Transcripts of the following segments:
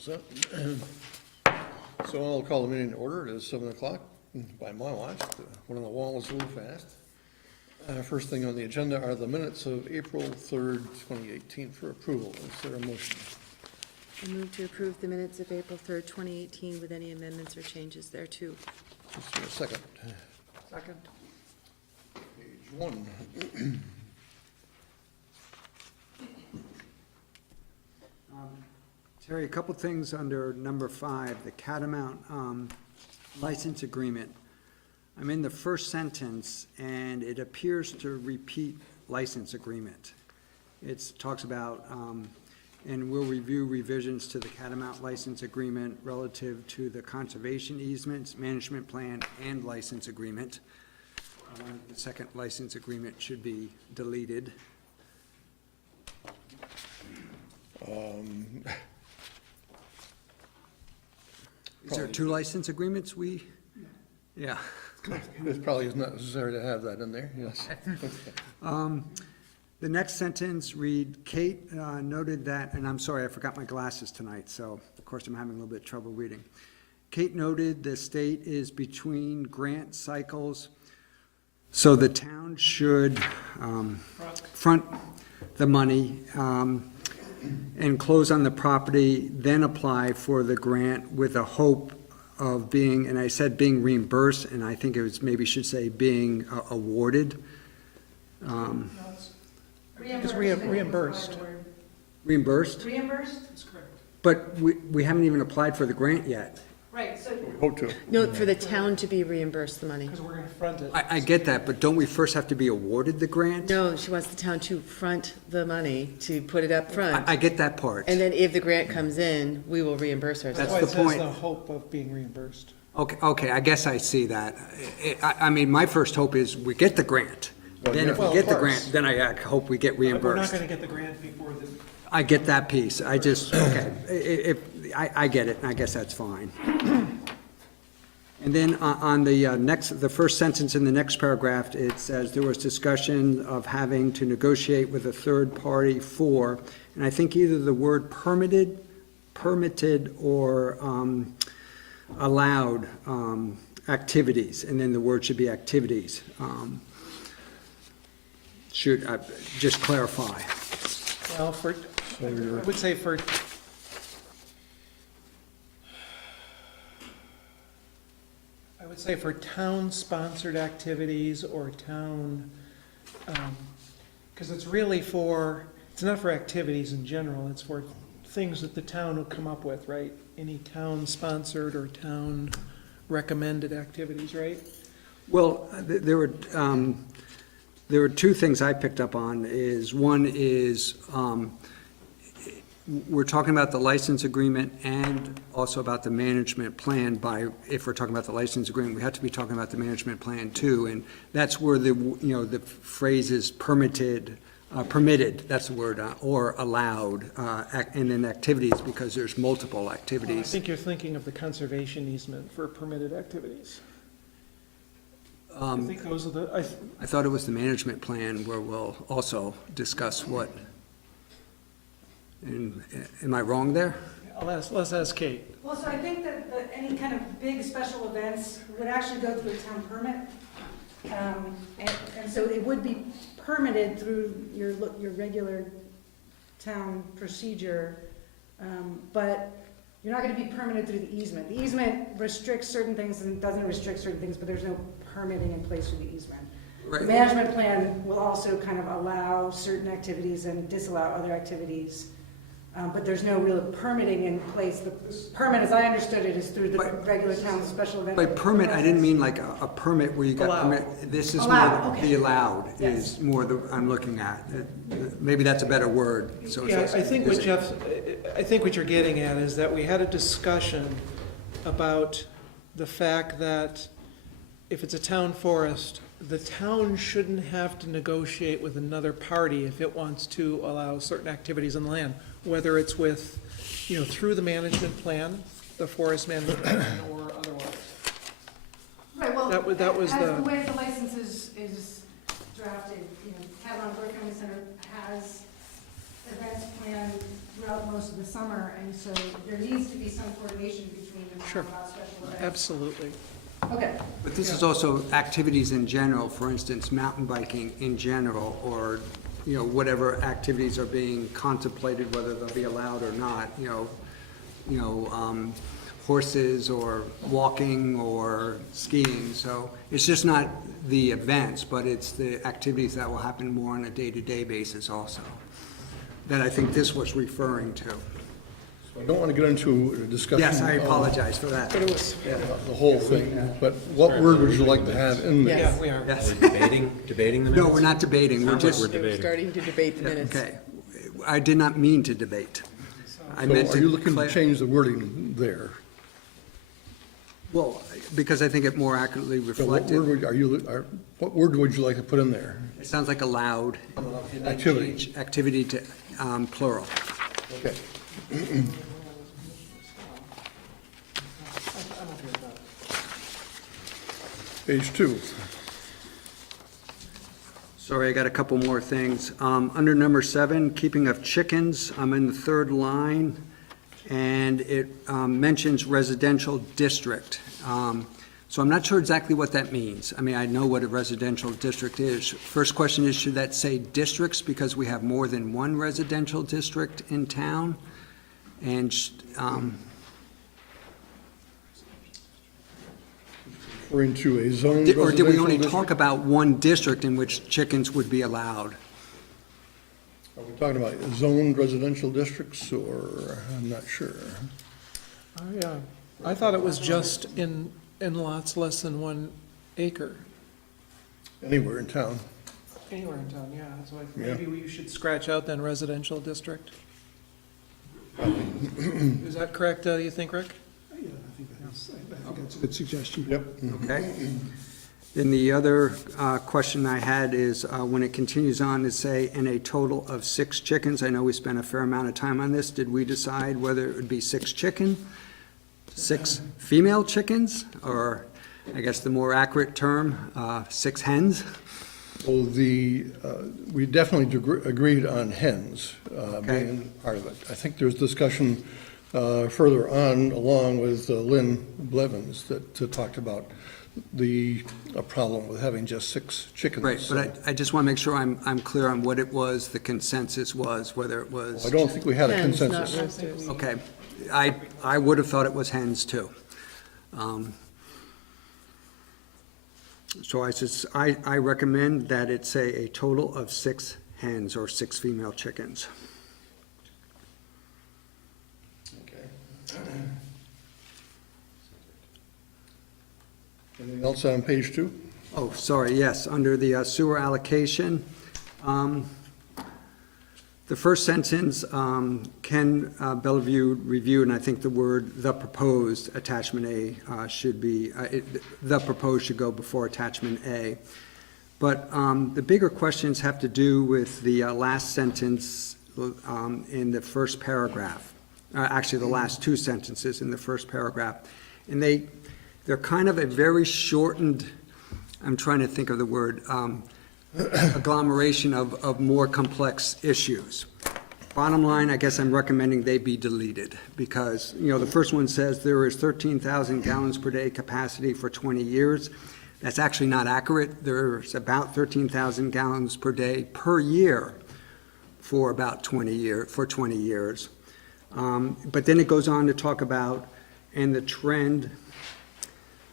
set. So I'll call the meeting to order. It is 7 o'clock by my watch. One on the wall is a little fast. First thing on the agenda are the minutes of April 3rd, 2018 for approval. Is there a motion? I move to approve the minutes of April 3rd, 2018 with any amendments or changes thereto. Is there a second? Second. Page 1. Terry, a couple things under number 5, the Catamount license agreement. I'm in the first sentence, and it appears to repeat license agreement. It talks about, and will review revisions to the Catamount license agreement relative to the conservation easements, management plan, and license agreement. The second license agreement should be deleted. Is there 2 license agreements Yeah. It probably is not necessary to have that in there, yes. The next sentence read, Kate noted that, and I'm sorry, I forgot my glasses tonight, so of course I'm having a little bit of trouble reading. Kate noted the state is between grant cycles, so the town should front the money and close on the property, then apply for the grant with a hope of being, and I said being reimbursed, and I think it was, maybe should say being awarded. It's reimbursed. Reimbursed? Reimbursed? That's correct. But we haven't even applied for the grant yet. Right, so, Hope to. No, for the town to be reimbursed the money. because we're gonna front it. I get that, but don't we first have to be awarded the grant? No, she wants the town to front the money, to put it up front. I get that part. And then if the grant comes in, we will reimburse That's ourselves. why the it says point. the hope of being reimbursed. Okay, I guess I see that. I mean, my first hope is we get the grant. Then if we Well, get the of course. grant, then I hope we get But we're not reimbursed. gonna get the grant before the, I get that piece. I just, okay, I get it, and I guess that's fine. And then on the first sentence in the next paragraph, it says there was discussion of having to negotiate with a third party for, and I think either the word permitted, or allowed activities, and then the word should be activities. Should just clarify. well, I would say for, town-sponsored activities or town, because it's really for, it's not for activities in general, it's for things that the town will come up with, right? Any town-sponsored or town-recommended activities, right? Well, there were 2 things I picked up on. One is we're talking about the license agreement and also about the management plan. If we're talking about the license agreement, we have to be talking about the management plan too. And that's where the phrase is permitted, that's the word, or allowed, and then activities, because there's multiple I activities. think you're thinking of the conservation easement for permitted activities. I think those are the, I thought it was the management plan where we'll also discuss what, and am I wrong there? let's ask Kate. Well, so I think that any kind of big special events would actually go through a town permit. And so it would be permitted through your regular town procedure, but you're not gonna be permitted through the easement. The easement restricts certain things and doesn't restrict certain things, but there's no permitting in place for the easement. The management plan will also kind of allow certain activities and disallow other activities. But there's no real permitting in place. The permit, as I understood it, is through the regular town special event. By permit, I didn't mean like a permit where you got Allowed. permit. This is Allowed, more, okay. the allowed Yes. is more I'm looking at. Maybe that's a better word. So Yeah, it's- I think what you're getting at is that we had a discussion about the fact that if it's a town forest, the town shouldn't have to negotiate with another party if it wants to allow certain activities on the land, whether it's with, through the management plan, the forest management plan, or otherwise. Right, well, That was as the- the way the license is drafted, Catamount County Center has events planned throughout out most of the summer, and so there needs to be some coordination between them Sure. about special events. Absolutely. Okay, But this is also activities in general, for instance, mountain biking in general, or, you know, whatever activities are being contemplated, whether they'll be allowed or not, horses or walking or skiing. So it's just not the events, but it's the activities that will happen more on a day-to-day basis also, that I think this was referring to. I don't want to get into a discussion. Yes, I of apologize for that. But it was, The whole thing, but what word would you like to have in there? yeah, we are. Yes. Debating the minutes? No, we're not debating, we're just, We're starting to debate the minutes. okay. I did not mean to debate. I So meant are you looking to to change the wording there? well, because I think it more accurately So what reflected. word what word would you like to put in there? It sounds like allowed. Activity. Change activity to plural. Okay. Page 2. Sorry, I got a couple more things. Under number 7, keeping of chickens, I'm in the third line, and it mentions residential district. So I'm not sure exactly what that means. I mean, I know what a residential district is. First question is, should that say districts because we have more than one residential district in town? And, Referring to a zone or did we only residential talk district? about one district in which chickens would be allowed? Are we talking about zoned residential districts, or, I'm not sure. I thought it was just in lots less than 1 acre. Anywhere in town. Anywhere in town, yeah, so Yeah. maybe we should scratch out then residential district. Is that correct, you think, Rick? I think that's a good suggestion. Yep. Okay. Then the other question I had is, when it continues on to say, in a total of 6 chickens, I know we spent a fair amount of time on this, did we decide whether it would be 6 chicken, 6 female chickens, or, I guess the more accurate term, 6 hens? Well, we definitely agreed on hens Okay. being part of it. I think there's discussion further on, along with Lynn Blevins, that talked about the problem with having just 6 chickens. Right, So but I just want to make sure I'm clear on what it was, the consensus was, whether it was. I don't think we had a Hens, not consensus. roosters. Okay, I would have thought it was hens too. So I recommend that it say a total of 6 hens or 6 female chickens. Okay. Anything else on page 2? Oh, sorry, yes, under the sewer allocation, the first sentence, Ken Bellevue reviewed, and I think the word "the proposed" attachment A should be, the proposed should go before attachment A. But the bigger questions have to do with the last sentence in the first paragraph. Actually, the last 2 sentences in the first paragraph. And they're kind of a very shortened, I'm trying to think of the word, agglomeration of more complex issues. Bottom line, I guess I'm recommending they be deleted, because, you know, the first one says there is 13,000 gallons per day capacity for 20 years. That's actually not accurate. There's about 13,000 gallons per day per year for about 20 years. But then it goes on to talk about, and the trend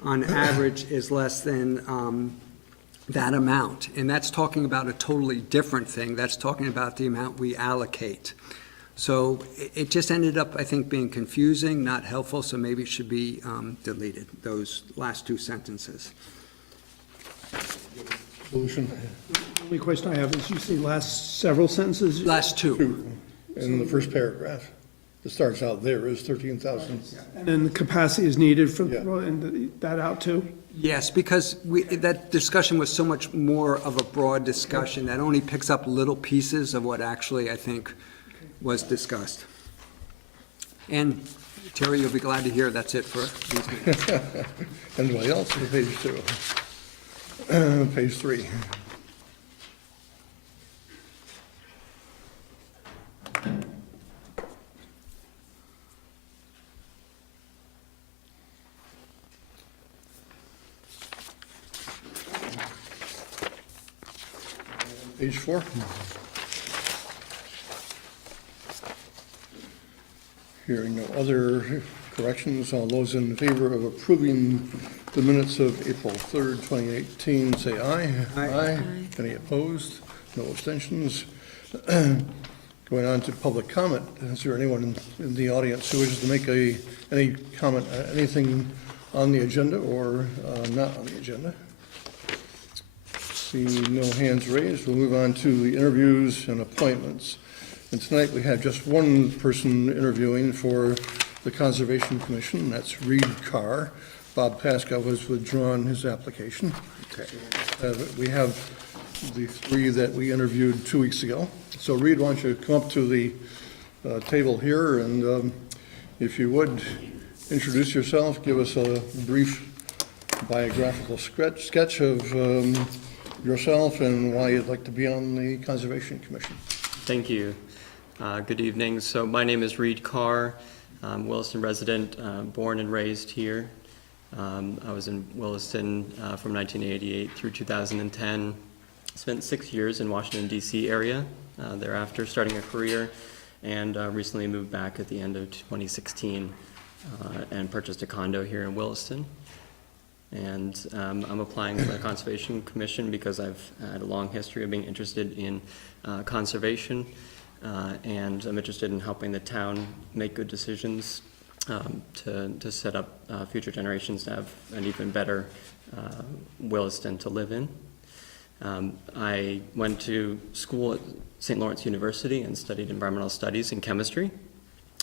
on average is less than that amount. And that's talking about a totally different thing. That's talking about the amount we allocate. So it just ended up, I think, being confusing, not helpful, so maybe it should be deleted, those last 2 sentences. Solution The only question I have is, you say last several sentences? Last 2. 2, in the first paragraph. It starts out there is 13,000. And then the capacity is needed for, Yeah. and that out too? Yes, because that discussion was so much more of a broad discussion that only picks up little pieces of what actually, I think, was discussed. And Terry, you'll be glad to hear that's it for these meetings. Anybody else on page 2? Page 3. Page 4. Hearing no other corrections, all those in favor of approving the minutes of April 3rd, 2018, say aye. Aye. Any opposed? No abstentions? Going on to public comment. Is there anyone in the audience who wishes to make any comment, anything on the agenda or not on the agenda? See no hands raised, we'll move on to the interviews and appointments. And tonight we have just one person interviewing for the Conservation Commission, that's Reed Carr. Bob Pascoe has withdrawn his application. We have the three that we interviewed 2 weeks ago. So Reed, why don't you come up to the table here, and if you would, introduce yourself, give us a brief biographical sketch of yourself and why you'd like to be on the Conservation Commission. Thank you. Good evening. So my name is Reed Carr. I'm a Williston resident, born and raised here. I was in Williston from 1988 through 2010. Spent 6 years in Washington, D.C. area thereafter, starting a career, and recently moved back at the end of 2016 and purchased a condo here in Williston. And I'm applying for the Conservation Commission because I've had a long history of being interested in conservation, and I'm interested in helping the town make good decisions to set up future generations to have an even better Williston to live in. I went to school at St. Lawrence University and studied environmental studies and chemistry,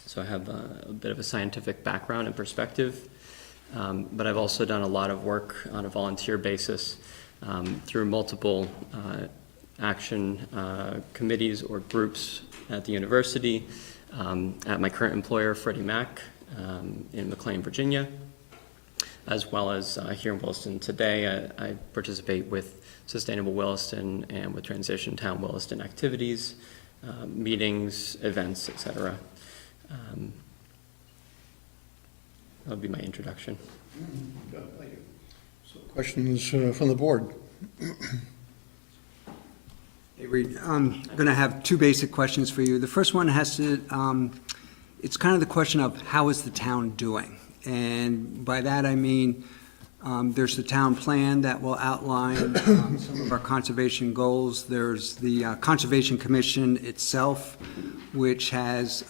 so I have a bit of a scientific background and perspective, but I've also done a lot of work on a volunteer basis through multiple action committees or groups at the university, at my current employer, Freddie Mac, in McLean, Virginia, as well as here in Williston today. I participate with Sustainable Williston and with Transition Town Williston activities, meetings, events, etc. That would be my introduction. Thank you. So questions from the board? Hey, Reed, I'm going to have two basic questions for you. The first one has to, it's kind of the question of how is the town doing? And by that I mean, there's the town plan that will outline some of our conservation goals. There's the Conservation Commission itself, which has,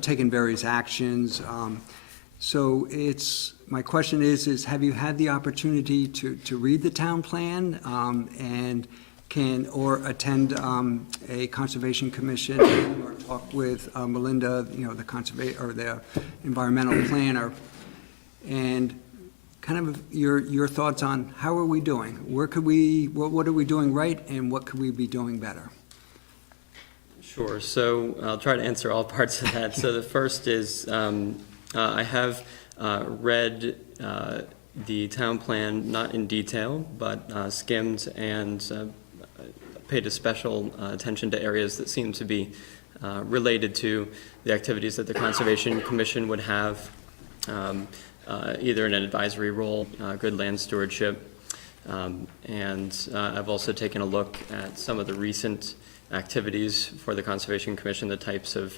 taken various actions. So my question is have you had the opportunity to read the town plan and or attend a Conservation Commission or talk with Melinda, the environmental planner, and kind of your thoughts on how are we doing? What are we doing right, and what could we be doing better? Sure, so I'll try to answer all parts of that. So the first is, I have read the town plan, not in detail, but skimmed and paid a special attention to areas that seem to be related to the activities that the Conservation Commission would have, either in an advisory role, good land stewardship, and I've also taken a look at some of the recent activities for the Conservation Commission, the types of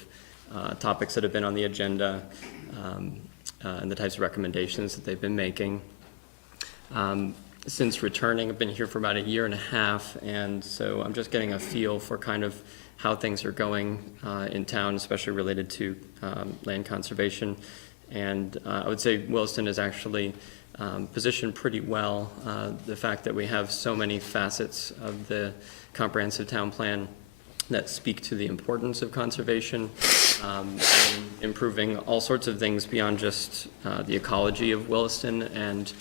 topics that have been on the agenda, and the types of recommendations that they've been making. Since returning, I've been here for about 1.5 years, and so I'm just getting a feel for kind of how things are going in town, especially related to land conservation. And I would say Williston is actually positioned pretty well. The fact that we have so many facets of the comprehensive town plan that speak to the importance of conservation, and improving all sorts of things beyond just the ecology of Williston and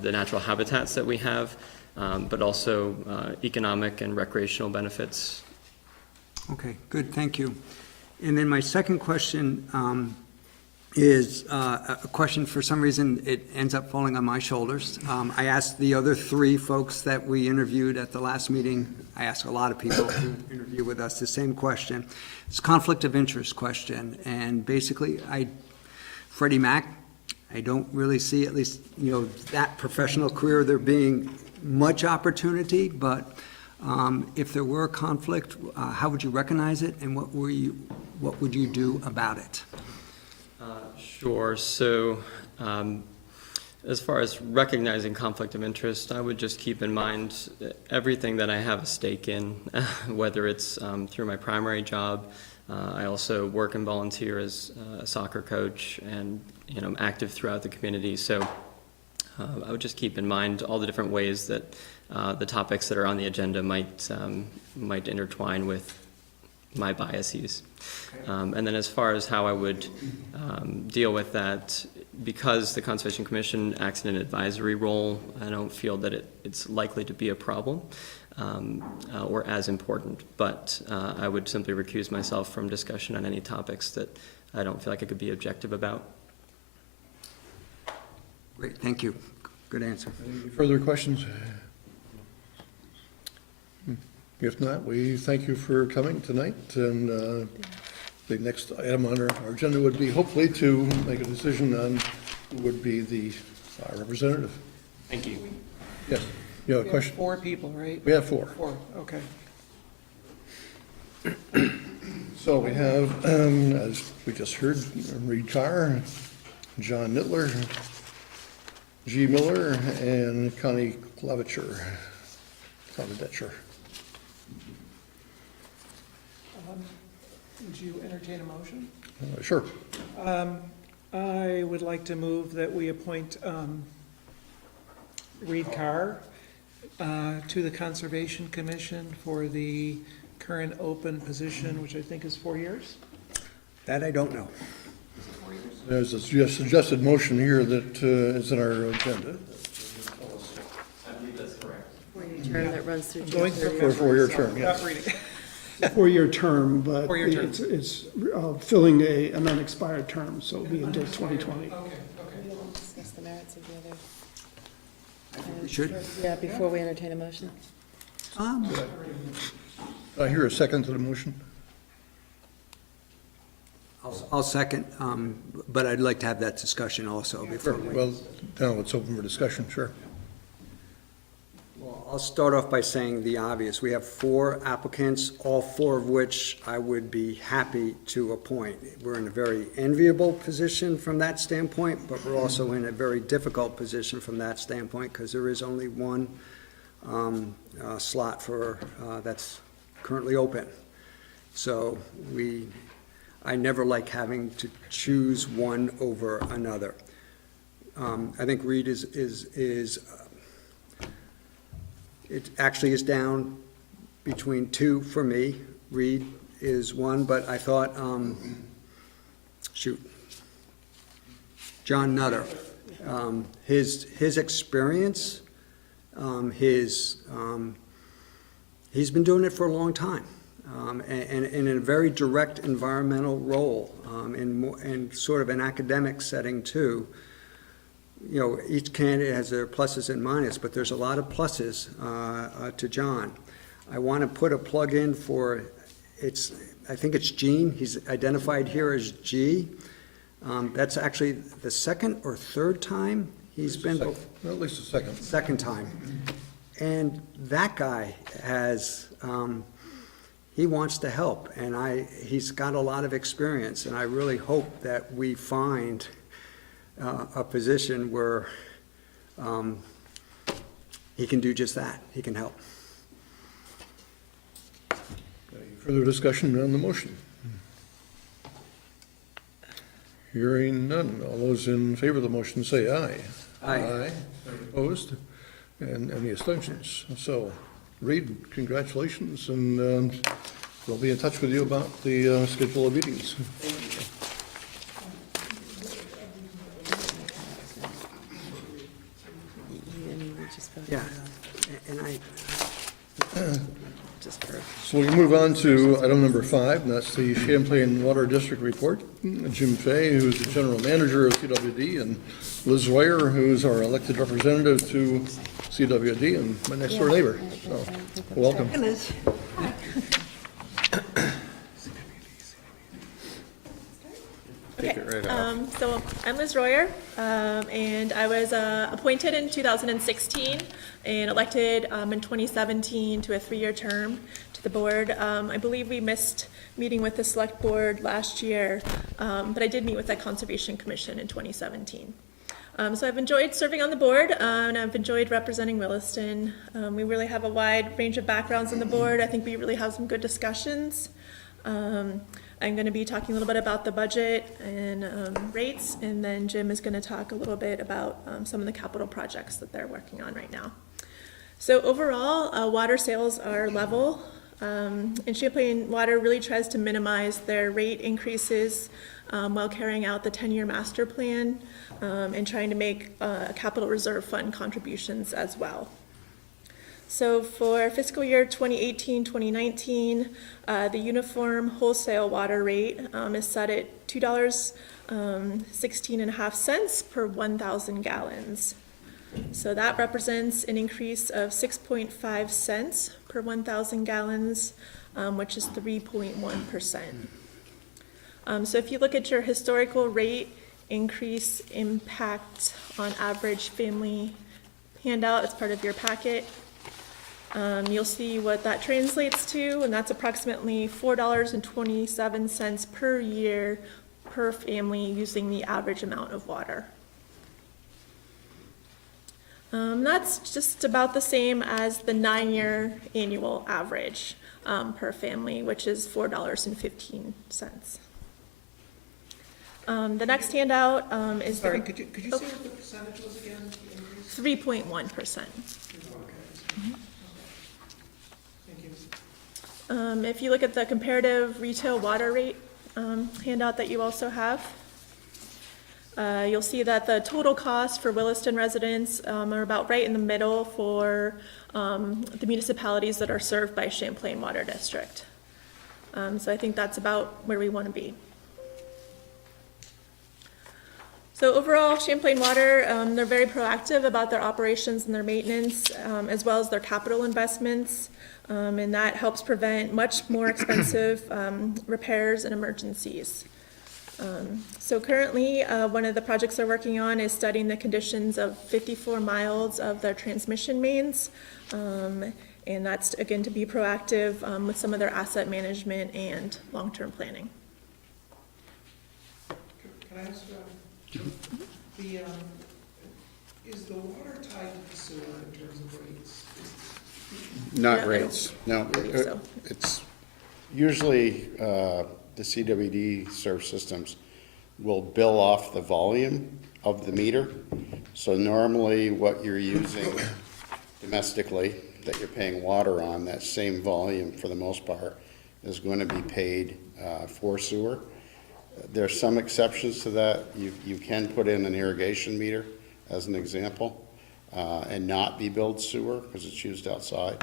the natural habitats that we have, but also economic and recreational benefits. Okay, good, thank you. And then my second question is a question, for some reason, it ends up falling on my shoulders. I asked the other 3 folks that we interviewed at the last meeting, I asked a lot of people to interview with us the same question. It's a conflict of interest question, and basically, Freddie Mac, I don't really see, at least, that professional career there being much opportunity, but If there were a conflict, how would you recognize it, and what would you do about it? Sure. So, as far as recognizing conflict of interest, I would just keep in mind everything that I have a stake in, whether it's through my primary job. I also work and volunteer as a soccer coach, and I'm active throughout the community. So I would just keep in mind all the different ways that the topics that are on the agenda might intertwine with my biases. And then as far as how I would deal with that, because the Conservation Commission acts in an advisory role, I don't feel that it's likely to be a problem or as important, but I would simply recuse myself from discussion on any topics that I don't feel like I could be objective about. Great, thank you. Good answer. Any further questions? If not, we thank you for coming tonight, and the next item on our agenda would be hopefully to make a decision on who would be the representative. Thank you. Yes, you have a We have question? 4 people, right? We have 4. 4, okay. So we have, as we just heard, Reed Carr, John Nittler, G. Miller, and Connie Clavitcher. Would you entertain a motion? Sure. I would like to move that we appoint Reed Carr to the Conservation Commission for the current open position, which I think is 4 years. That I don't know. There's a suggested motion here that is in our agenda. I believe that's correct. Four-year term that runs through I'm June going 30th. For a 4-year term, Not yes. reading. 4-year term, but 4-year term. it's filling an unexpired term, so it'll be until 2020. Okay. We will discuss the merits of the other. We should. Yeah, before we entertain a motion. I hear a second to the motion. I'll second, but I'd like to have that discussion also before we. Well, now it's open for discussion, sure. Well, I'll start off by saying the obvious. We have 4 applicants, all 4 of which I would be happy to appoint. We're in a very enviable position from that standpoint, but we're also in a very difficult position from that standpoint, because there is only one slot for, that's currently open. So I never like having to choose one over another. I think Reed it actually is down between 2 for me. Reed is 1, but I thought, John Nutter, his experience, he's been doing it for a long time. And in a very direct environmental role, in sort of an academic setting too. Each candidate has their pluses and minuses, but there's a lot of pluses to John. I want to put a plug in for, I think it's Gene, he's identified here as G. That's actually the 2nd or 3rd time he's been. At least a second. 2nd time. And that guy has, he wants to help, and he's got a lot of experience, and I really hope that we find a position where he can do just that. He can help. Any further discussion on the motion? Hearing none. All those in favor of the motion say aye. Aye. Any opposed? And any abstentions? So, Reed, congratulations, and we'll be in touch with you about the schedule of meetings. Yeah, and Just for, So we move on to item number 5, and that's the Champlain Water District Report. Jim Fay, who's the General Manager of CWD, and Liz Ware, who's our elected representative to CWD and my next door neighbor. So, welcome. Okay, Take it right off. So I'm Liz Royer, and I was appointed in 2016 and elected in 2017 to a 3-year term to the board. I believe we missed meeting with the select board last year, but I did meet with the Conservation Commission in 2017. So I've enjoyed serving on the board, and I've enjoyed representing Williston. We really have a wide range of backgrounds on the board. I think we really have some good discussions. I'm going to be talking a little bit about the budget and rates, and then Jim is going to talk a little bit about some of the capital projects that they're working on right now. So overall, water sales are level, and Champlain Water really tries to minimize their rate increases while carrying out the 10-year master plan and trying to make capital reserve fund contributions as well. So for fiscal year 2018-2019, the uniform wholesale water rate is set at $2.16.5 per 1,000 gallons. So that represents an increase of 6.5 cents per 1,000 gallons, which is 3.1%. So if you look at your historical rate increase impact on average family handout, it's part of your packet. You'll see what that translates to, and that's approximately $4.27 per year per family using the average amount of water. That's just about the same as the 9-year annual average per family, which is $4.15. The next handout is Sorry, could you say what the percentage was again, the increase? 3.1%. Thank you. If you look at the comparative retail water rate handout that you also have, you'll see that the total cost for Williston residents are about right in the middle for the municipalities that are served by Champlain Water District. So I think that's about where we want to be. So overall, Champlain Water, they're very proactive about their operations and their maintenance, as well as their capital investments, and that helps prevent much more expensive repairs and emergencies. So currently, one of the projects they're working on is studying the conditions of 54 miles of their transmission mains, and that's, again, to be proactive with some of their asset management and long-term planning. Can I ask, is the water tied to the sewer in terms of rates? Not Yeah, rates, no. believe so. It's usually, the CWD serve systems will bill off the volume of the meter. So normally what you're using domestically, that you're paying water on, that same volume for the most part is going to be paid for sewer. There are some exceptions to that. You can put in an irrigation meter, as an example, and not be billed sewer because it's used outside.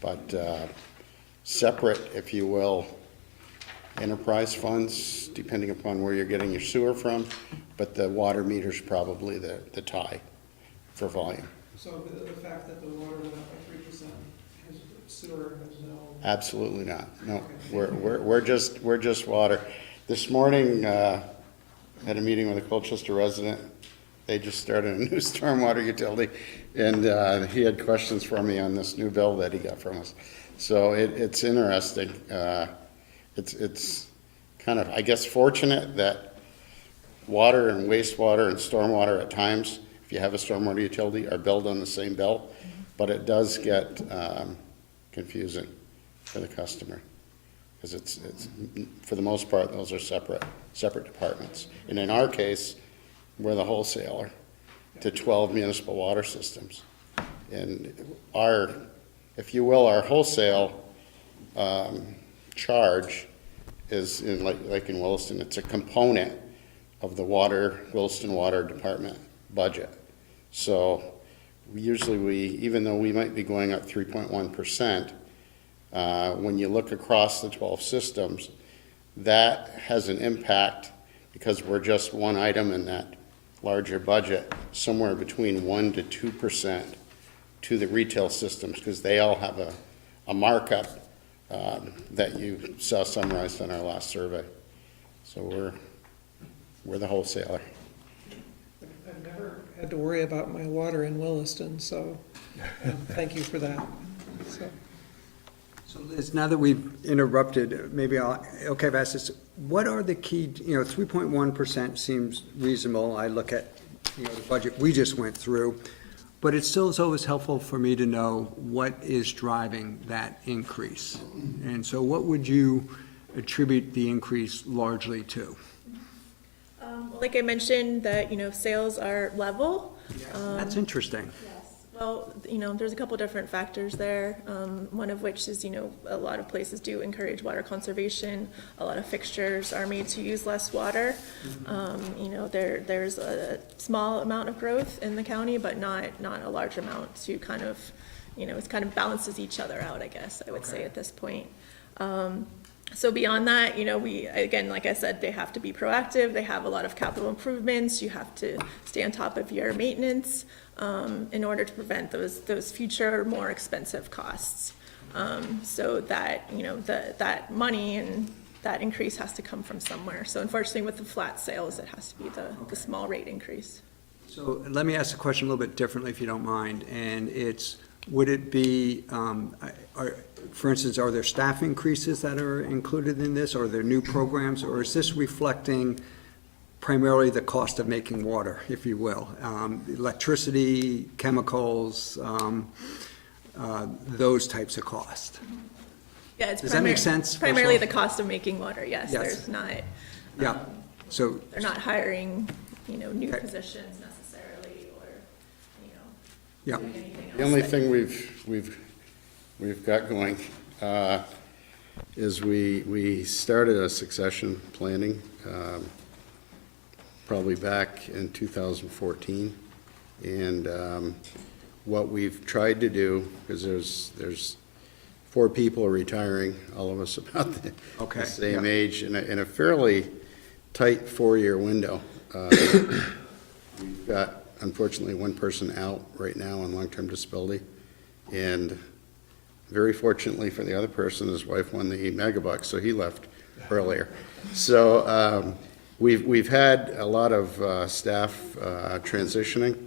But separate, if you will, enterprise funds, depending upon where you're getting your sewer from, but the water meter's probably the tie for volume. So the fact that the water went up by 3%, sewer has no... Absolutely not. No, we're just water. This morning, had a meeting with a Colchester resident. They just started a new stormwater utility, and he had questions for me on this new bill that he got from us. So it's interesting. It's kind of, I guess, fortunate that water and wastewater and stormwater at times, if you have a stormwater utility, are billed on the same bill, but it does get confusing for the customer. Because it's for the most part, those are separate departments. And in our case, we're the wholesaler to 12 municipal water systems. And our, if you will, our wholesale charge is in, like in Williston, it's a component of the Williston Water Department budget. So usually even though we might be going up 3.1%, when you look across the 12 systems, that has an impact, because we're just one item in that larger budget, somewhere between 1 to 2% to the retail systems, because they all have a markup that you saw summarized on our last survey. So we're the wholesaler. I've never had to worry about my water in Williston, so thank you for that. So, So Liz, now that we've interrupted, maybe okay, I've asked this, what are the key, 3.1% seems reasonable. I look at, the budget we just went through, but it still is always helpful for me to know what is driving that increase. And so what would you attribute the increase largely to? Like I mentioned, that, sales are level. That's interesting. Well, there's a couple different factors there, one of which is, a lot of places do encourage water conservation. A lot of fixtures are made to use less water. There's a small amount of growth in the county, but not a large amount to kind of, it kind of balances each other out, I guess, I would say at this point. So beyond that, we, again, like I said, they have to be proactive. They have a lot of capital improvements. You have to stay on top of your maintenance in order to prevent those future more expensive costs. So that, that money and that increase has to come from somewhere. So unfortunately, with the flat sales, it has to be the small rate increase. So let me ask the question a little bit differently, if you don't mind, and it's, would it be, for instance, are there staff increases that are included in this, or are there new programs, or is this reflecting primarily the cost of making water, if you will? Electricity, chemicals, those types of costs. Yeah, it's Does that make sense? primarily the cost of making water, yes. Yes. There's not, Yeah, so, they're not hiring, new Okay. positions necessarily, or, yeah, doing anything else. The only that- thing we've got going is we started a succession planning probably back in 2014. And what we've tried to do, because there's 4 people retiring, all of us about Okay, the same yeah. age, in a fairly tight 4-year window. We've got, unfortunately, one person out right now on long-term disability. And very fortunately for the other person, his wife won the megabucks, so he left earlier. So we've had a lot of staff transitioning,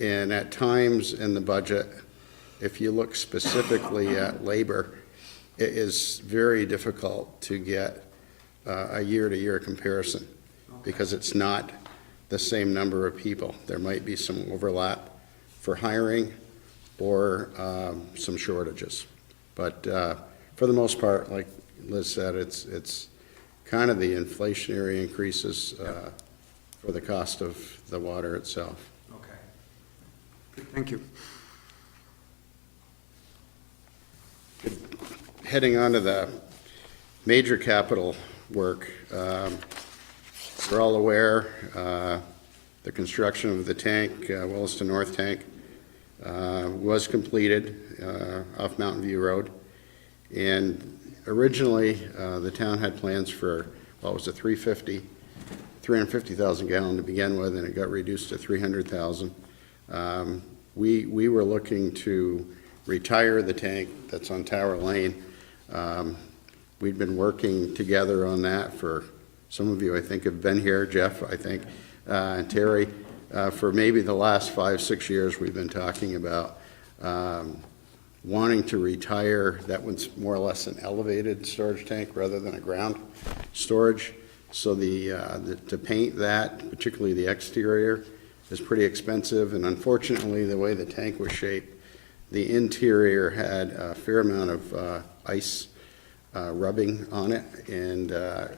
and at times in the budget, if you look specifically at labor, it is very difficult to get a year-to-year comparison, because it's not the same number of people. There might be some overlap for hiring or some shortages. But for the most part, like Liz said, it's kind of the inflationary increases for the cost of the water itself. okay. Thank you. Heading on to the major capital work, we're all aware the construction of the tank, Williston North Tank, was completed off Mountain View Road. And originally, the town had plans for, well, it was a 350,000 gallon to begin with, and it got reduced to 300,000. We were looking to retire the tank that's on Tower Lane. We'd been working together on that for, some of you I think have been here, Jeff, I think, and Terry, for maybe the last 5-6 years. We've been talking about wanting to retire. That one's more or less an elevated storage tank rather than a ground storage. So to paint that, particularly the exterior, is pretty expensive. And unfortunately, the way the tank was shaped, the interior had a fair amount of ice rubbing on it, and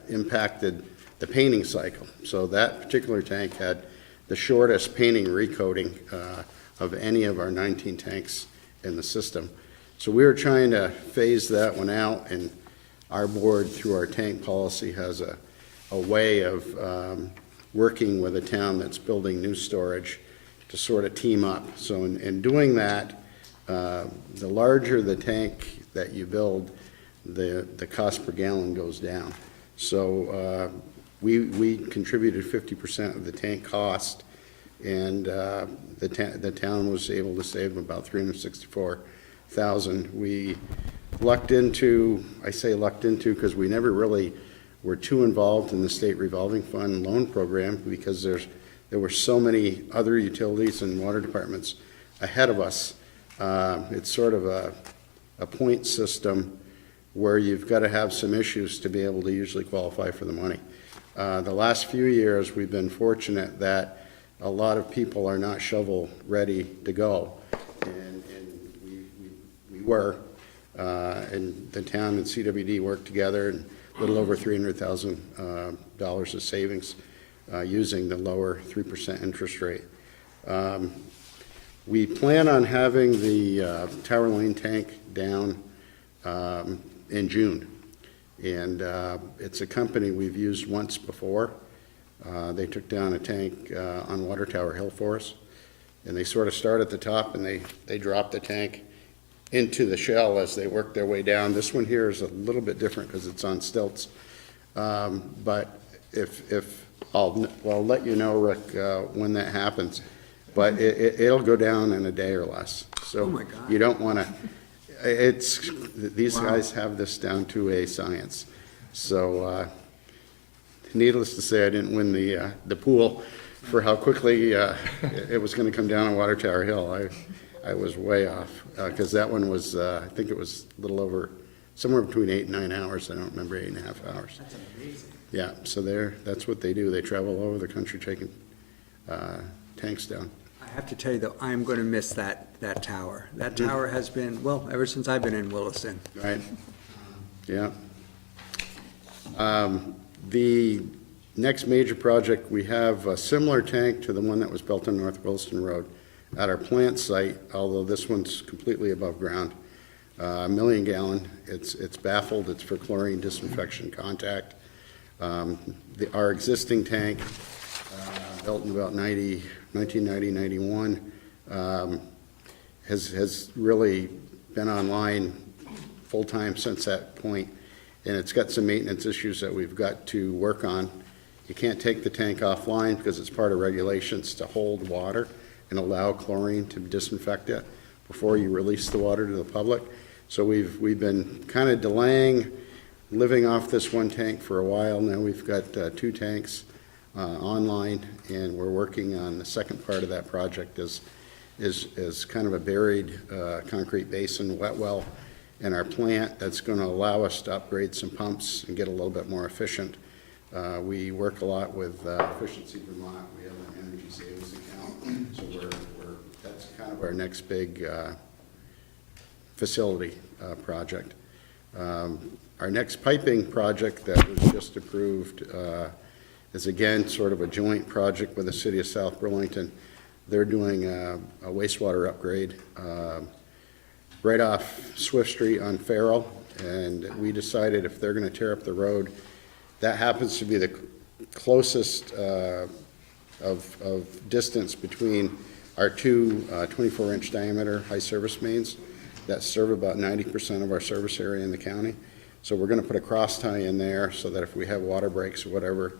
impacted the painting cycle. So that particular tank had the shortest painting recoating of any of our 19 tanks in the system. So we were trying to phase that one out, and our board, through our tank policy, has a way of working with a town that's building new storage to sort of team up. So in doing that, the larger the tank that you build, the cost per gallon goes down. So we contributed 50% of the tank cost, and the town was able to save about $364,000. We lucked into, I say lucked into because we never really We're too involved in the state revolving fund loan program because there were so many other utilities and water departments ahead of us. It's sort of a point system where you've got to have some issues to be able to usually qualify for the money. The last few years, we've been fortunate that a lot of people are not shovel ready to go. And we were, and the town and CWD worked together, and a little over $300,000 of savings using the lower 3% interest rate. We plan on having the Tower Lane tank down in June. And it's a company we've used once before. They took down a tank on Water Tower Hill for us. And they sort of start at the top and they drop the tank into the shell as they work their way down. This one here is a little bit different because it's on stilts. But I'll let you know, Rick, when that happens. But it'll go down in a day or less. So Oh my God. you don't want to, these guys have this down to a science. So needless to say, I didn't win the pool for how quickly it was going to come down on Water Tower Hill. I was way off because that one was, I think it was a little over, somewhere between 8 and 9 hours. I don't remember 8.5 hours. That's amazing. Yeah, so that's what they do. They travel all over the country taking tanks down. I have to tell you, though, I'm going to miss that tower. That tower has been, well, ever since I've been in Williston. Right, yeah. The next major project, we have a similar tank to the one that was built on North Williston Road at our plant site, although this one's completely above ground. 1 million gallon, it's baffled, it's for chlorine disinfection contact. Our existing tank, built in about 1990, 91, has really been online full-time since that point, and it's got some maintenance issues that we've got to work on. You can't take the tank offline because it's part of regulations to hold water and allow chlorine to disinfect it before you release the water to the public. So we've been kind of delaying living off this one tank for a while now. We've got 2 tanks online, and we're working on the second part of that project is kind of a buried concrete basin wet well in our plant that's going to allow us to upgrade some pumps and get a little bit more efficient. We work a lot with Efficiency Vermont. We have an energy savings account, so that's kind of our next big facility project. Our next piping project that was just approved is again sort of a joint project with the city of South Burlington. They're doing a wastewater upgrade right off Swift Street on Farrell, and we decided if they're going to tear up the road, that happens to be the closest of distance between our 2 24-inch diameter high service mains that serve about 90% of our service area in the county. So we're going to put a cross tie in there so that if we have water breaks or whatever.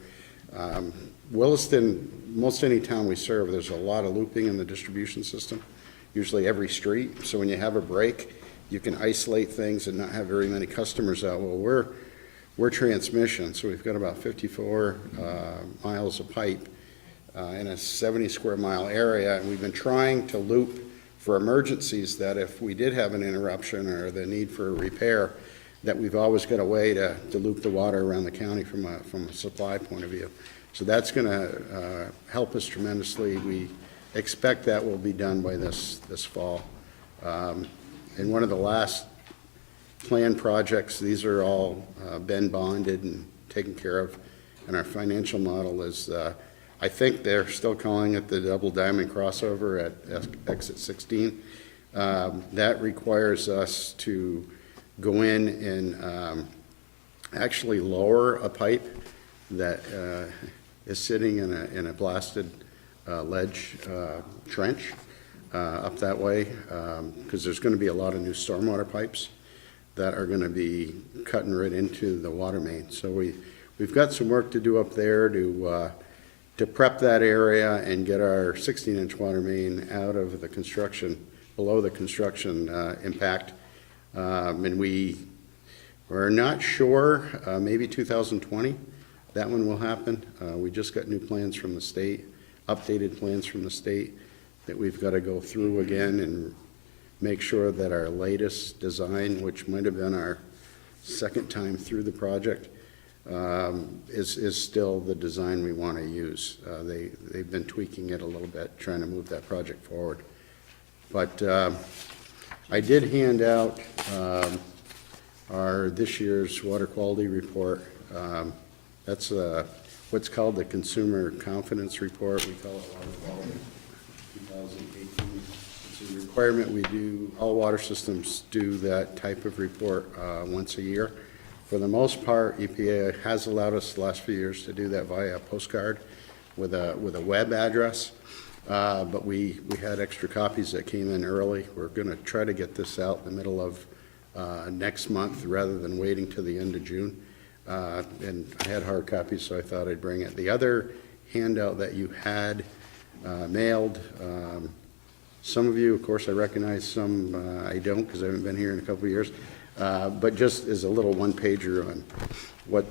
Williston, most any town we serve, there's a lot of looping in the distribution system, usually every street. So when you have a break, you can isolate things and not have very many customers out. Well, we're transmission, so we've got about 54 miles of pipe in a 70 square mile area, and we've been trying to loop for emergencies that if we did have an interruption or the need for a repair, that we've always got a way to loop the water around the county from a supply point of view. So that's going to help us tremendously. We expect that will be done by this fall. And one of the last planned projects, these are all been bonded and taken care of, and our financial model is, I think they're still calling it the double diamond crossover at exit 16. That requires us to go in and actually lower a pipe that is sitting in a blasted ledge trench up that way, because there's going to be a lot of new stormwater pipes that are going to be cutting right into the water main. So we've got some work to do up there to prep that area and get our 16-inch water main out of the construction, below the construction impact. And we're We're not sure, maybe 2020, that one will happen. We just got new plans from the state, updated plans from the state that we've got to go through again and make sure that our latest design, which might have been our second time through the project, is still the design we want to use. They've been tweaking it a little bit, trying to move that project forward. But I did hand out our this year's water quality report. That's what's called the Consumer Confidence Report. We call it Water Quality 2018. It's a requirement we do, all water systems do that type of report once a year. For the most part, EPA has allowed us the last few years to do that via postcard with a web address. But we had extra copies that came in early. We're going to try to get this out in the middle of next month rather than waiting till the end of June. And I had hard copies, so I thought I'd bring it. The other handout that you had mailed, some of you, of course, I recognize, some I don't because I haven't been here in a couple of years, but just as a little one-pager on what,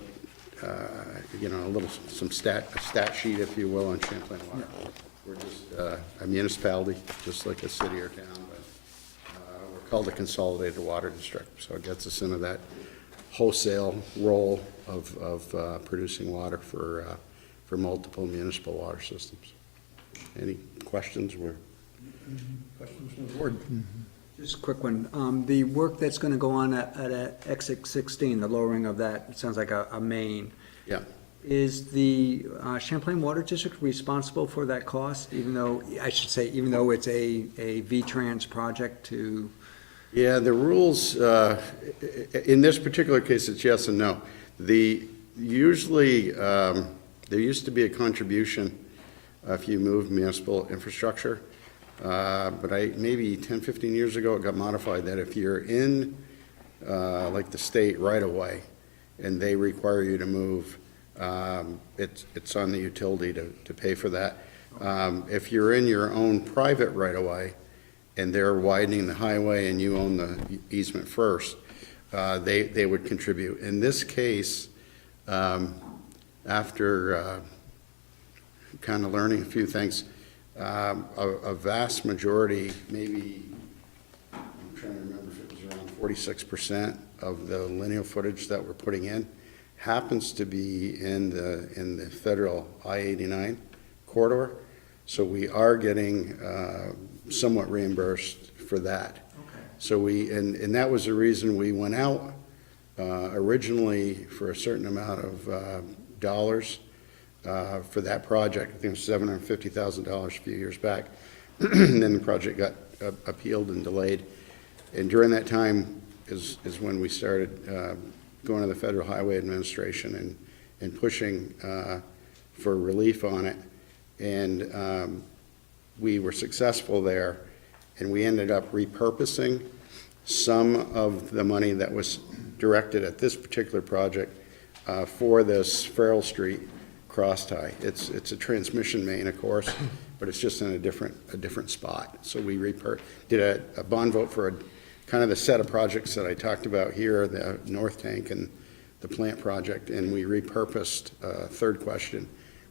some stat sheet, if you will, on Champlain Water. We're just a municipality, just like a city or town, but we're called a consolidated water district, so it gets us into that wholesale role of producing water for multiple municipal water systems. Any questions? Questions from the board? Just a quick one. The work that's going to go on at exit 16, the lowering of that, it sounds like a main. Yeah. Is the Champlain Water District responsible for that cost, even though it's a V-Trans project to? Yeah, the rules, in this particular case, it's yes and no. Usually, there used to be a contribution if you move municipal infrastructure, but maybe 10, 15 years ago, it got modified that if you're in, like the state right away, and they require you to move, it's on the utility to pay for that. If you're in your own private right away, and they're widening the highway and you own the easement first, they would contribute. In this case, after kind of learning a few things, a vast majority, maybe, I'm trying to remember if it was around 46% of the lineal footage that we're putting in happens to be in the federal I-89 corridor. So we are getting somewhat reimbursed for that. Okay. So and that was the reason we went out originally for a certain amount of dollars for that project. I think it was $750,000 a few years back. And then the project got appealed and delayed. And during that time is when we started going to the Federal Highway Administration and pushing for relief on it. And we were successful there, and we ended up repurposing some of the money that was directed at this particular project for this Farrell Street crosstie. It's a transmission main, of course, but it's just in a different spot. So we did a bond vote for kind of the set of projects that I talked about here, the North Tank and the plant project, and we repurposed, third question,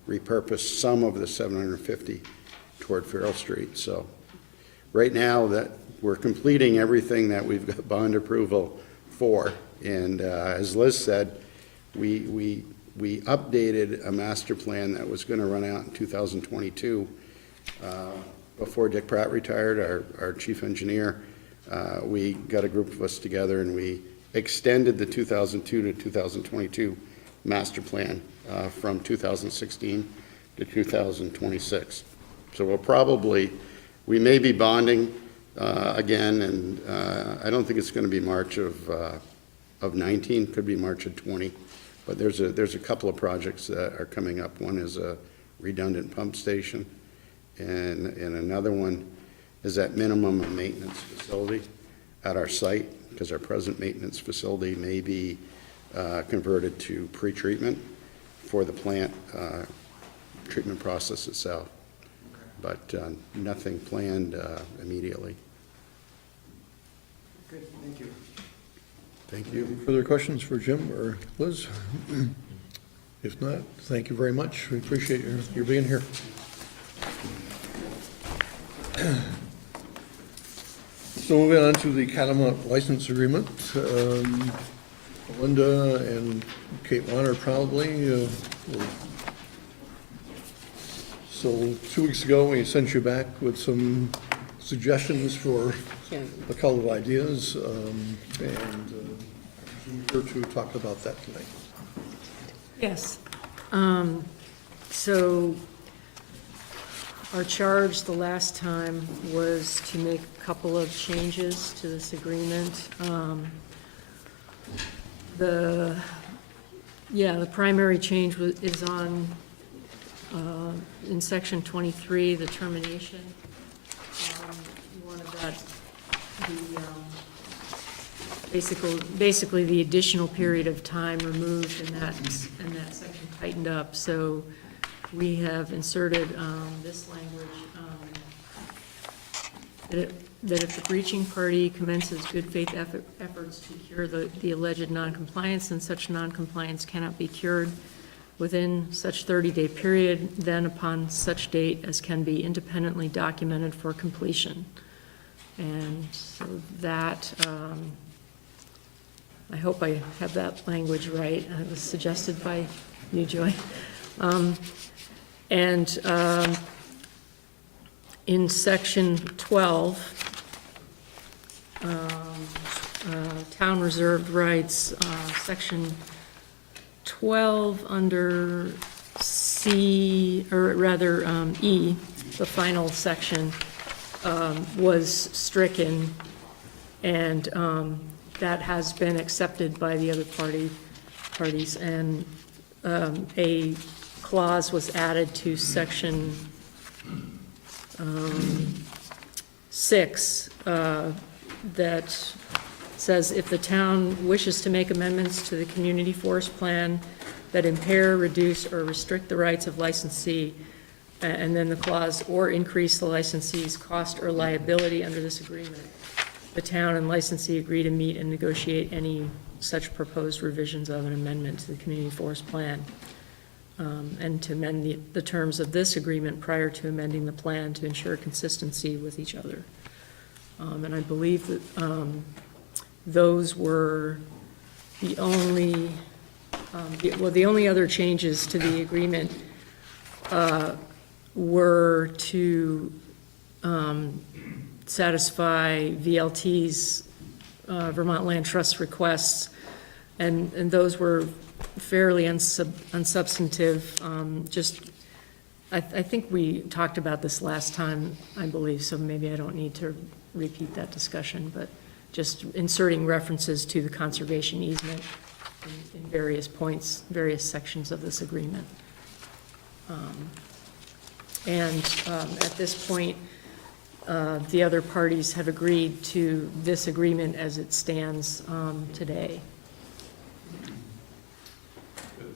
repurposed some of the 750 toward Farrell Street. So right now that we're completing everything that we've got bond approval for, and as Liz said, we updated a master plan that was going to run out in 2022 before Dick Pratt retired, our chief engineer. We got a group of us together and we extended the 2002 to 2022 master plan from 2016 to 2026. So we may be bonding again, and I don't think it's going to be March of 19, could be March of 20. But there's a couple of projects that are coming up. One is a redundant pump station, and another one is that minimum maintenance facility at our site, because our present maintenance facility may be converted to pretreatment for the plant treatment process itself. But nothing planned immediately. Good, thank you. Thank you. Further questions for Jim or Liz? If not, thank you very much. We appreciate your being here. So moving on to the Catamount license agreement. Linda and Kate Warner probably. So 2 weeks ago, we sent you back with some suggestions for a couple of ideas, and we're here to talk about that tonight. Yes. So our charge the last time was to make a couple of changes to this agreement. The primary change is on, in section 23, the termination. You wanted that, basically the additional period of time removed and that section tightened up. So we have inserted this language, that if the breaching party commences good faith efforts to cure the alleged noncompliance, then such noncompliance cannot be cured within such 30-day period, then upon such date as can be independently documented for completion. And so that, I hope I have that language right. It was suggested by you, Joy. In section 12, town reserved rights, section 12 under C, or rather E, the final section, was stricken, and that has been accepted by the other parties, and a clause was added to section 6 that says if the town wishes to make amendments to the community forest plan that impair, reduce, or restrict the rights of licensee, and then the clause, or increase the licensee's cost or liability under this agreement, the town and licensee agree to meet and negotiate any such proposed revisions of an amendment to the community forest plan, and to amend the terms of this agreement prior to amending the plan to ensure consistency with each other. And I believe that those were the only, the only other changes to the agreement were to satisfy VLT's Vermont Land Trust requests, and those were fairly unsubstantive. I think we talked about this last time, I believe, so maybe I don't need to repeat that discussion, but just inserting references to the conservation easement in various points, various sections of this agreement. At this point, the other parties have agreed to this agreement as it stands today.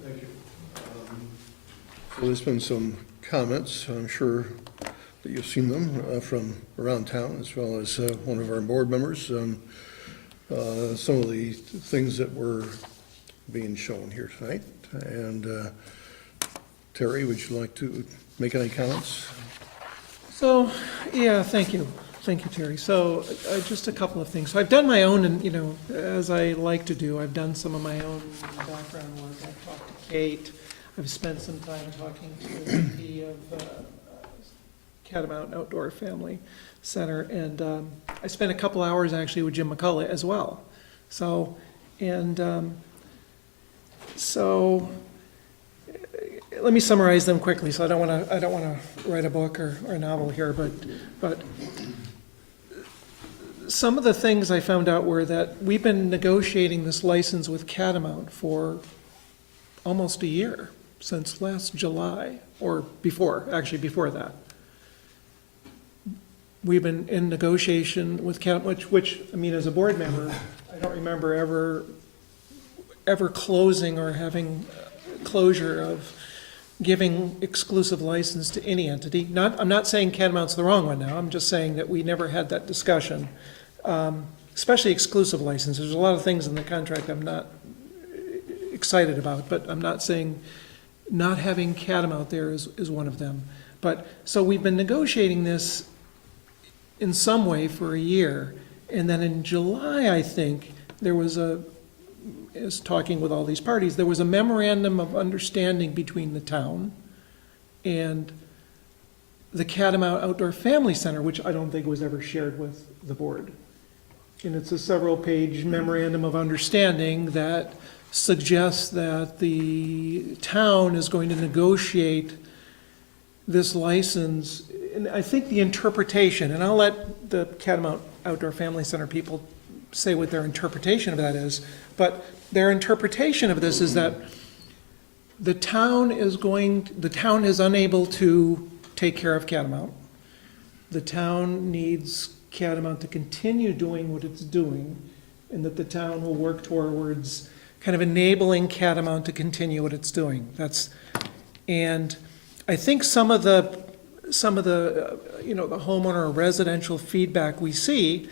Thank you. So there's been some comments, I'm sure that you've seen them from around town, as well as one of our board members. Some of the things that were being shown here tonight. And Terry, would you like to make any comments? So, yeah, thank you. Thank you, Terry. So just a couple of things. So I've done my own, and, as I like to do, I've done some of my own background work. I've talked to Kate. I've spent some time talking to the VP of Catamount Outdoor Family Center, and I spent a couple hours actually with Jim McCullough as well. So let me summarize them quickly. So I don't want to write a book or a novel here, but some of the things I found out were that we've been negotiating this license with Catamount for almost a year, since last July, or before that. We've been in negotiation with Catamount, which, I mean, as a board member, I don't remember ever closing or having closure of giving exclusive license to any entity. I'm not saying Catamount's the wrong one now, I'm just saying that we never had that discussion. especially exclusive license. There's a lot of things in the contract I'm not excited about, but I'm not saying not having Catamount there is one of them. But, so we've been negotiating this in some way for a year, and then in July, I think, there was is talking with all these parties, there was a memorandum of understanding between the town and the Catamount Outdoor Family Center, which I don't think was ever shared with the board. And it's a several-page memorandum of understanding that suggests that the town is going to negotiate this license. And I think the interpretation, and I'll let the Catamount Outdoor Family Center people say what their interpretation of that is, but their interpretation of this is that the town is unable to take care of Catamount. The town needs Catamount to continue doing what it's doing, and that the town will work towards kind of enabling Catamount to continue what it's doing. And I think some of the the homeowner or residential feedback we see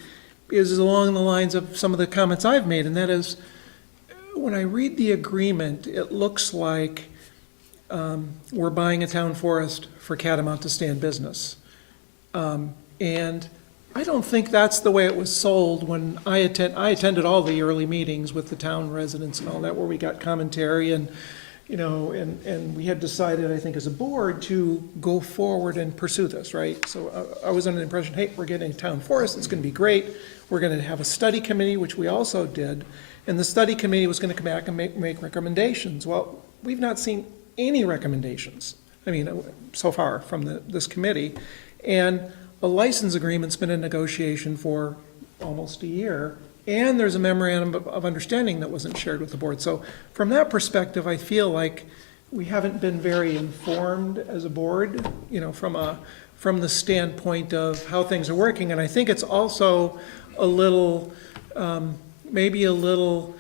is along the lines of some of the comments I've made, and that is, when I read the agreement, it looks like we're buying a town forest for Catamount to stay in business. And I don't think that's the way it was sold when I attended all the early meetings with the town residents and all that, where we got commentary and, and we had decided, I think, as a board to go forward and pursue this, right? So I was under the impression, hey, we're getting a town forest, it's gonna be great. We're gonna have a study committee, which we also did, and the study committee was gonna come back and make recommendations. Well, we've not seen any recommendations, so far from this committee. And a license agreement's been in negotiation for almost a year, and there's a memorandum of understanding that wasn't shared with the board. So from that perspective, I feel like we haven't been very informed as a board, from the standpoint of how things are working. And I think it's also a little, maybe a little,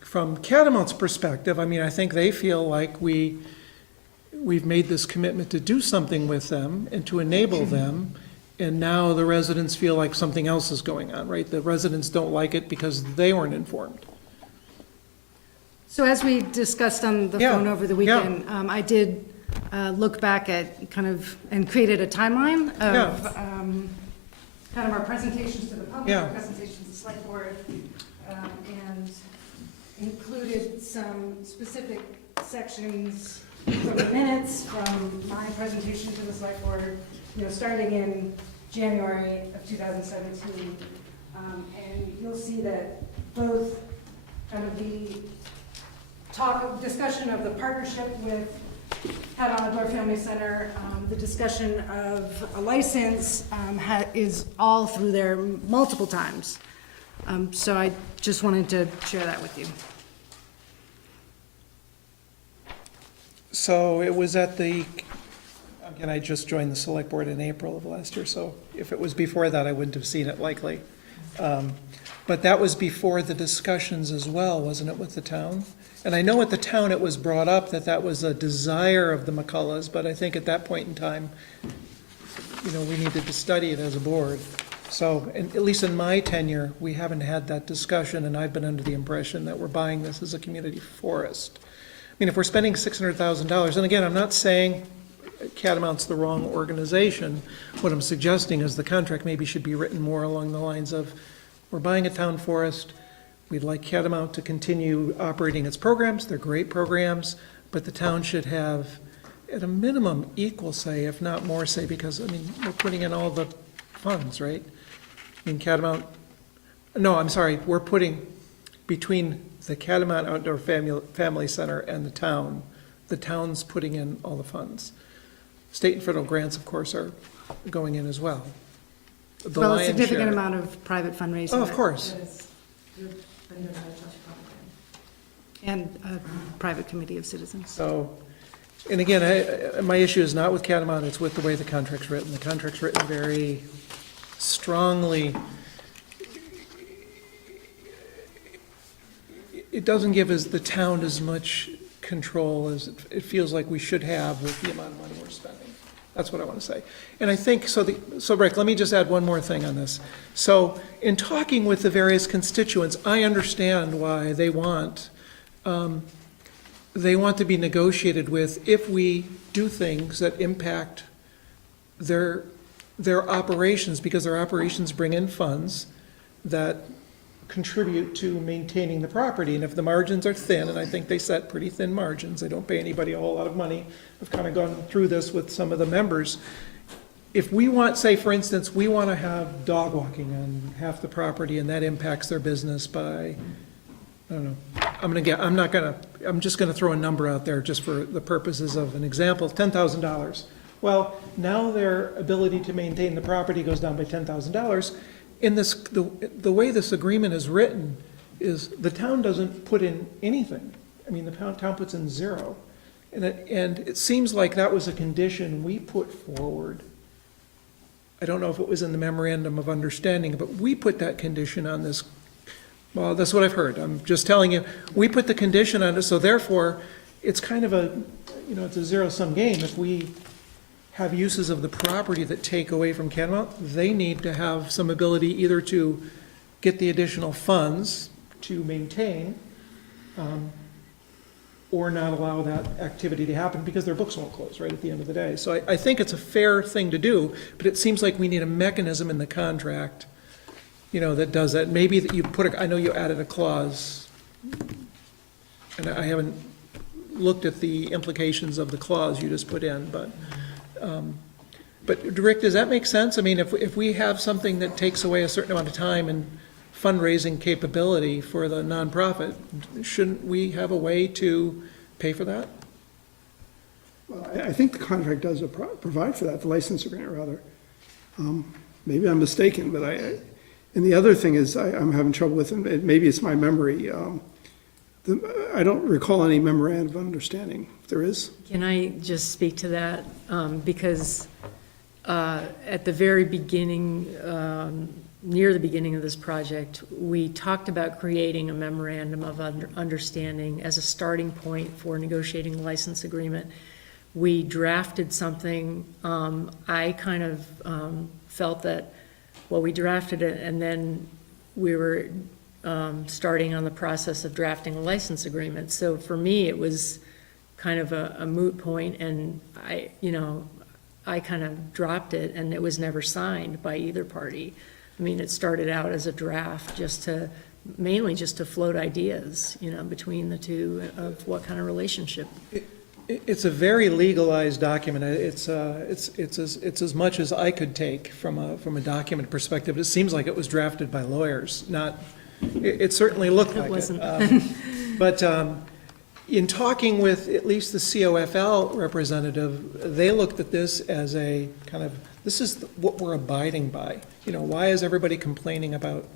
from Catamount's perspective, I think they feel like we've made this commitment to do something with them and to enable them, and now the residents feel like something else is going on, right? The residents don't like it because they weren't informed. So as we discussed on the Yeah, phone over the weekend, I did look back at and created a timeline of kind of our presentations to the public, our presentations to the select board, and included some specific sections from the minutes from my presentation to the select board, starting in January of 2017. And you'll see that both kind of the discussion of the partnership with Outdoor Family Center, the discussion of a license is all through there multiple times. So I just wanted to share that with you. So it was again, I just joined the select board in April of last year, so if it was before that, I wouldn't have seen it likely. But that was before the discussions as well, wasn't it, with the town? And I know at the town it was brought up that was a desire of the McCulloughs, but I think at that point in time, we needed to study it as a board. So, and at least in my tenure, we haven't had that discussion, and I've been under the impression that we're buying this as a community forest. If we're spending $600,000, and again, I'm not saying Catamount's the wrong organization. What I'm suggesting is the contract maybe should be written more along the lines of, we're buying a town forest, we'd like Catamount to continue operating its programs, they're great programs, but the town should have, at a minimum, equal say, if not more say, because, we're putting in all the funds, right? Catamount, no, I'm sorry, we're putting, between the Catamount Outdoor Family Center and the town's putting in all the funds. State and federal grants, of course, are going in as well. The Well, a lion's significant share. amount of private fundraising. Oh, of course. And a private committee of citizens. So, and again, my issue is not with Catamount, it's with the way the contract's written. The contract's written very strongly. It doesn't give us, the town, as much control as it feels like we should have with the amount of money we're spending. That's what I want to say. And I think, so Rick, let me just add one more thing on this. So in talking with the various constituents, I understand why they want to be negotiated with if we do things that impact their operations, because their operations bring in funds that contribute to maintaining the property. And if the margins are thin, and I think they set pretty thin margins, they don't pay anybody a whole lot of money. I've kind of gone through this with some of the members. If we want, say, for instance, we want to have dog walking on half the property and that impacts their business by, I don't know, I'm just gonna throw a number out there just for the purposes of an example, $10,000. Well, now their ability to maintain the property goes down by $10,000. In this, the way this agreement is written is the town doesn't put in anything. I mean, the town puts in zero. And it seems like that was a condition we put forward. I don't know if it was in the memorandum of understanding, but we put that condition on this. Well, that's what I've heard. I'm just telling you, we put the condition on it, so therefore, it's kind of a, it's a zero-sum game. If we have uses of the property that take away from Catamount, they need to have some ability either to get the additional funds to maintain, or not allow that activity to happen because their books won't close right at the end of the day. So I think it's a fair thing to do, but it seems like we need a mechanism in the contract, that does that. Maybe that you I know you added a clause, and I haven't looked at the implications of the clause you just put in, but Rick, does that make sense? I mean, if we have something that takes away a certain amount of time and fundraising capability for the nonprofit, shouldn't we have a way to pay for that? Well, I think the contract does provide for that, the license agreement, rather. Maybe I'm mistaken, but and the other thing is, I'm having trouble with, and maybe it's my memory, I don't recall any memorandum of understanding. If there is? Can I just speak to that? Because at the very beginning, near the beginning of this project, we talked about creating a memorandum of understanding as a starting point for negotiating a license agreement. We drafted something. I kind of felt that, well, we drafted it and then we were starting on the process of drafting a license agreement. So for me, it was kind of a moot point, and I kind of dropped it, and it was never signed by either party. I mean, it started out as a draft mainly just to float ideas, between the two of what kind of relationship. It's a very legalized document. It's as much as I could take from a document perspective. It seems like it was drafted by lawyers, not, it certainly looked like it. Wasn't. But in talking with at least the COFL representative, they looked at this as a kind of, this is what we're abiding by. Why is everybody complaining about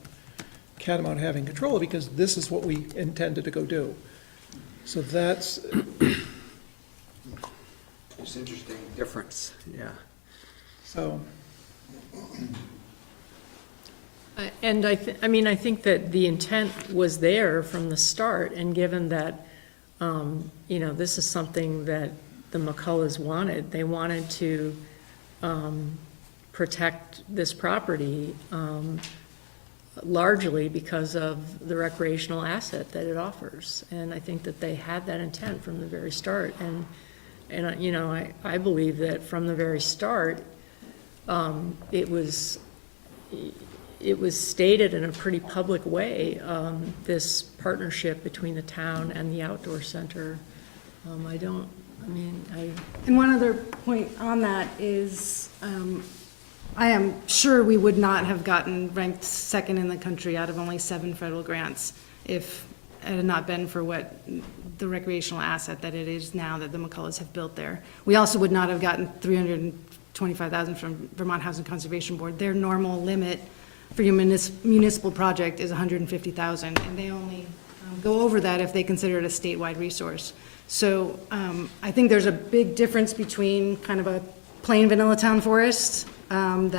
Catamount having control? Because this is what we intended to go do. So that's... It's an interesting difference, yeah. So... And I think that the intent was there from the start, and given that, this is something that the McCulloughs wanted. They wanted to protect this property largely because of the recreational asset that it offers. And I think that they had that intent from the very start. And I believe that from the very start, it was stated in a pretty public way, this partnership between the town and the outdoor center. And one other point on that is, I am sure we would not have gotten ranked second in the country out of only 7 federal grants if it had not been for what the recreational asset that it is now that the McCulloughs have built there. We also would not have gotten $325,000 from Vermont Housing Conservation Board. Their normal limit for your municipal project is $150,000, and they only go over that if they consider it a statewide resource. So I think there's a big difference between kind of a plain vanilla town forest and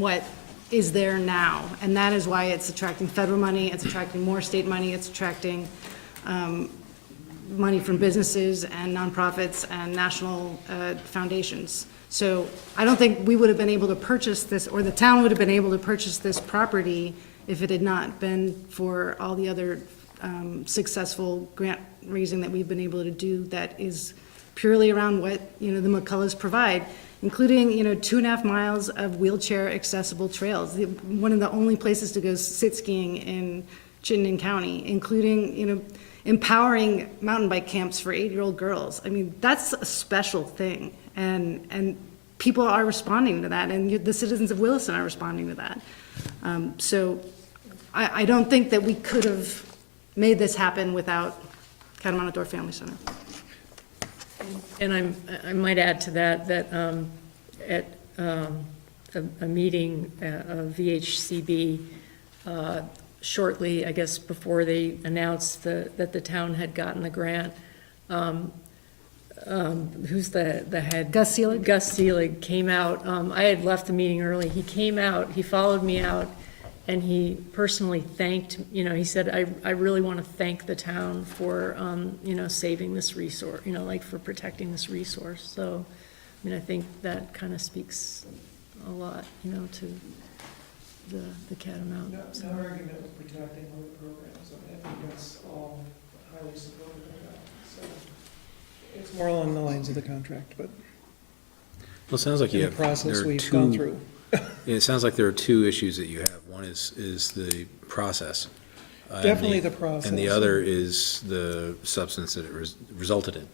what is there now, and that is why it's attracting federal money, it's attracting more state money, it's attracting money from businesses and nonprofits and national foundations. So I don't think we would have been able to purchase this, or the town would have been able to purchase this property if it had not been for all the other successful grant raising that we've been able to do that is purely around what, the McCulloughs provide, including, 2.5 miles of wheelchair accessible trails. One of the only places to go sit skiing in Chittenden County, including, empowering mountain bike camps for 8-year-old girls. I mean, that's a special thing. And people are responding to that, and the citizens of Williston are responding to that. So I don't think that we could have made this happen without Catamount Outdoor Family Center. And I might add to that, at a meeting of VHCB, shortly, I guess, before they announced that the town had gotten the grant, who's the head? Gus Seelig? Gus Seelig came out. I had left the meeting early. He came out, he followed me out, and he personally thanked, he said, I really want to thank the town for, saving this resource, for protecting this resource. So, I think that kind of speaks a lot, to the Catamount. No argument with protecting other programs. I think that's all highly supported of that. So it's more along the lines of the contract, but Well, it sounds like in you the have, process there are we've gone two, through. it sounds like there are two issues that you have. One is the process. and Definitely the process. And the other is the substance that it resulted in.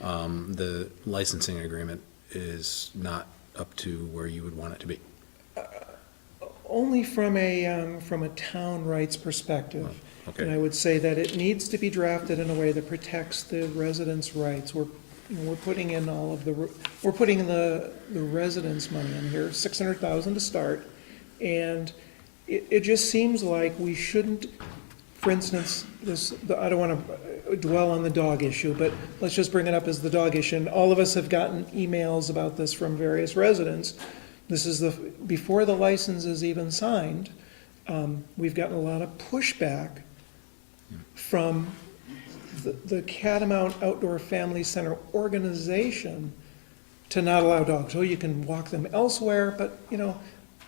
The licensing agreement is not up to where you would want it to be. Only from a town rights perspective. Okay. And I would say that it needs to be drafted in a way that protects the residents' rights. We're putting in we're putting the residents' money in here, $600,000 to start. And it just seems like we shouldn't, for instance, I don't want to dwell on the dog issue, but let's just bring it up as the dog issue. And all of us have gotten emails about this from various residents. This is before the license is even signed, we've gotten a lot of pushback from the Catamount Outdoor Family Center organization to not allow dogs. Oh, you can walk them elsewhere, but,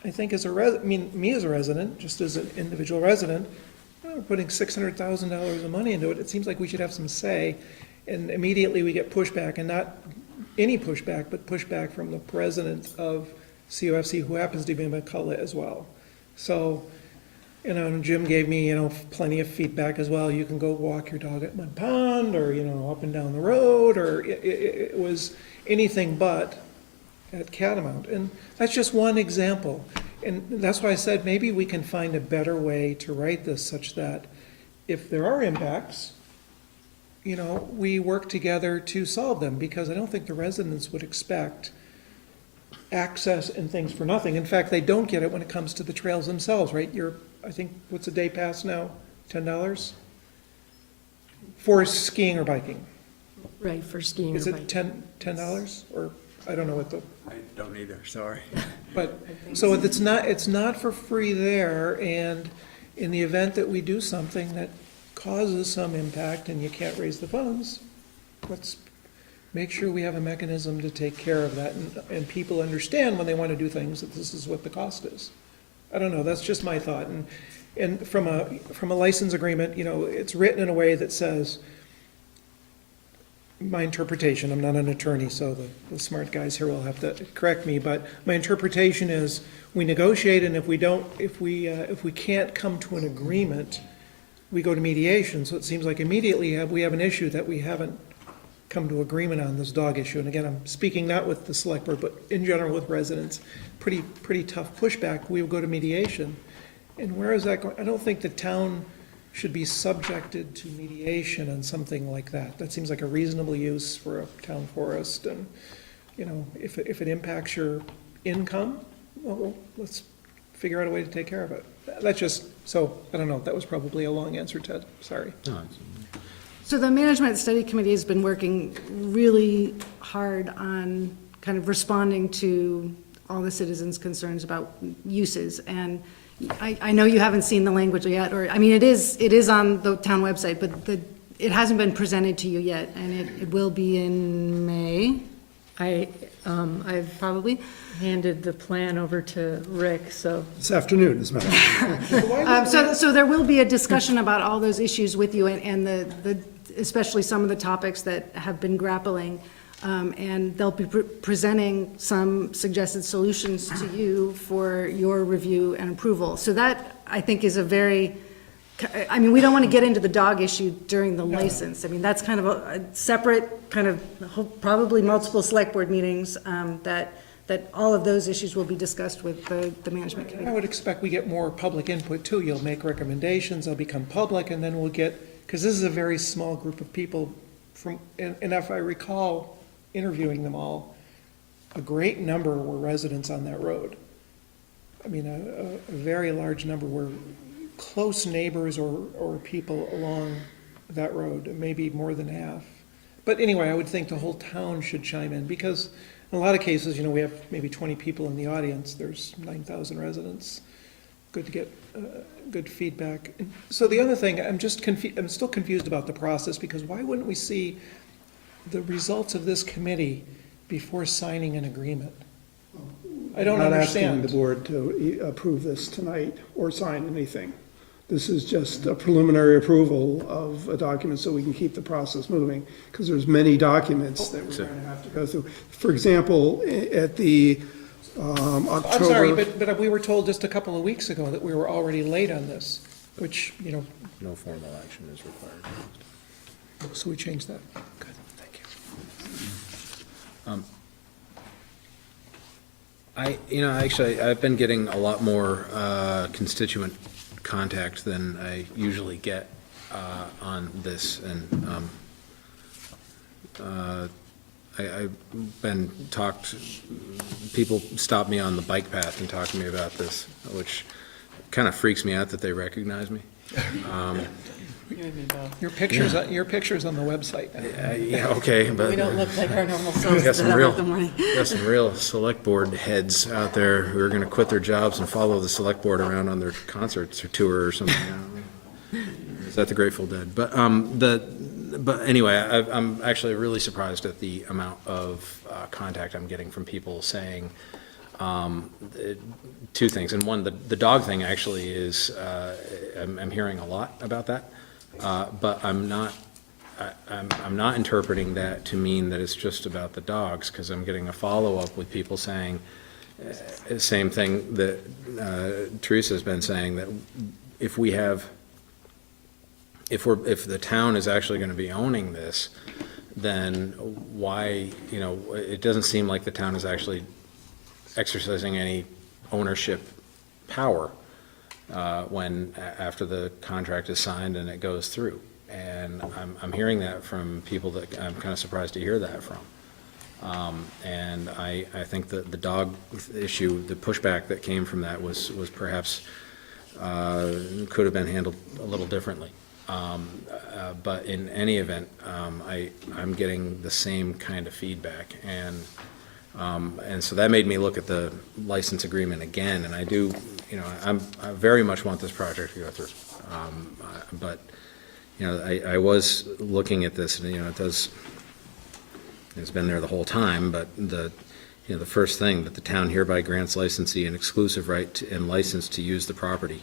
I think as me as a resident, just as an individual resident, we're putting $600,000 of money into it. It seems like we should have some say. And immediately we get pushback, and not any pushback, but pushback from the president of COFC, who happens to be a McCullough as well. So, and Jim gave me, plenty of feedback as well. You can go walk your dog at Mud Pond, or, up and down the road, or it was anything but at Catamount. And that's just one example. And that's why I said maybe we can find a better way to write this such that if there are impacts, we work together to solve them, because I don't think the residents would expect access and things for nothing. In fact, they don't get it when it comes to the trails themselves, right? I think, what's a day pass now? $10? For skiing or biking? Right, for skiing or Is biking. it $10? Or, I don't know what the, I don't either, sorry. but, so it's not for free there, and in the event that we do something that causes some impact and you can't raise the funds, let's make sure we have a mechanism to take care of that, and people understand when they want to do things that this is what the cost is. I don't know, that's just my thought. And from a license agreement, it's written in a way that says, my interpretation, I'm not an attorney, so the smart guys here will have to correct me, but my interpretation is we negotiate, and if we can't come to an agreement, we go to mediation. So it seems like immediately we have an issue that we haven't come to agreement on, this dog issue. And again, I'm speaking not with the select board, but in general with residents, pretty tough pushback. We will go to mediation. And where is that going? I don't think the town should be subjected to mediation on something like that. That seems like a reasonable use for a town forest. And, if it impacts your income, well, let's figure out a way to take care of it. That's just, so, I don't know, that was probably a long answer, Ted, sorry. No, So the Management Study Committee has been working really hard on kind of responding to all the citizens' concerns about uses. And I know you haven't seen the language yet, it is on the town website, but it hasn't been presented to you yet, and it will be in May, I've probably. handed the plan over to Rick, so This afternoon, as a matter of fact. So there will be a discussion about all those issues with you and especially some of the topics that have been grappling. And they'll be presenting some suggested solutions to you for your review and approval. So that, I think, is a very, I mean, we don't want to get into the dog issue during the license. I mean, that's kind of a separate, kind of, probably multiple select board meetings, that all of those issues will be discussed with the management I committee. would expect we get more public input too. You'll make recommendations, they'll become public, and then we'll get, because this is a very small group of people from, and if I recall interviewing them all, a great number were residents on that road. I mean, a very large number were close neighbors or people along that road, maybe more than half. But anyway, I would think the whole town should chime in, because in a lot of cases, you know, we have maybe 20 people in the audience, there's 9,000 residents. Good to get good feedback. So the other thing, I'm still confused about the process, because why wouldn't we see the results of this committee before signing an agreement? I don't Not asking understand. the board to approve this tonight or sign anything. This is just a preliminary approval of a document so we can keep the process moving, because there's many documents that we're going to have to go through. For example, at the October. I'm sorry, but we were told just a couple of weeks ago that we were already late on this, which, you know, No formal action is required. so we changed that. Good, thank you. Actually, I've been getting a lot more constituent contact than I usually get on this, and I've been people stop me on the bike path and talk to me about this, which kind of freaks me out that they recognize me. Your picture's on the website. Yeah, okay, but. We don't look like our normal We selves got that some up in the morning. got some real select board heads out there who are gonna quit their jobs and follow the select board around on their concerts or tour or something. Is that the Grateful Dead? But, but anyway, I'm actually really surprised at the amount of contact I'm getting from people saying, two things. And one, the dog thing actually is, I'm hearing a lot about that. But I'm not interpreting that to mean that it's just about the dogs, because I'm getting a follow-up with people saying, same thing that Teresa's been saying, that if the town is actually gonna be owning this, then why, it doesn't seem like the town is actually exercising any ownership power after the contract is signed and it goes through. And I'm hearing that from people that I'm kind of surprised to hear that from. And I think that the dog issue, the pushback that came from that was perhaps, could have been handled a little differently. But in any event, I'm getting the same kind of feedback, and so that made me look at the license agreement again, and I do, I very much want this project to go through. But, I was looking at this, and, it's been there the whole time, but the first thing, that the town hereby grants licensee an exclusive right and license to use the property.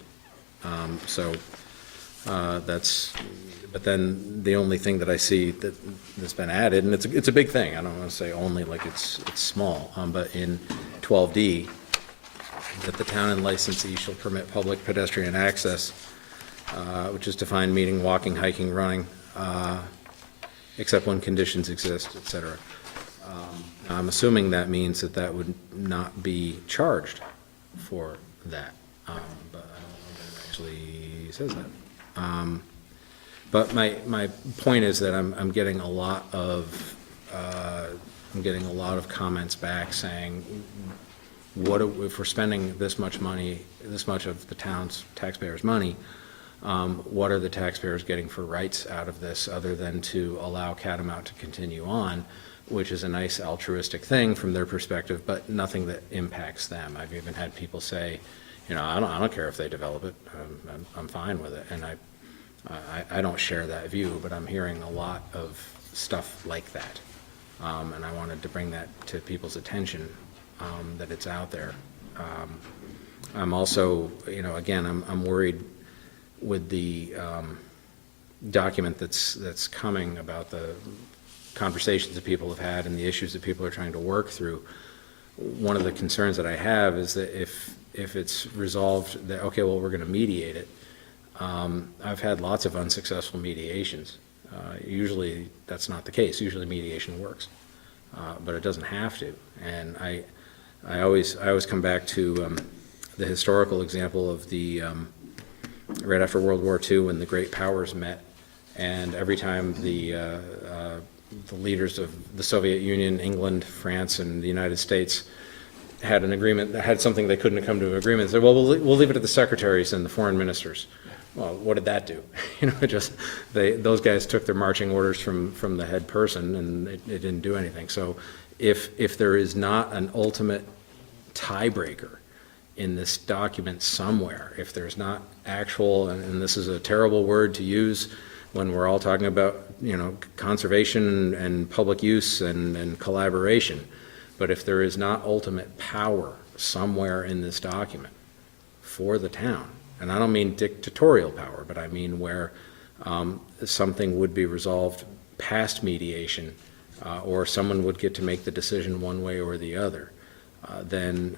But then the only thing that I see that's been added, and it's a big thing, I don't want to say only like it's small, but in 12D, that the town and licensee shall permit public pedestrian access, which is defined meaning walking, hiking, running, except when conditions exist, et cetera. I'm assuming that means that would not be charged for that, but I don't know if it actually says that. But my point is that I'm getting a lot of comments back saying, if we're spending this much money, this much of the town's taxpayers' money, what are the taxpayers getting for rights out of this other than to allow Catamount to continue on, which is a nice altruistic thing from their perspective, but nothing that impacts them. I've even had people say, I don't care if they develop it, I'm fine with it. And I don't share that view, but I'm hearing a lot of stuff like that. And I wanted to bring that to people's attention, that it's out there. I'm also, again, I'm worried with the document that's coming about the conversations that people have had and the issues that people are trying to work through. One of the concerns that I have is that if it's resolved that, okay, well, we're going to mediate it. I've had lots of unsuccessful mediations. Usually that's not the case. Usually mediation works, but it doesn't have to. And I always come back to the historical example of the right after World War II when the great powers met, and every time the leaders of the Soviet Union, England, France, and the United States had an agreement, had something they couldn't come to an agreement, they said, well, we'll leave it to the secretaries and the foreign ministers. Well, what did that do? Those guys took their marching orders from the head person, and it didn't do anything. So if there is not an ultimate tiebreaker in this document somewhere, if there's not actual, and this is a terrible word to use when we're all talking about, conservation and public use and collaboration, but if there is not ultimate power somewhere in this document for the town, and I don't mean dictatorial power, but I mean where something would be resolved past mediation, or someone would get to make the decision one way or the other, then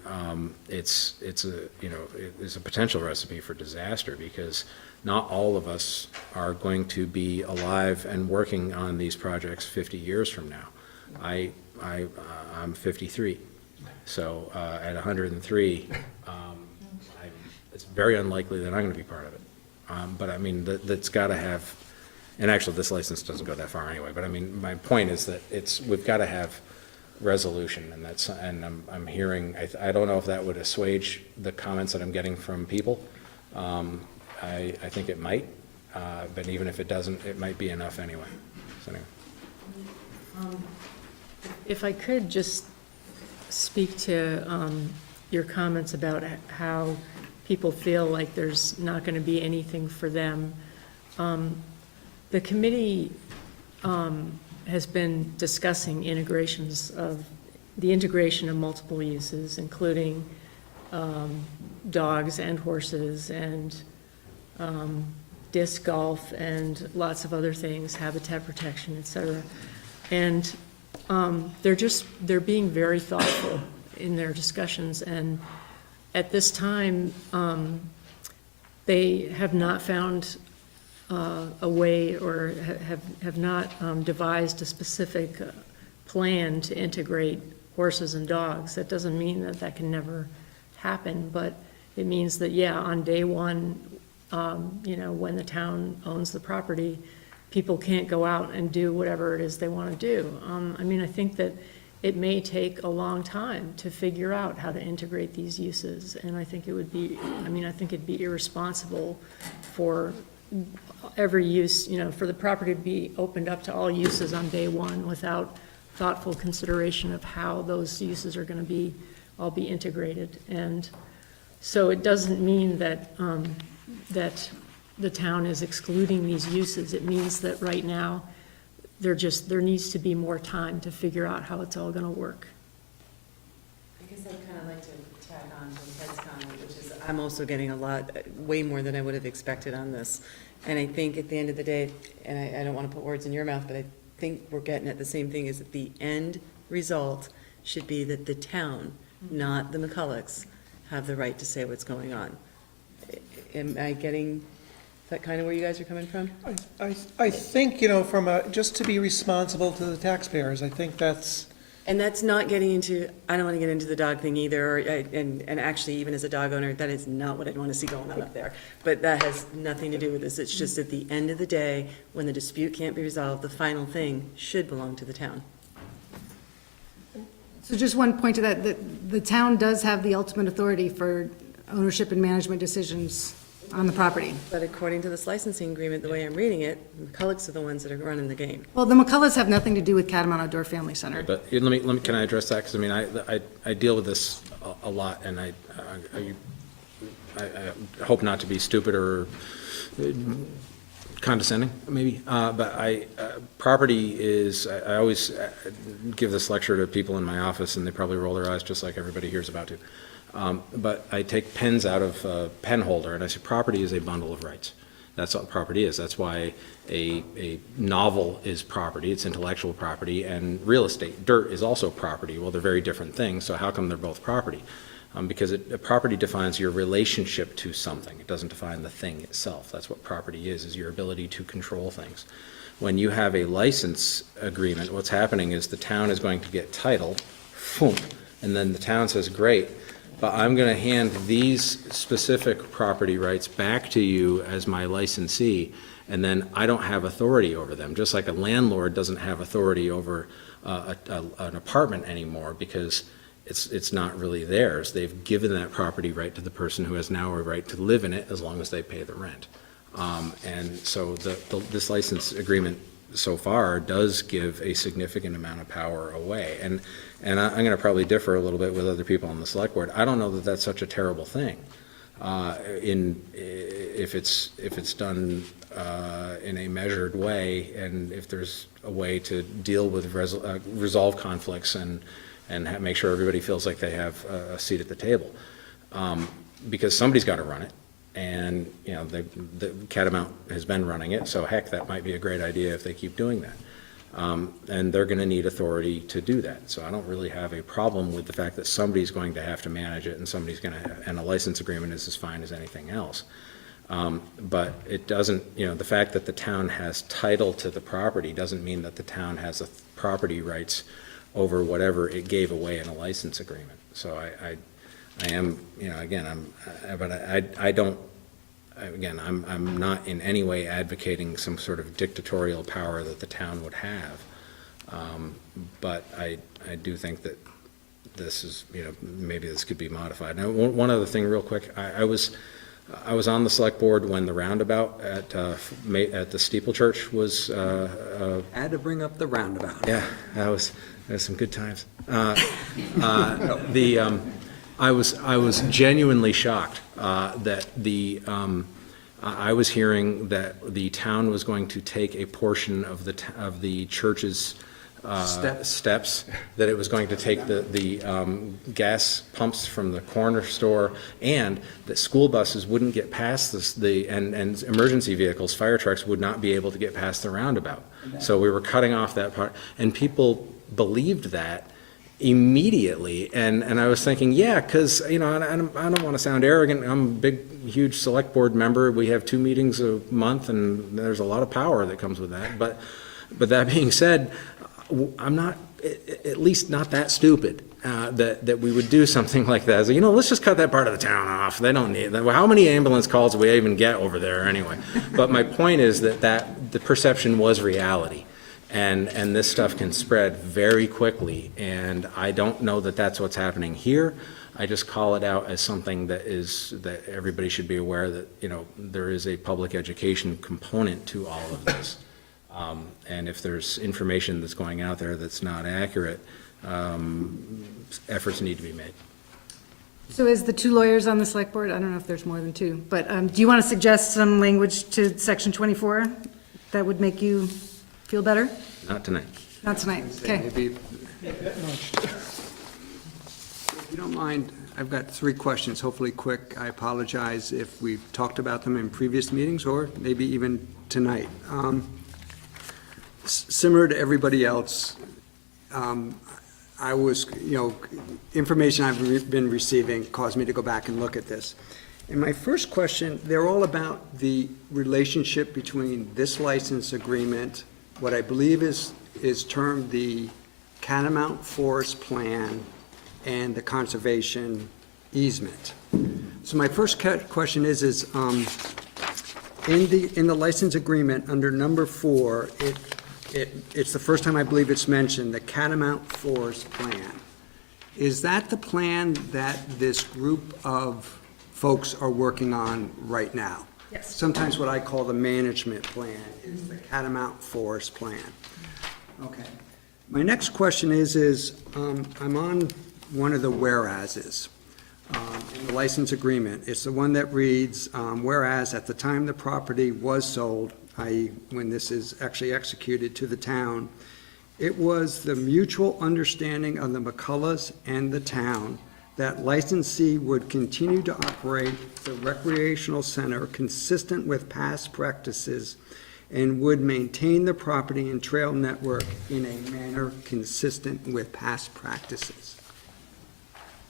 it's a potential recipe for disaster, because not all of us are going to be alive and working on these projects 50 years from now. I'm 53, so at 103, it's very unlikely that I'm going to be part of it. But I mean, that's got to have, and actually this license doesn't go that far anyway, but I mean, my point is that we've got to have resolution, and I'm hearing, I don't know if that would assuage the comments that I'm getting from people. I think it might, but even if it doesn't, it might be enough anyway. So anyway. If I could just speak to your comments about how people feel like there's not going to be anything for them. The committee has been discussing the integration of multiple uses, including dogs and horses and disc golf and lots of other things, habitat protection, et cetera. And they're being very thoughtful in their discussions, and at this time, they have not found a way, or have not devised a specific plan to integrate horses and dogs. That doesn't mean that can never happen, but it means that, yeah, on day one, when the town owns the property, people can't go out and do whatever it is they want to do. I think that it may take a long time to figure out how to integrate these uses, and I think it'd be irresponsible for every use, for the property to be opened up to all uses on day one without thoughtful consideration of how those uses are going to all be integrated. And so it doesn't mean that that the town is excluding these uses. It means that right now there needs to be more time to figure out how it's all going to work. I guess I'd kind of like to tack on to Ted's comment, which is I'm also getting way more than I would have expected on this. And I think at the end of the day, and I don't want to put words in your mouth, but I think we're getting at the same thing, is that the end result should be that the town, not the McCullochs, have the right to say what's going on. Am I getting that kind of where you guys are coming from? I think, just to be responsible to the taxpayers, I think that's. And that's not getting into, I don't want to get into the dog thing either, and actually, even as a dog owner, that is not what I'd want to see going on up there. But that has nothing to do with this. It's just at the end of the day, when the dispute can't be resolved, the final thing should belong to the town. So just one point to that, the town does have the ultimate authority for ownership and management decisions on the property. But according to this licensing agreement, the way I'm reading it, McCullochs are the ones that are running the game. Well, the McCullochs have nothing to do with Catamount Outdoor Family Center. But let me, can I address that? Because I deal with this a lot, and I hope not to be stupid or condescending, maybe, but property is, I always give this lecture to people in my office, and they probably roll their eyes just like everybody here's about to. But I take pens out of a pen holder, and I say, property is a bundle of rights. That's what property is. That's why a novel is property, it's intellectual property, and real estate, dirt is also property. Well, they're very different things, so how come they're both property? Because property defines your relationship to something. It doesn't define the thing itself. That's what property is your ability to control things. When you have a license agreement, what's happening is the town is going to get title, boom, and then the town says, great, but I'm going to hand these specific property rights back to you as my licensee, and then I don't have authority over them, just like a landlord doesn't have authority over an apartment anymore because it's not really theirs. They've given that property right to the person who has now a right to live in it as long as they pay the rent. And so this license agreement so far does give a significant amount of power away. And I'm going to probably differ a little bit with other people on the select board. I don't know that that's such a terrible thing. If it's done in a measured way, and if there's a way to deal with resolve conflicts and make sure everybody feels like they have a seat at the table, because somebody's got to run it. And, you know, the Catamount has been running it, so heck, that might be a great idea if they keep doing that. And they're going to need authority to do that. So I don't really have a problem with the fact that somebody's going to have to manage it, and somebody's going to, and a license agreement is as fine as anything else. But it doesn't, you know, the fact that the town has title to the property doesn't mean that the town has property rights over whatever it gave away in a license agreement. So I am, you know, again, I'm not in any way advocating some sort of dictatorial power that the town would have. But I do think that this is, you know, maybe this could be modified. Now, one other thing real quick, I was on the select board when the roundabout at the Steeple Church was. Had to bring up the roundabout. Yeah, that was some good times. I was genuinely shocked that I was hearing that the town was going to take a portion of the church's steps, that it was going to take the gas pumps from the corner store, and that school buses wouldn't get past this, and emergency vehicles, fire trucks would not be able to get past the roundabout. So we were cutting off that part, and people believed that immediately, and I was thinking, yeah, because, you know, I don't want to sound arrogant. I'm a big, huge select board member. We have 2 meetings a month, and there's a lot of power that comes with that. But that being said, I'm not, at least not that stupid, that we would do something like that. So, you know, let's just cut that part of the town off. They don't need that. How many ambulance calls do we even get over there anyway? But my point is that the perception was reality. And this stuff can spread very quickly, and I don't know that that's what's happening here. I just call it out as something that everybody should be aware that, you know, there is a public education component to all of this. And if there's information that's going out there that's not accurate, efforts need to be made. So as the 2 lawyers on the select board, I don't know if there's more than 2, but do you want to suggest some language to section 24 that would make you feel better? Not tonight. Not tonight, okay. Maybe, if you don't mind, I've got 3 questions, hopefully quick. I apologize if we've talked about them in previous meetings or maybe even tonight. Similar to everybody else, I was, you know, information I've been receiving caused me to go back and look at this. And my first question, they're all about the relationship between this license agreement, what I believe is termed the Catamount Forest Plan, and the conservation easement. So my first question is in the license agreement under number 4, it's the first time I believe it's mentioned, the Catamount Forest Plan. Is that the plan that this group of folks are working on right now? Yes. Sometimes what I call the management plan is the Catamount Forest Plan. Okay. My next question is I'm on one of the whereases in the license agreement. It's the one that reads, whereas at the time the property was sold, i.e. when this is actually executed to the town, it was the mutual understanding of the McCulloughs and the town that licensee would continue to operate the recreational center consistent with past practices and would maintain the property and trail network in a manner consistent with past practices.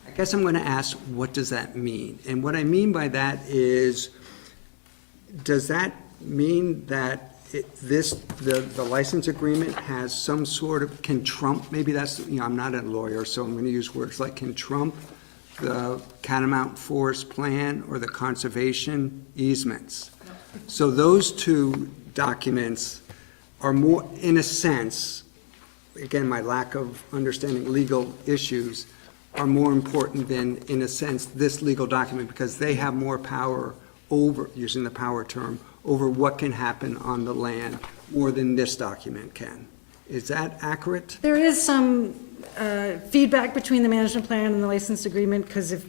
I guess I'm gonna ask, what does that mean? And what I mean by that is, does that mean that the license agreement has some sort of, can trump, maybe that's, I'm not a lawyer, so I'm gonna use words like can trump the Catamount Forest Plan or the conservation easements? So those two documents are more, in a sense, again, my lack of understanding legal issues, are more important than, in a sense, this legal document, because they have more power over, using the power term, over what can happen on the land more than this document can. Is that accurate? There is some feedback between the management plan and the license agreement, because if,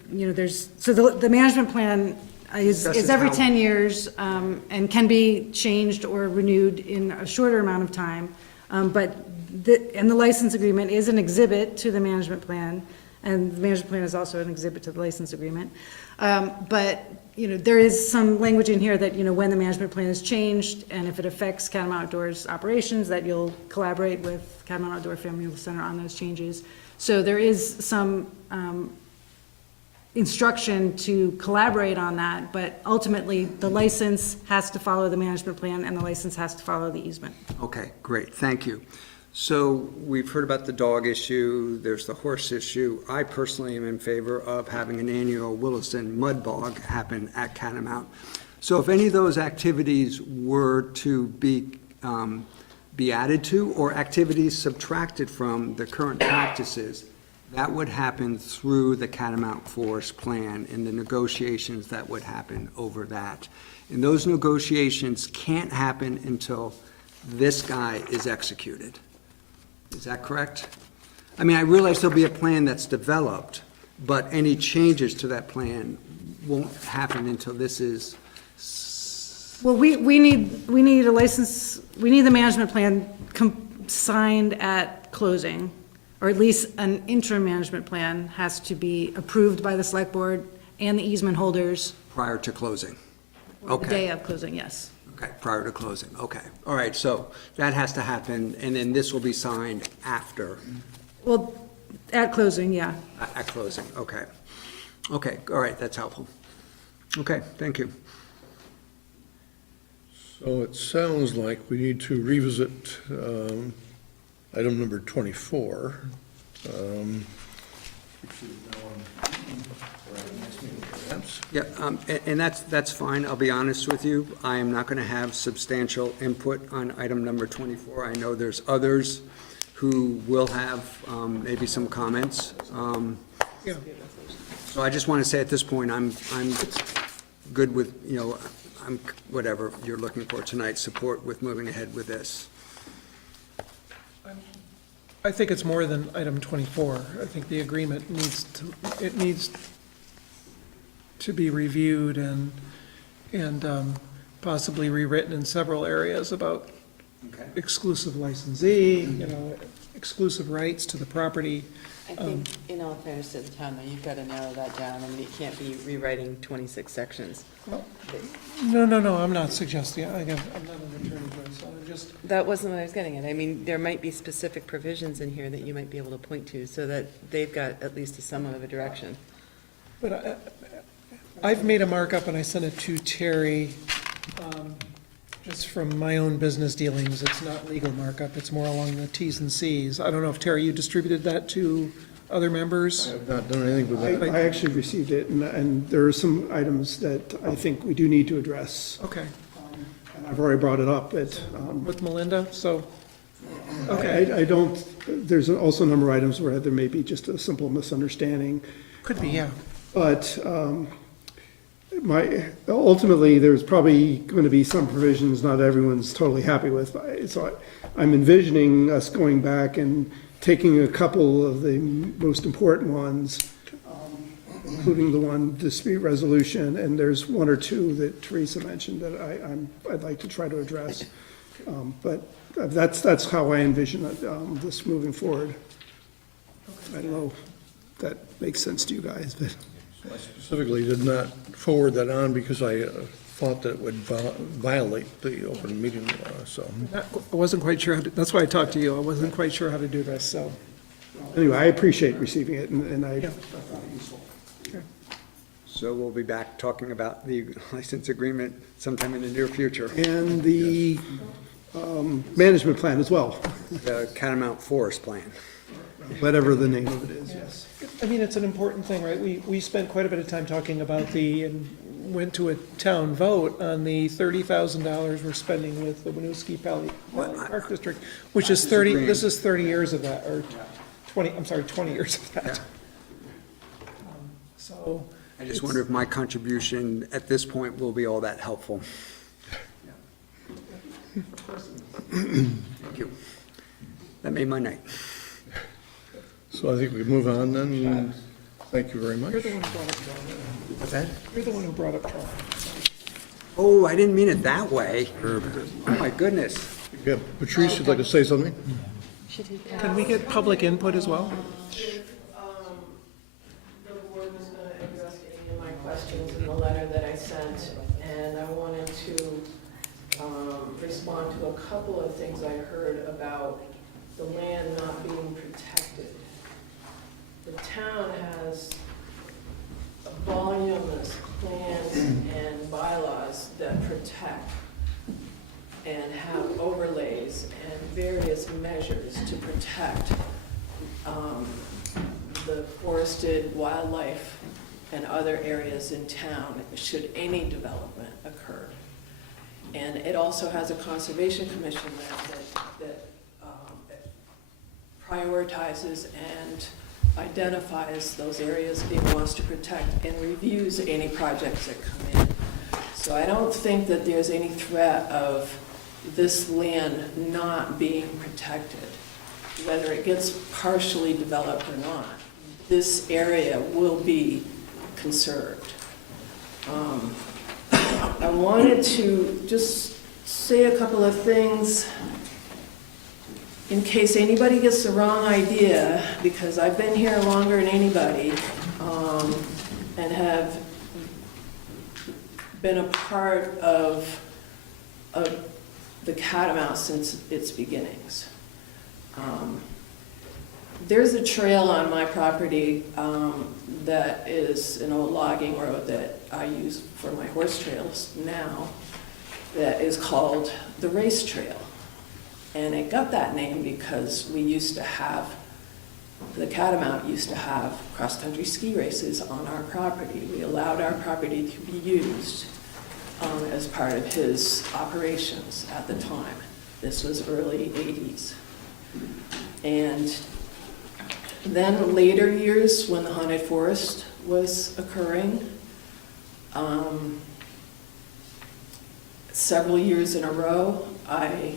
so the management plan is every how- 10 years, and can be changed or renewed in a shorter amount of time. But the license agreement is an exhibit to the management plan, and the management plan is also an exhibit to the license agreement. But, there is some language in here that, when the management plan is changed, and if it affects Catamount Outdoors operations, that you'll collaborate with Catamount Outdoor Family Center on those changes. So there is some instruction to collaborate on that, but ultimately, the license has to follow the management plan, and the license has to follow the easement. Okay, great, thank you. So we've heard about the dog issue, there's the horse issue. I personally am in favor of having an annual Williston Mud Bog happen at Catamount. So if any of those activities were to be added to, or activities subtracted from the current practices, that would happen through the Catamount Forest Plan and the negotiations that would happen over that. And those negotiations can't happen until this guy is executed. Is that correct? I mean, I realize there'll be a plan that's developed, but any changes to that plan won't happen until this is. Well, we need a license, we need the management plan signed at closing, or at least an interim management plan has to be approved by the select board and the easement holders. Prior to closing. The Okay. day of closing, yes. Okay, prior to closing, okay. All right, so that has to happen, and then this will be signed after, Well, at closing, yeah. at closing, okay. Okay, all right, that's helpful. Okay, thank you. So it sounds like we need to revisit item number 24, which is now on for our next meeting, perhaps. Yeah, and that's fine, I'll be honest with you. I am not gonna have substantial input on item number 24. I know there's others who will have maybe some comments. Yeah. So I just wanna say at this point, I'm good with, I'm, whatever you're looking for tonight, support with moving ahead with this. I think it's more than item 24. I think the agreement needs to be reviewed and possibly rewritten in several areas about Okay. exclusive licensee, exclusive rights to the property. I think, in all fairness to the town, though, you've got to narrow that down. I mean, it can't be rewriting 26 sections. No, I'm not suggesting, I'm not an attorney, so I'm just, That wasn't what I was getting at. I mean, there might be specific provisions in here that you might be able to point to, so that they've got at least a somewhat of a direction. but I've made a markup and I sent it to Terry, just from my own business dealings. It's not legal markup, it's more along the Ts and Cs. I don't know if, Terry, you distributed that to other I members? have not done anything with that. I actually received it, and there are some items that I think we do need to address. Okay, And I've already brought it up at, with Melinda, so, okay, I don't, there's also a number of items where there may be just a simple misunderstanding. could be, yeah. But ultimately, there's probably going to be some provisions not everyone's totally happy with. So I'm envisioning us going back and taking a couple of the most important ones including the one dispute resolution, and there's one or two that Teresa mentioned that I'd like to try to address. But that's how I envision it, this moving forward. I don't know if that makes sense to you guys, but. I specifically did not forward that on because I thought that it would violate the open meeting law, so. I wasn't quite sure, that's why I talked to you, I wasn't quite sure how to do this, so. Anyway, I appreciate receiving it, and I Yeah. found it useful. So we'll be back talking about the license agreement sometime in the near future. And the management plan as well, The Catamount Forest Plan. whatever the name of it is, yes. I mean, it's an important thing, right? We spent quite a bit of time talking about and went to a town vote on the $30,000 we're spending with the Winooski Valley Park District, which is 30, this is 30 years of that, or 20, I'm sorry, 20 years of that. So. I just wonder if my contribution at this point will be all that helpful. Thank you. That made my night. So I think we move on then. Thank you very much. You're the one who brought up Charlie. What's that? You're the one who brought up Charlie. Oh, I didn't mean it that way. Oh, my goodness. Yeah, Patrice, you'd like to say something? Can we get public input as well? The board was going to address any of my questions in the letter that I sent, and I wanted to respond to a couple of things I heard about the land not being protected. The town has voluminous plans and bylaws that protect and have overlays and various measures to protect the forested wildlife and other areas in town should any development occur. And it also has a conservation commission that prioritizes and identifies those areas it wants to protect and reviews any projects that come in. So I don't think that there's any threat of this land not being protected, whether it gets partially developed or not. This area will be conserved. I wanted to just say a couple of things in case anybody gets the wrong idea, because I've been here longer than anybody, and have been a part of the Catamount since its beginnings. There's a trail on my property that is an old logging road that I use for my horse trails now, that is called the Race Trail. And it got that name because we used to have, the Catamount used to have cross-country ski races on our property. We allowed our property to be used as part of his operations at the time. This was early 80s. And then later years, when the haunted forest was occurring, several years in a row, I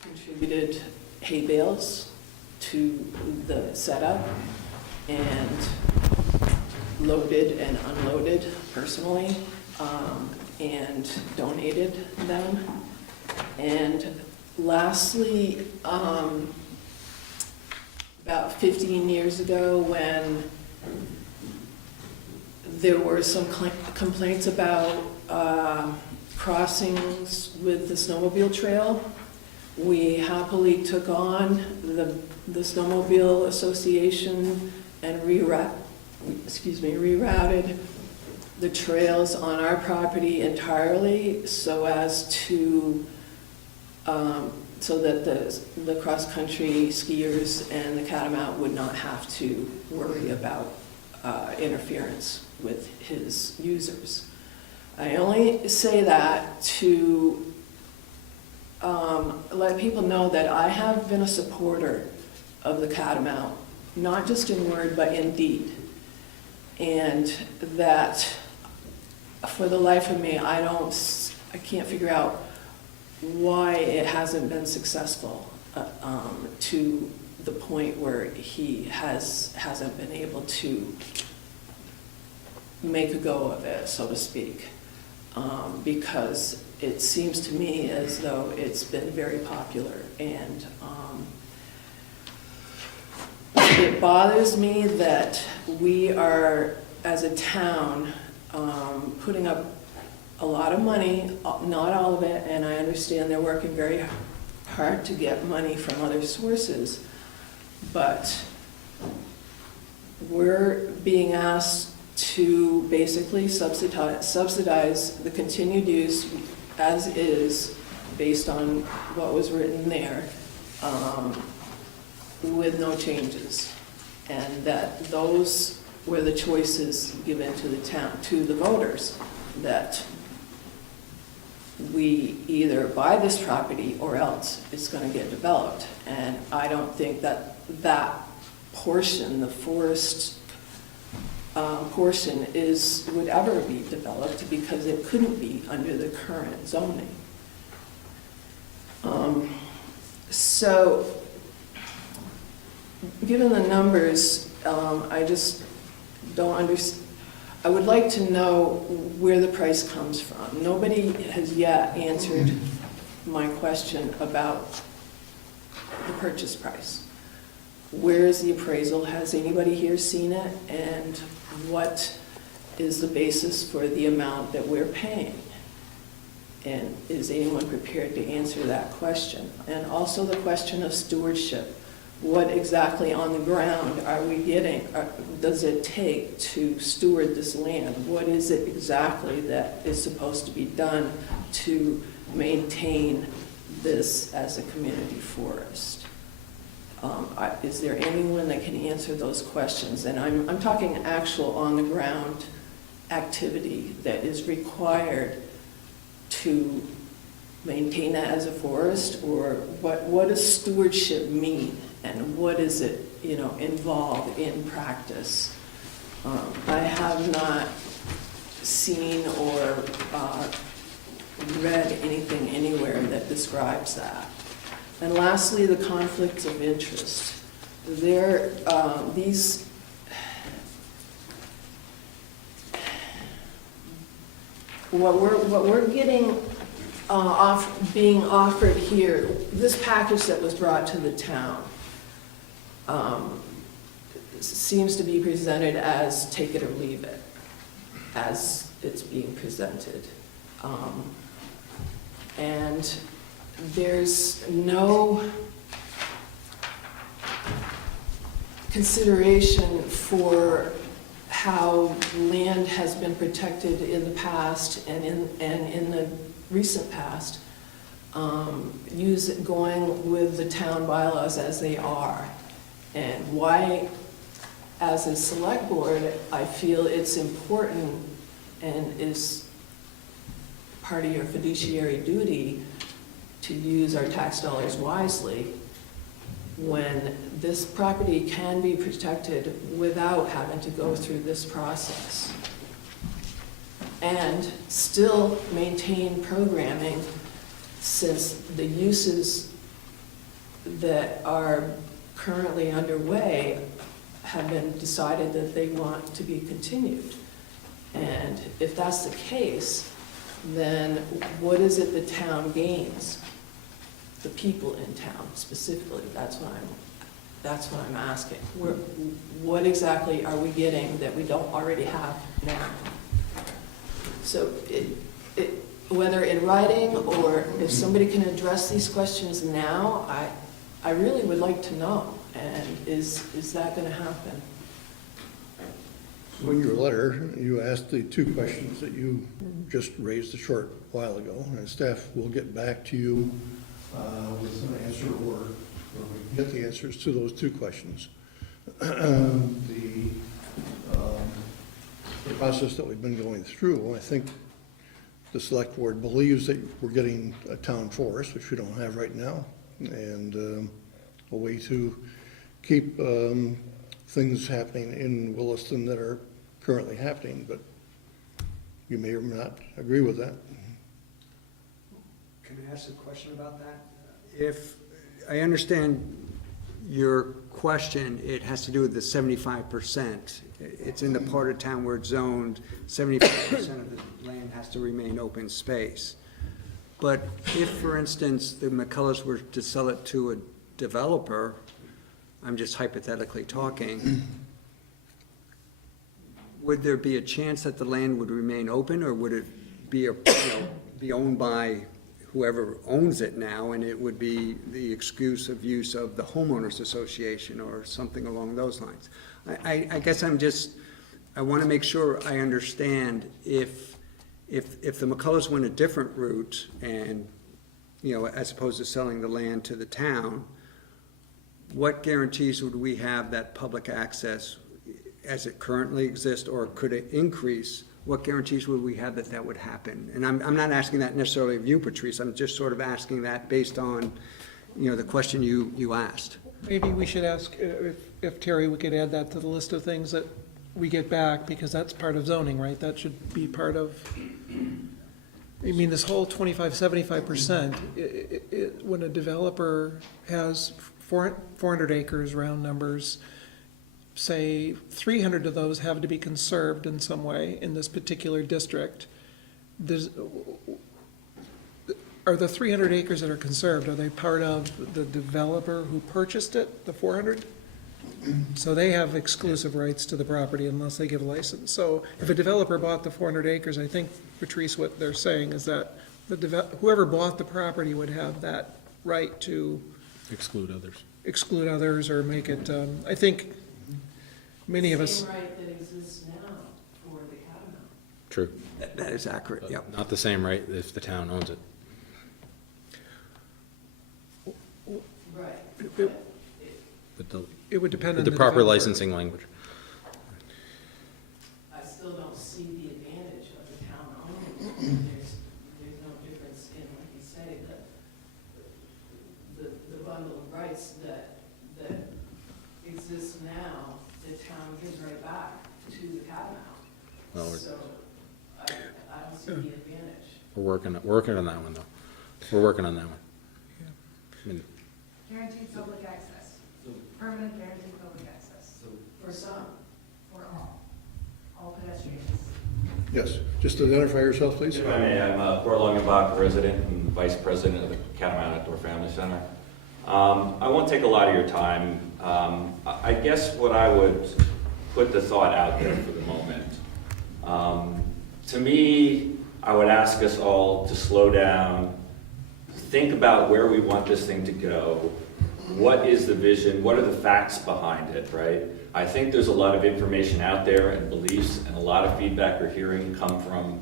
contributed hay bales to the setup and loaded and unloaded personally, and donated them. And lastly, about 15 years ago, when there were some complaints about crossings with the snowmobile trail, we happily took on the Snowmobile Association and rerouted the trails on our property entirely so as to so that the cross-country skiers and the Catamount would not have to worry about interference with his users. I only say that to let people know that I have been a supporter of the Catamount, not just in word, but in deed. And that for the life of me, I can't figure out why it hasn't been successful to the point where he hasn't been able to make a go of it, so to speak, because it seems to me as though it's been very popular, and it bothers me that we are, as a town, putting up a lot of money, not all of it, and I understand they're working very hard to get money from other sources, but we're being asked to basically subsidize the continued use as is, based on what was written there, with no changes. And that those were the choices given to the town, to the voters, that we either buy this property or else it's gonna get developed. And I don't think that that portion, the forest portion, would ever be developed, because it couldn't be under the current zoning. So, given the numbers, I just don't understand. I would like to know where the price comes from. Nobody has yet answered my question about the purchase price. Where is the appraisal? Has anybody here seen it? And what is the basis for the amount that we're paying? And is anyone prepared to answer that question? And also the question of stewardship. What exactly on the ground are we getting, does it take to steward this land? What is it exactly that is supposed to be done to maintain this as a community forest? Is there anyone that can answer those questions? And I'm talking actual on-the-ground activity that is required to maintain that as a forest, or what does stewardship mean? And what does it, involve in practice? I have not seen or read anything anywhere that describes that. And lastly, the conflicts of interest. What we're getting being offered here, this package that was brought to the town, seems to be presented as take it or leave it, as it's being presented. And there's no consideration for how land has been protected in the past and in the recent past, going with the town bylaws as they are. And why, as a select board, I feel it's important and is part of your fiduciary duty to use our tax dollars wisely when this property can be protected without having to go through this process. And still maintain programming, since the uses that are currently underway have been decided that they want to be continued. And if that's the case, then what is it the town gains? The people in town specifically, that's what I'm asking. What exactly are we getting that we don't already have now? So whether in writing or if somebody can address these questions now, I really would like to know. And is that gonna happen? So in your letter, you asked the two questions that you just raised a short while ago, and staff will get back to you with an answer, or we can get the answers to those two questions. The process that we've been going through, I think the select board believes that we're getting a town forest, which we don't have right now, and a way to keep things happening in Williston that are currently happening, but you may or may not agree with that. Can I ask a question about that? If I understand your question, it has to do with the 75%, it's in the part of town where it's zoned, 75% of the land has to remain open space. But if, for instance, the McCullough were to sell it to a developer, I'm just hypothetically talking, would there be a chance that the land would remain open, or would it be be owned by whoever owns it now, and it would be the exclusive use of the homeowners association or something along those lines? I guess I want to make sure I understand if the McCulloughs went a different route and, as opposed to selling the land to the town, what guarantees would we have that public access as it currently exists, or could it increase? What guarantees would we have that that would happen? And I'm not asking that necessarily of you, Patrice, I'm just sort of asking that based on, the question you asked. Maybe we should ask if Terry, we could add that to the list of things that we get back, because that's part of zoning, right? That should be part of, this whole 25-75%, when a developer has 400 acres, round numbers, say 300 of those have to be conserved in some way in this particular district. Are the 300 acres that are conserved, are they part of the developer who purchased it, the 400? So they have exclusive rights to the property unless they give a license. So if a developer bought the 400 acres, I think, Patrice, what they're saying is that whoever bought the property would have that right to Exclude others. or make it, I think many of us. Same right that exists now for the catamount. True. That is accurate, But yep. not the same right if the town owns it. Right. But the, It would depend on the the proper developer. licensing language. I still don't see the advantage of the town owning. There's no difference in, like you say, the bundle of rights that exists now, the town gives right back to the Well, catamount. So I don't see the advantage. We're working on that one, though. We're working on that one. I mean, Guaranteed public access, permanent guaranteed public access, For some. for all pedestrians. Yes, just identify yourself, please. If I may, I'm a Port Longenbach resident and vice president of the Catamount Outdoor Family Center. I won't take a lot of your time. I guess what I would put the thought out there for the moment. To me, I would ask us all to slow down, think about where we want this thing to go. What is the vision? What are the facts behind it, right? I think there's a lot of information out there and beliefs, and a lot of feedback we're hearing come from,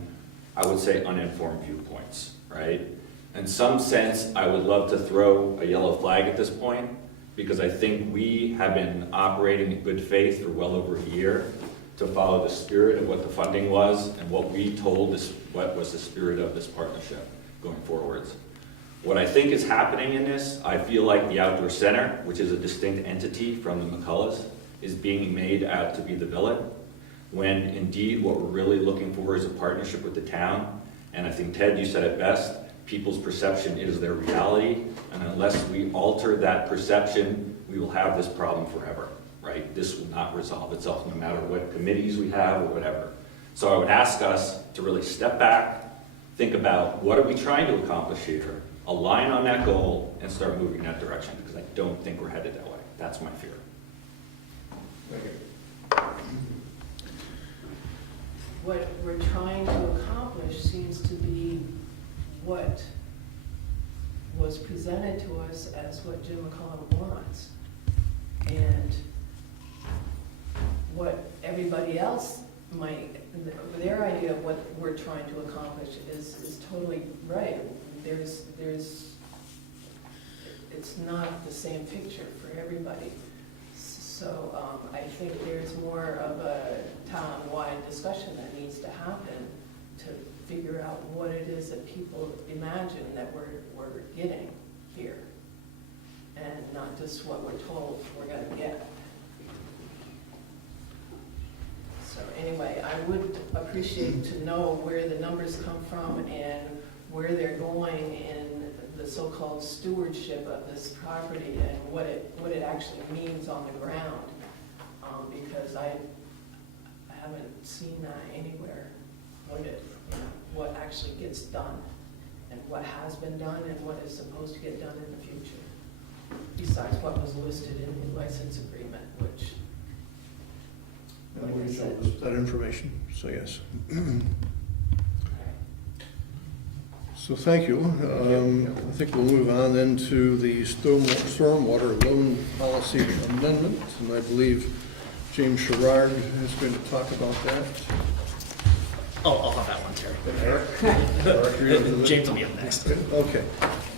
I would say, uninformed viewpoints, right? In some sense, I would love to throw a yellow flag at this point, because I think we have been operating in good faith for well over a year to follow the spirit of what the funding was and what we told us what was the spirit of this partnership going forwards. What I think is happening in this, I feel like the Outdoor Center, which is a distinct entity from the McCulloughs, is being made out to be the villain, when indeed what we're really looking for is a partnership with the town. And I think, Ted, you said it best, people's perception is their reality, and unless we alter that perception, we will have this problem forever, right? This will not resolve itself no matter what committees we have or whatever. So I would ask us to really step back, think about what are we trying to accomplish here, align on that goal, and start moving in that direction, because I don't think we're headed that way. That's my fear. What we're trying to accomplish seems to be what was presented to us as what Jim McCullough wants. And what everybody else might, their idea of what we're trying to accomplish is totally right. It's not the same picture for everybody. So I think there's more of a town-wide discussion that needs to happen to figure out what it is that people imagine that we're getting here, and not just what we're told we're going to get. So anyway, I would appreciate to know where the numbers come from and where they're going in the so-called stewardship of this property and what it actually means on the ground. Because haven't seen that anywhere noted, you know, what actually gets done, and what has been done, and what is supposed to get done in the future, besides what was listed in the license agreement, which, like I said. That information, so yes. So thank you. I think we'll move on then to the stormwater loan policy amendment, and I believe James Sherrard is going to talk about that. I'll have that one, Terry. James will be up next. Okay.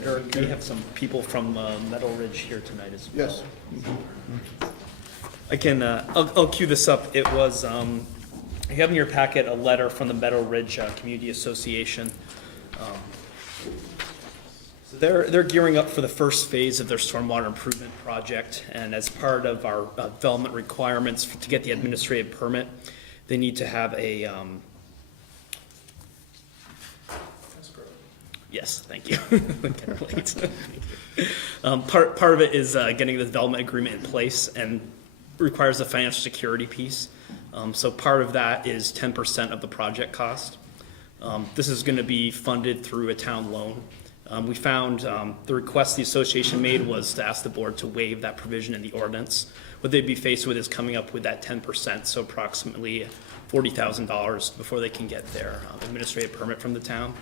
Eric, We have some people from Meadow Ridge here tonight as well. yes. I can, I'll cue this up. It was, you have in your packet a letter from the Meadow Ridge Community Association. So they're gearing up for the first phase of their stormwater improvement project, and as part of our development requirements to get the administrative permit, they need to have a, yes, thank you. Getting late. Part of it is getting the development agreement in place, and requires a financial security piece. So part of that is 10% of the project cost. This is going to be funded through a town loan. We found the request the association made was to ask the board to waive that provision in the ordinance. What they'd be faced with is coming up with that 10%, so approximately $40,000 before they can get their administrative permit from the town.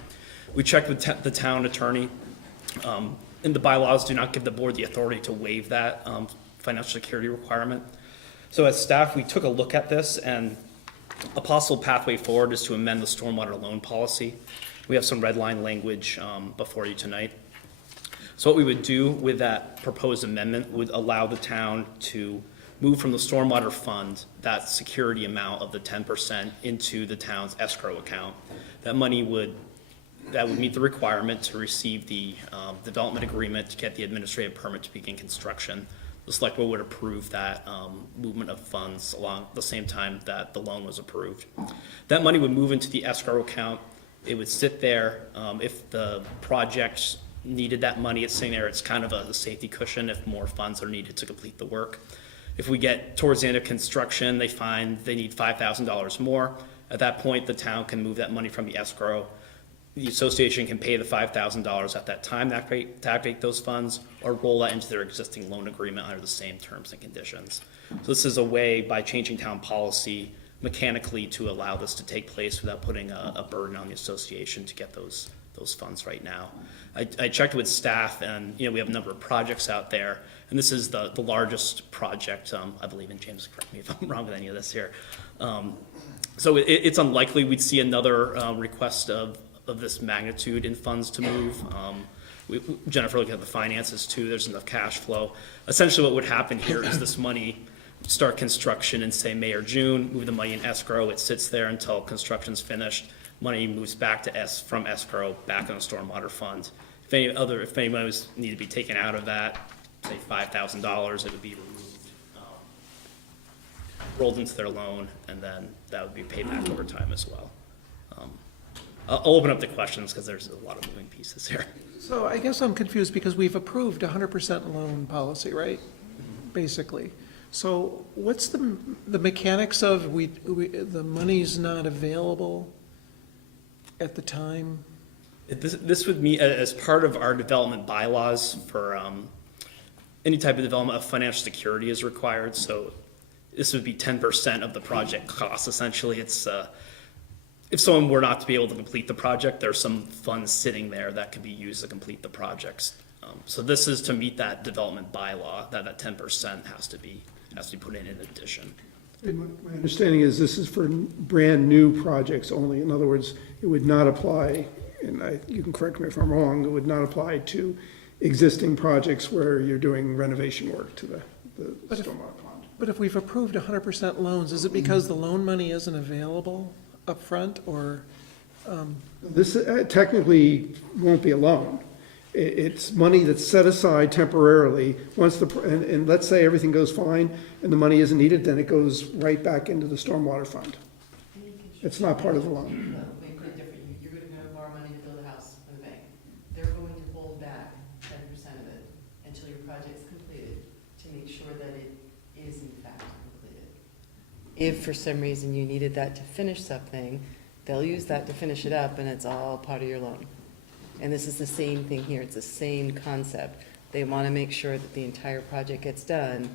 We checked with the town attorney, and the bylaws do not give the board the authority to waive that financial security requirement. So as staff, we took a look at this, and a possible pathway forward is to amend the stormwater loan policy. We have some red line language before you tonight. So what we would do with that proposed amendment would allow the town to move from the stormwater fund that security amount of the 10% into the town's escrow account. That money would meet the requirement to receive the development agreement to get the administrative permit to begin construction. The select board would approve that movement of funds along the same time that the loan was approved. That money would move into the escrow account. It would sit there. If the project needed that money, it's sitting there. It's kind of a safety cushion if more funds are needed to complete the work. If we get towards the end of construction, they find they need $5,000 more. At that point, the town can move that money from the escrow. The association can pay the $5,000 at that time to activate those funds, or roll that into their existing loan agreement under the same terms and conditions. So this is a way, by changing town policy mechanically, to allow this to take place without putting a burden on the association to get those funds right now. I checked with staff, and we have a number of projects out there, and this is the largest project, I believe, and James, correct me if I'm wrong with any of this here. So it's unlikely we'd see another request of this magnitude in funds to move. Jennifer looked at the finances too. There's enough cash flow. Essentially what would happen here is this money start construction in, say, May or June, move the money in escrow. It sits there until construction's finished. Money moves back to from escrow back on the stormwater fund. If any money was needed to be taken out of that, say $5,000, it would be removed, rolled into their loan, and then that would be paid back over time as well. I'll open up the questions because there's a lot of moving pieces here. So I guess I'm confused because we've approved 100% loan policy, right? Basically. So what's the mechanics of the money's not available at the time? This would mean, as part of our development bylaws for any type of development, of financial security is required. So this would be 10% of the project cost. Essentially, it's if someone were not to be able to complete the project, there's some funds sitting there that could be used to complete the projects. So this is to meet that development bylaw, that 10% has to be put in addition. My understanding is this is for brand-new projects only. In other words, it would not apply, and you can correct me if I'm wrong, it would not apply to existing projects where you're doing renovation work to the stormwater pond. But if we've approved 100% loans, is it because the loan money isn't available up front, or? This technically won't be a loan. It's money that's set aside temporarily. Once and let's say everything goes fine and the money isn't needed, then it goes right back into the stormwater fund. It's not part of the loan. No, they put it differently. You're going to borrow money to build a house from the bank. They're going to hold back 10% of it until your project's completed to make sure that it is in fact completed. If for some reason you needed that to finish something, they'll use that to finish it up, and it's all part of your loan. And this is the same thing here, it's the same concept. They want to make sure that the entire project gets done,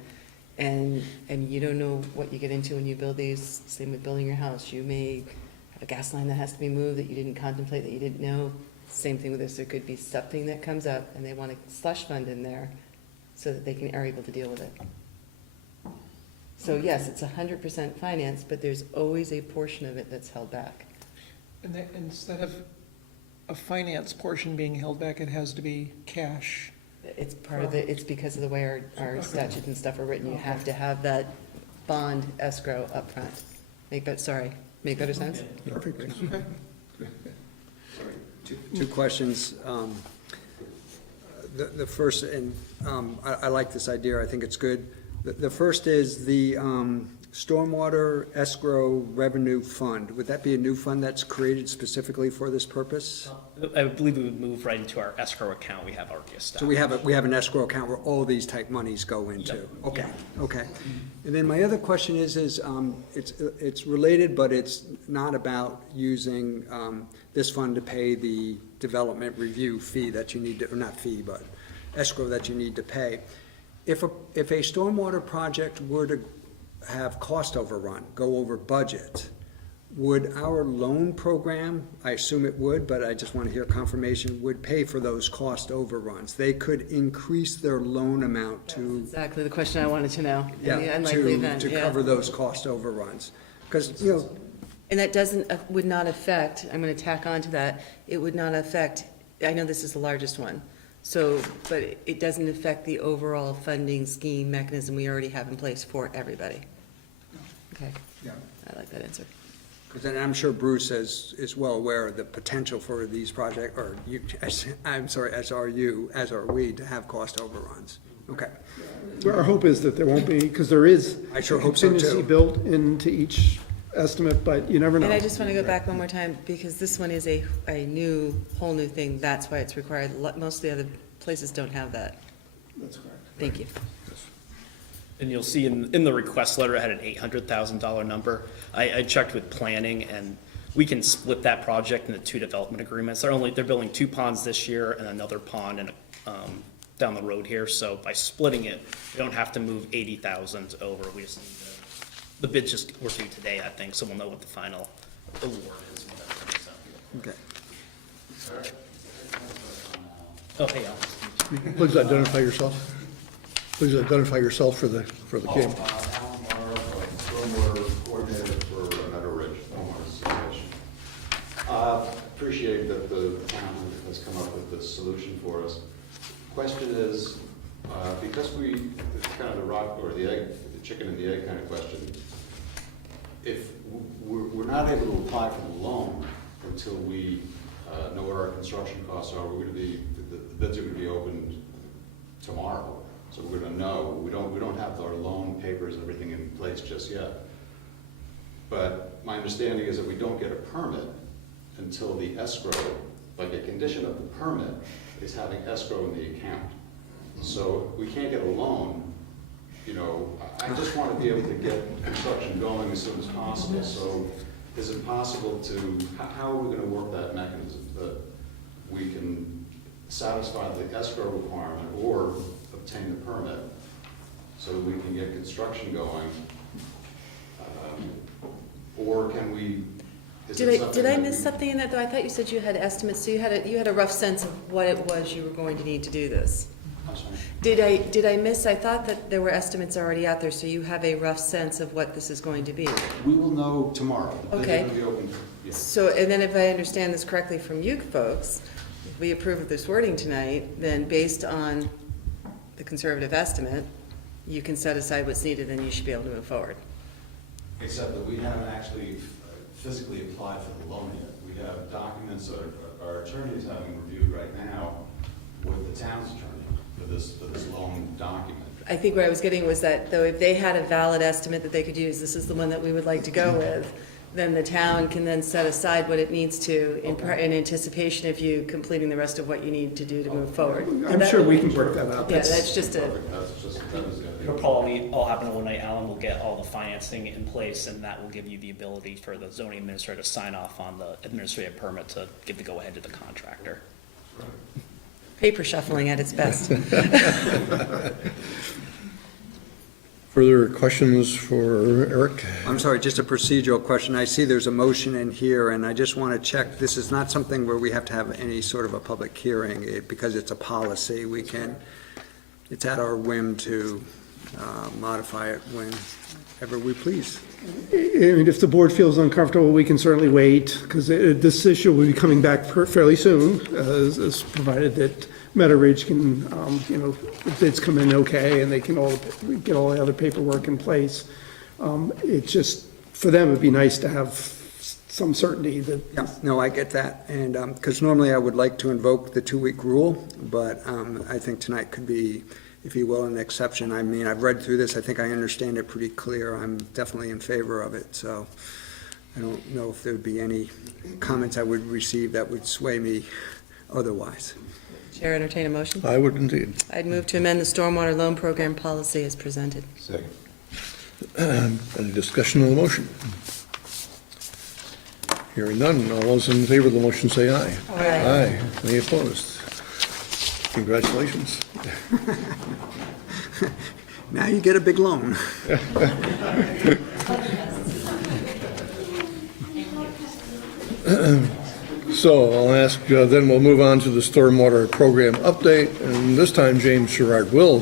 and you don't know what you get into when you build these. Same with building your house. You may have a gas line that has to be moved that you didn't contemplate, that you didn't know. Same thing with this, there could be something that comes up, and they want a slush fund in there so that they are able to deal with it. So yes, it's 100% finance, but there's always a portion of it that's held back. And that, instead of a finance portion being held back, it has to be cash. It's part of it, it's because of the way our statutes and stuff are written, you have to have that bond escrow up front. Make better sense? Perfect. Okay. Two questions. The first, and I like this idea, I think it's good. The first is the Stormwater Escrow Revenue Fund. Would that be a new fund that's created specifically for this purpose? I believe we would move right into our escrow account we have already established. So we have an escrow account where all these type monies go into? Yep. Okay, okay. And then my other question is it's related, but it's not about using this fund to pay the development review fee that you need to, or not fee, but escrow that you need to pay. If a stormwater project were to have cost overrun, go over budget, would our loan program, I assume it would, but I just want to hear confirmation, would pay for those cost overruns? They could increase their loan amount to, Exactly the question I wanted to know, in the yeah, unlikely event, to yeah. cover those cost overruns. Because, And that would not affect, I'm gonna tack on to that, it would not affect, I know this is the largest one, so, but it doesn't affect the overall funding scheme mechanism we already have in place for everybody. Okay, yeah. I like that answer. Because then I'm sure Bruce is well aware of the potential for these projects, or you, I'm sorry, as are we, to have cost overruns. Okay. Our hope is that there won't be, because there is I sure hope so, too. contingency built into each estimate, but you never know. And I just want to go back one more time, because this one is a whole new thing, that's why it's required. Most of the other places don't have that. That's correct. Thank you. And you'll see in the request letter, it had an $800,000 number. I checked with planning, and we can split that project into 2 development agreements. They're building 2 ponds this year and another pond down the road here. So by splitting it, we don't have to move 80,000 over. We just need the bid just were due today, I think, so we'll know what the final award is. Whatever, so. Okay. Oh, hey, Alan. Please identify yourself. Please identify yourself for the camera. Alan Morrow, Stormwater Coordinator for Meadow Ridge, Stormwater Sewage. Appreciate that the town has come up with this solution for us. Question is, because it's kind of the rock or the egg, the chicken and the egg kind of question, if we're not able to apply for the loan until we know what our construction costs are, we're going to be, the bids are going to be opened tomorrow. So we're going to know. We don't have our loan papers and everything in place just yet. But my understanding is that we don't get a permit until the escrow, like a condition of the permit, is having escrow in the account. So we can't get a loan. You know, I just want to be able to get construction going as soon as possible. So is it possible to, how are we going to work that mechanism that we can satisfy the escrow requirement or obtain the permit so that we can get construction going? Or can we, Did I miss something in that, though? I thought you said you had estimates, so you had a rough sense of what it was you were going to need to do this. I'm sorry. Did I miss, I thought that there were estimates already out there, so you have a rough sense of what this is going to be. We will know tomorrow. The bids are Okay. gonna be open, yeah. So, and then if I understand this correctly from you folks, if we approve of this wording tonight, then based on the conservative estimate, you can set aside what's needed, and you should be able to move forward. Except that we haven't actually physically applied for the loan yet. We have documents that our attorney is having reviewed right now with the town's attorney for this loan document. I think where I was getting was that, though, if they had a valid estimate that they could use, this is the one that we would like to go with, then the town can then set aside what it needs to in anticipation of you completing the rest of what you need to do to move forward. I'm sure we can work that out. Yeah, that's just a, It'll probably all happen overnight. Alan will get all the financing in place, and that will give you the ability for the zoning administrator to sign off on the administrative permit to give the go-ahead to the contractor. paper shuffling at its best. Further questions for Eric? I'm sorry, just a procedural question. I see there's a motion in here, and I just want to check, this is not something where we have to have any sort of a public hearing, because it's a policy. We can, it's at our whim to modify it whenever we please. I mean, if the board feels uncomfortable, we can certainly wait, because this issue will be coming back fairly soon, as provided that Meadow Ridge can, the bids come in okay, and they can all get all the other paperwork in place. It's just, for them, it'd be nice to have some certainty that. Yeah, no, I get that, and, because normally I would like to invoke the 2-week rule, but I think tonight could be, if you will, an exception. I mean, I've read through this, I think I understand it pretty clear, I'm definitely in favor of it, so I don't know if there would be any comments I would receive that would sway me otherwise. Chair, entertain a motion. I would indeed. I'd move to amend the Stormwater Loan Program policy as presented. Second. Any discussion on the motion? Hearing none, all those in favor of the motion say aye. Aye. Any opposed? Congratulations. Now you get a big loan. So I'll ask, then we'll move on to the stormwater program update, and this time James Sherrard will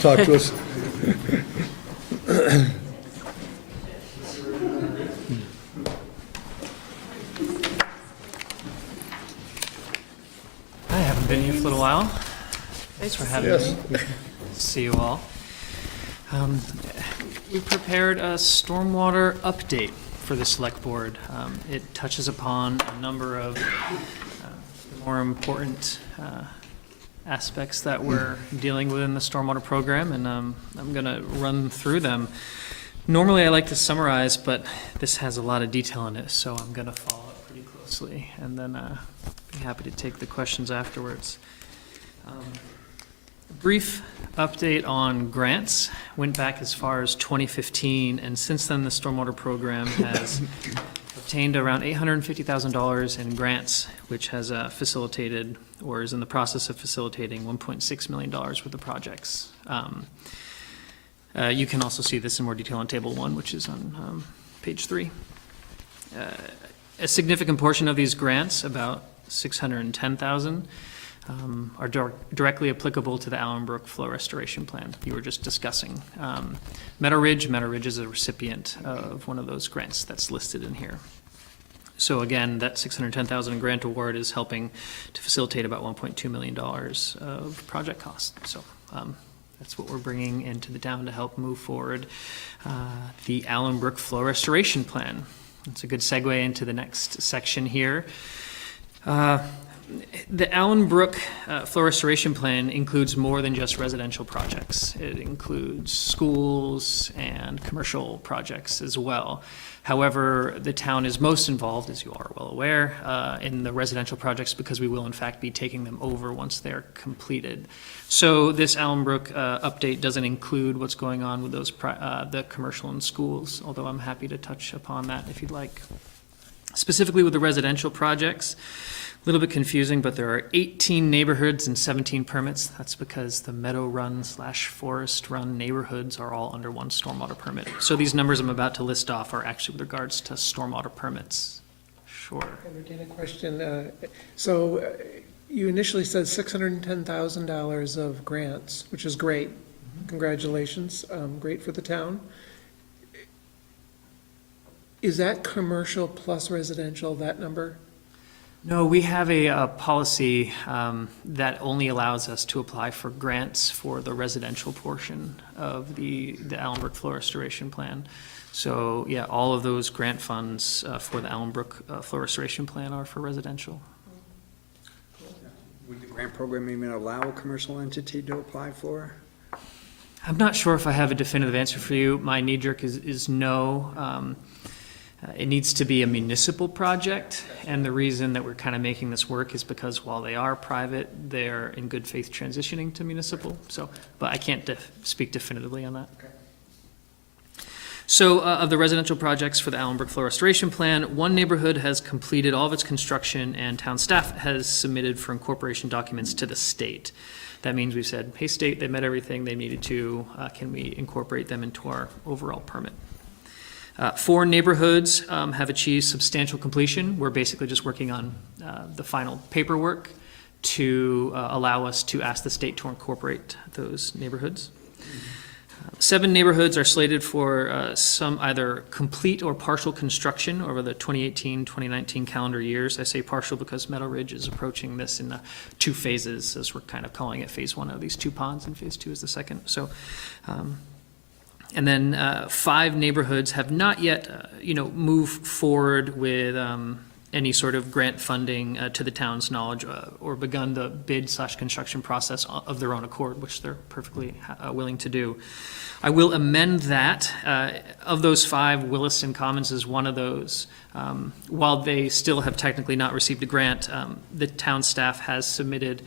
talk to us. I haven't been here for a little while. Thanks for having Yes. me. See you all. We prepared a stormwater update for the select board. It touches upon a number of more important aspects that we're dealing with in the stormwater program, and I'm going to run through them. Normally I like to summarize, but this has a lot of detail in it, so I'm going to follow it pretty closely, and then be happy to take the questions afterwards. A brief update on grants. Went back as far as 2015, and since then the stormwater program has obtained around $850,000 in grants, which has facilitated, or is in the process of facilitating, $1.6 million worth of projects. You can also see this in more detail on Table 1, which is on page 3. A significant portion of these grants, about $610,000, are directly applicable to the Allenbrook Flow Restoration Plan you were just discussing. Meadow Ridge is a recipient of one of those grants that's listed in here. So again, that $610,000 grant award is helping to facilitate about $1.2 million of project costs. So that's what we're bringing into the town to help move forward the Allenbrook Flow Restoration Plan. It's a good segue into the next section here. The Allenbrook Flow Restoration Plan includes more than just residential projects. It includes schools and commercial projects as well. However, the town is most involved, as you are well aware, in the residential projects because we will in fact be taking them over once they're completed. So this Allenbrook update doesn't include what's going on with those the commercial and schools, although I'm happy to touch upon that if you'd like. Specifically with the residential projects, a little bit confusing, but there are 18 neighborhoods and 17 permits. That's because the Meadow Run / Forest Run neighborhoods are all under one stormwater permit. So these numbers I'm about to list off are actually with regards to stormwater permits. Sure. Entertain a question. So you initially said $610,000 of grants, which is great. Congratulations. Great for the town. Is that commercial plus residential, that number? No, we have a policy that only allows us to apply for grants for the residential portion of the Allenbrook Flow Restoration Plan. So, yeah, all of those grant funds for the Allenbrook Flow Restoration Plan are for residential. Would the grant program even allow a commercial entity to apply for? I'm not sure if I have a definitive answer for you. My knee jerk is no. It needs to be a municipal project, and the reason that we're kind of making this work is because while they are private, they're in good faith transitioning to municipal, so, but I can't speak definitively on that. So of the residential projects for the Allenbrook Flow Restoration Plan, one neighborhood has completed all of its construction and town staff has submitted for incorporation documents to the state. That means we've said, hey, state, they met everything they needed to, can we incorporate them into our overall permit? 4 neighborhoods have achieved substantial completion. We're basically just working on the final paperwork to allow us to ask the state to incorporate those neighborhoods. 7 neighborhoods are slated for some either complete or partial construction over the 2018-2019 calendar years. I say partial because Meadow Ridge is approaching this in 2 phases, as we're kind of calling it. Phase 1 of these 2 ponds, and phase 2 is the second. So, and then 5 neighborhoods have not yet, moved forward with any sort of grant funding to the town's knowledge, or begun the bid/construction process of their own accord, which they're perfectly willing to do. I will amend that. Of those 5, Williston Commons is one of those. While they still have technically not received a grant, the town staff has submitted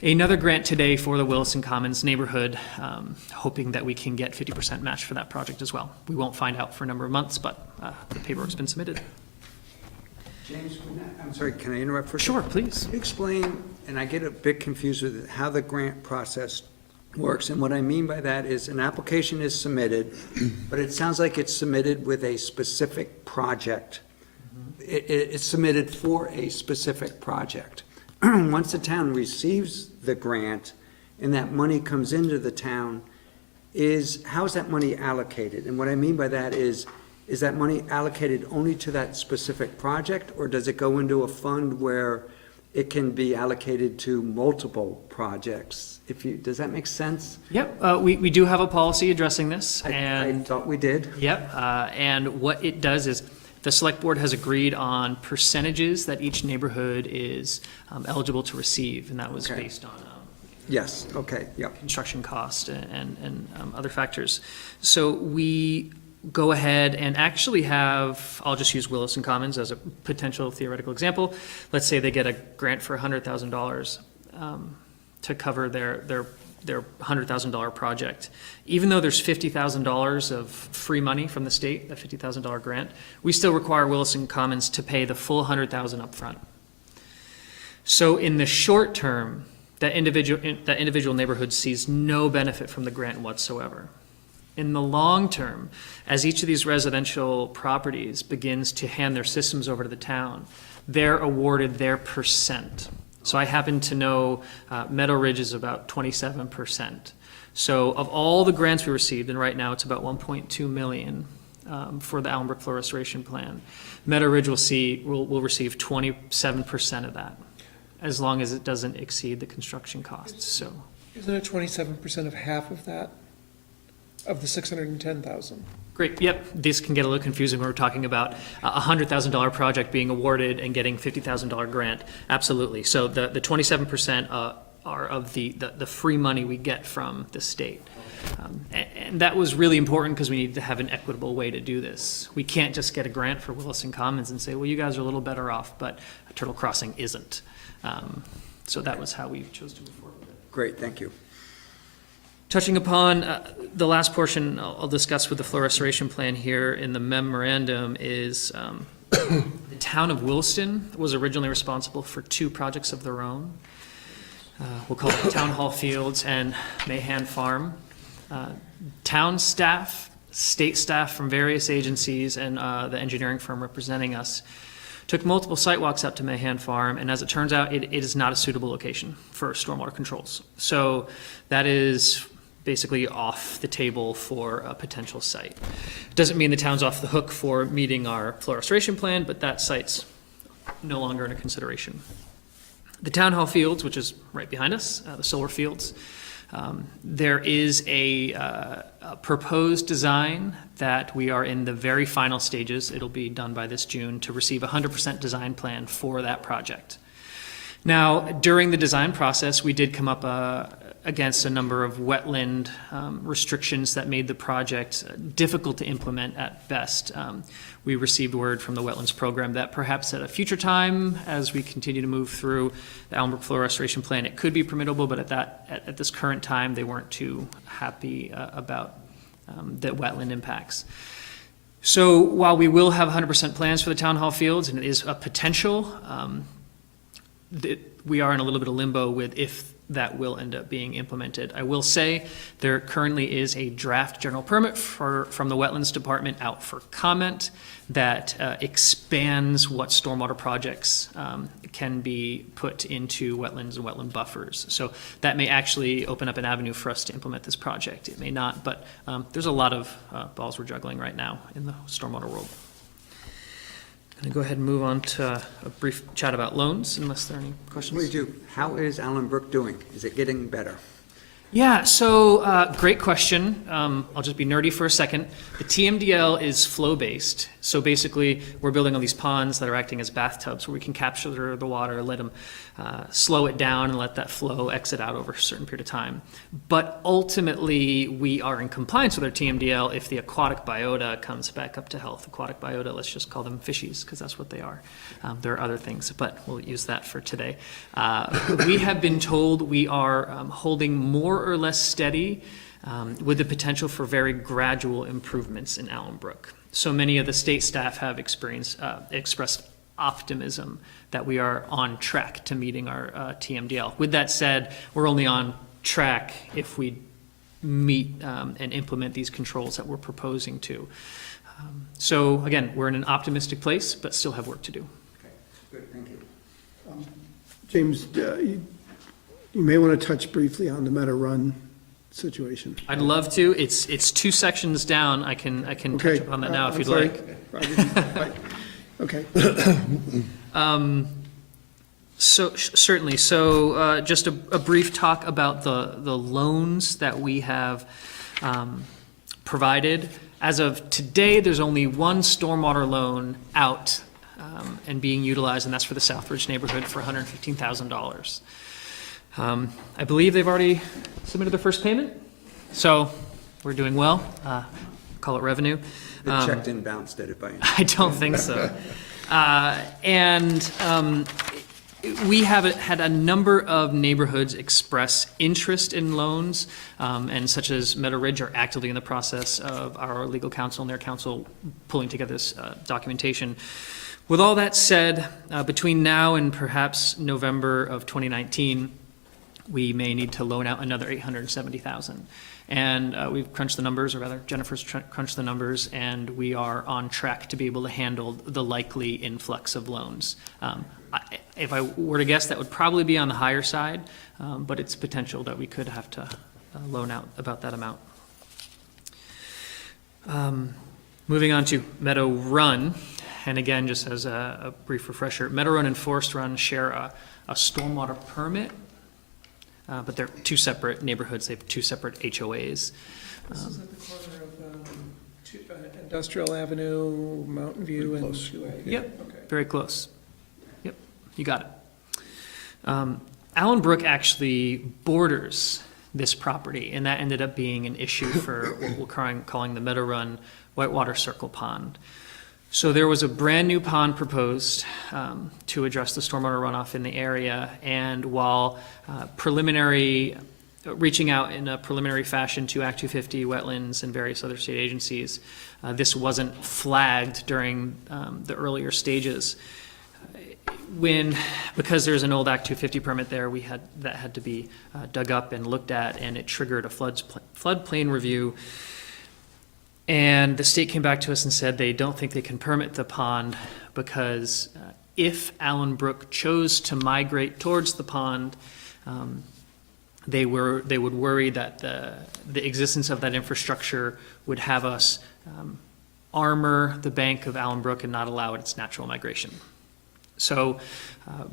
another grant today for the Williston Commons neighborhood, hoping that we can get 50% match for that project as well. We won't find out for a number of months, but the paperwork's been submitted. James, I'm sorry, can I interrupt for a second? Sure, please. Can you explain, and I get a bit confused with how the grant process works, and what I mean by that is an application is submitted, but it sounds like it's submitted with a specific project. It's submitted for a specific project. Once the town receives the grant and that money comes into the town, how is that money allocated? And what I mean by that is that money allocated only to that specific project, or does it go into a fund where it can be allocated to multiple projects? Does that make sense? Yep, we do have a policy addressing this, I and thought we did. yep, and what it does is the select board has agreed on percentages that each neighborhood is eligible to receive, and that was Okay. based on Yes, okay, yep. construction cost and other factors. So we go ahead and actually have, I'll just use Williston Commons as a potential theoretical example. Let's say they get a grant for $100,000 to cover their $100,000 project. Even though there's $50,000 of free money from the state, a $50,000 grant, we still require Williston Commons to pay the full $100,000 up front. So in the short term, that individual neighborhood sees no benefit from the grant whatsoever. In the long term, as each of these residential properties begins to hand their systems over to the town, they're awarded their percent. So I happen to know Meadow Ridge is about 27%. So of all the grants we received, and right now it's about 1.2 million for the Allenbrook Flow Restoration Plan, Meadow Ridge will receive 27% of that, as long as it doesn't exceed the construction costs. So Isn't it 27% of half of that, of the 610,000? great, yep, this can get a little confusing when we're talking about a $100,000 project being awarded and getting $50,000 grant, absolutely. So the 27% are of the free money we get from the state. And that was really important because we needed to have an equitable way to do this. We can't just get a grant for Williston Commons and say, well, you guys are a little better off, but Turtle Crossing isn't. So that was how we chose to move forward with it. Great, thank you. Touching upon the last portion I'll discuss with the flow restoration plan here in the memorandum is the town of Williston was originally responsible for 2 projects of their own. We'll call it Town Hall Fields and Mahan Farm. Town staff, state staff from various agencies, and the engineering firm representing us took multiple site walks up to Mahan Farm, and as it turns out, it is not a suitable location for stormwater controls. So that is basically off the table for a potential site. Doesn't mean the town's off the hook for meeting our flow restoration plan, but that site's no longer in a consideration. The Town Hall Fields, which is right behind us, the solar fields, there is a proposed design that we are in the very final stages. It'll be done by this June to receive 100% design plan for that project. Now, during the design process, we did come up against a number of wetland restrictions that made the project difficult to implement at best. We received word from the Wetlands Program that perhaps at a future time, as we continue to move through the Allenbrook Flow Restoration Plan, it could be permittable, but at this current time, they weren't too happy about the wetland impacts. So while we will have 100% plans for the town hall fields, and it is a potential, we are in a little bit of limbo with if that will end up being implemented. I will say there currently is a draft general permit from the Wetlands Department out for comment that expands what stormwater projects can be put into wetlands and wetland buffers. So that may actually open up an avenue for us to implement this project. It may not, but there's a lot of balls we're juggling right now in the stormwater world. I'm going to go ahead and move on to a brief chat about loans, unless there are any questions. Please do. How is Allenbrook doing? Is it getting better? Yeah, so great question. I'll just be nerdy for a second. The TMDL is flow-based. So basically, we're building all these ponds that are acting as bathtubs where we can capture the water, let them slow it down and let that flow exit out over a certain period of time. But ultimately, we are in compliance with our TMDL if the aquatic biota comes back up to health. Aquatic biota, let's just call them fishies, because that's what they are. There are other things, but we'll use that for today. We have been told we are holding more or less steady with the potential for very gradual improvements in Allenbrook. So many of the state staff have expressed optimism that we are on track to meeting our TMDL. With that said, we're only on track if we meet and implement these controls that we're proposing to. So again, we're in an optimistic place, but still have work to do. Okay, good, thank you. James, you may want to touch briefly on the Meadow Run situation. I'd love to. It's 2 sections down. I can touch upon that now if you'd like. Okay. So certainly. So just a brief talk about the loans that we have provided. As of today, there's only one stormwater loan out and being utilized, and that's for the Southridge neighborhood for $115,000. I believe they've already submitted their first payment, so we're doing well. Call it revenue. The check didn't bounce, did it, by any chance? I don't think so. We have had a number of neighborhoods express interest in loans, and such as Meadow Ridge are actively in the process of our legal counsel and their counsel pulling together this documentation. With all that said, between now and perhaps November of 2019, we may need to loan out another $870,000. And we've crunched the numbers, or rather Jennifer's crunched the numbers, and we are on track to be able to handle the likely influx of loans. If I were to guess, that would probably be on the higher side, but it's potential that we could have to loan out about that amount. Moving on to Meadow Run, and again, just as a brief refresher, Meadow Run and Forest Run share a stormwater permit, but they're 2 separate neighborhoods. They have 2 separate HOAs. This is at the corner of Industrial Avenue, Mountain View, and 2A. Yep, Okay. very close. Yep, you got it. Allenbrook actually borders this property, and that ended up being an issue for what we're calling the Meadow Run Whitewater Circle Pond. So there was a brand new pond proposed to address the stormwater runoff in the area, and while reaching out in a preliminary fashion to Act 250, wetlands, and various other state agencies, this wasn't flagged during the earlier stages. Because there's an old Act 250 permit there, that had to be dug up and looked at, and it triggered a floodplain review. And the state came back to us and said they don't think they can permit the pond because if Allenbrook chose to migrate towards the pond, they would worry that the existence of that infrastructure would have us armor the bank of Allenbrook and not allow its natural migration. So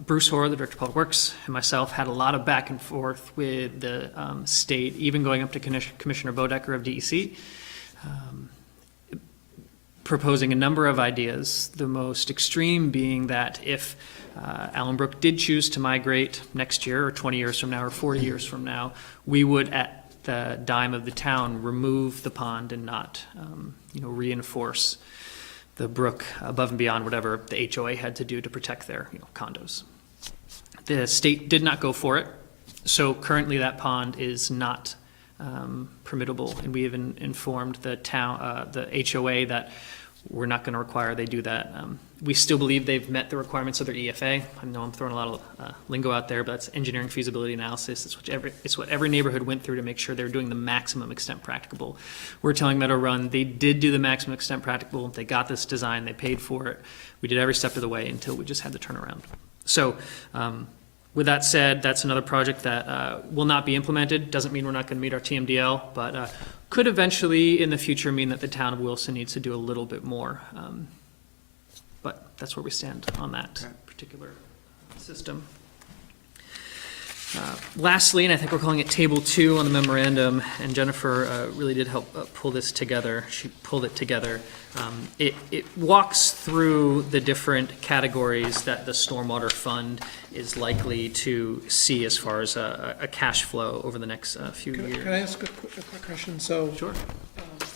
Bruce Hoare, the Director of Public Works, and myself had a lot of back and forth with the state, even going up to Commissioner Bodecker of DEC. proposing a number of ideas, the most extreme being that if Allenbrook did choose to migrate next year, or 20 years from now, or 40 years from now, we would, at the dime of the town, remove the pond and not, reinforce the brook above and beyond whatever the HOA had to do to protect their condos. The state did not go for it, so currently that pond is not permittable, and we have informed the town, the HOA, that we're not going to require they do that. We still believe they've met the requirements of their EFA. I know I'm throwing a lot of lingo out there, but that's engineering feasibility analysis. It's what every neighborhood went through to make sure they're doing the maximum extent practicable. We're telling Meadow Run they did do the maximum extent practicable. They got this design. They paid for it. We did every step of the way until we just had the turnaround. So with that said, that's another project that will not be implemented. Doesn't mean we're not going to meet our TMDL, but could eventually in the future mean that the town of Williston needs to do a little bit more. But that's where we stand on that particular system. Lastly, and I think we're calling it Table 2 on the memorandum, and Jennifer really did help pull this together. She pulled it together. It walks through the different categories that the Stormwater Fund is likely to see as far as a cash flow over the next few years. Can I ask a quick question? So, Sure.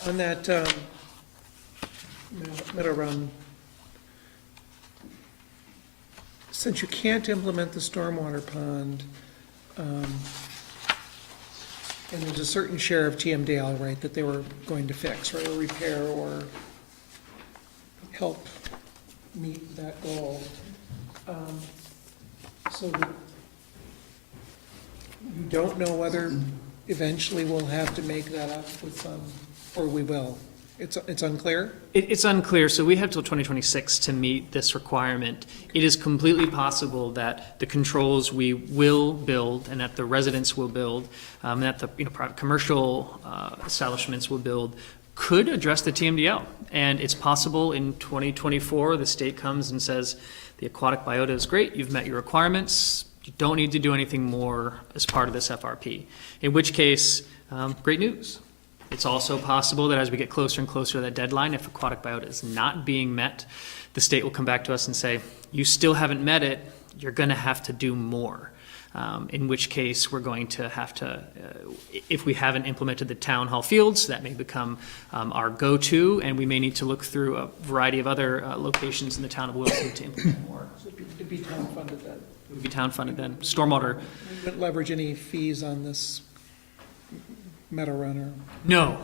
On that Meadow Run, since you can't implement the stormwater pond, and there's a certain share of TMDL, right, that they were going to fix, right, or repair, or help meet that goal. So that you don't know whether eventually we'll have to make that up with some, or we will. It's unclear? It's unclear, so we have till 2026 to meet this requirement. It is completely possible that the controls we will build, and that the residents will build, and that the private commercial establishments will build, could address the TMDL. And it's possible in 2024, the state comes and says, the aquatic biota is great, you've met your requirements, you don't need to do anything more as part of this FRP. In which case, great news. It's also possible that as we get closer and closer to that deadline, if aquatic biota is not being met, the state will come back to us and say, you still haven't met it, you're going to have to do more. In which case, we're going to have to, if we haven't implemented the town hall fields, that may become our go-to, and we may need to look through a variety of other locations in the town of Williston to implement more. So it'd be town funded then? It would be town funded then. Stormwater. We wouldn't leverage any fees on this Meadow Run or? No.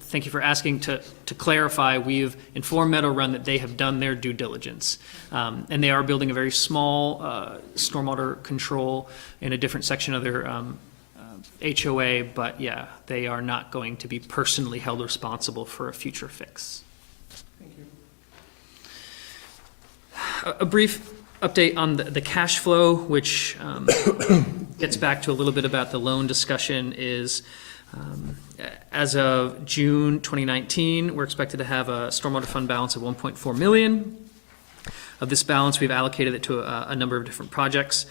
Thank you for asking. To clarify, we've informed Meadow Run that they have done their due diligence. And they are building a very small stormwater control in a different section of their HOA, but yeah, they are not going to be personally held responsible for a future fix. Thank you. A brief update on the cash flow, which gets back to a little bit about the loan discussion, is as of June 2019, we're expected to have a stormwater fund balance of 1.4 million. Of this balance, we've allocated it to a number of different projects,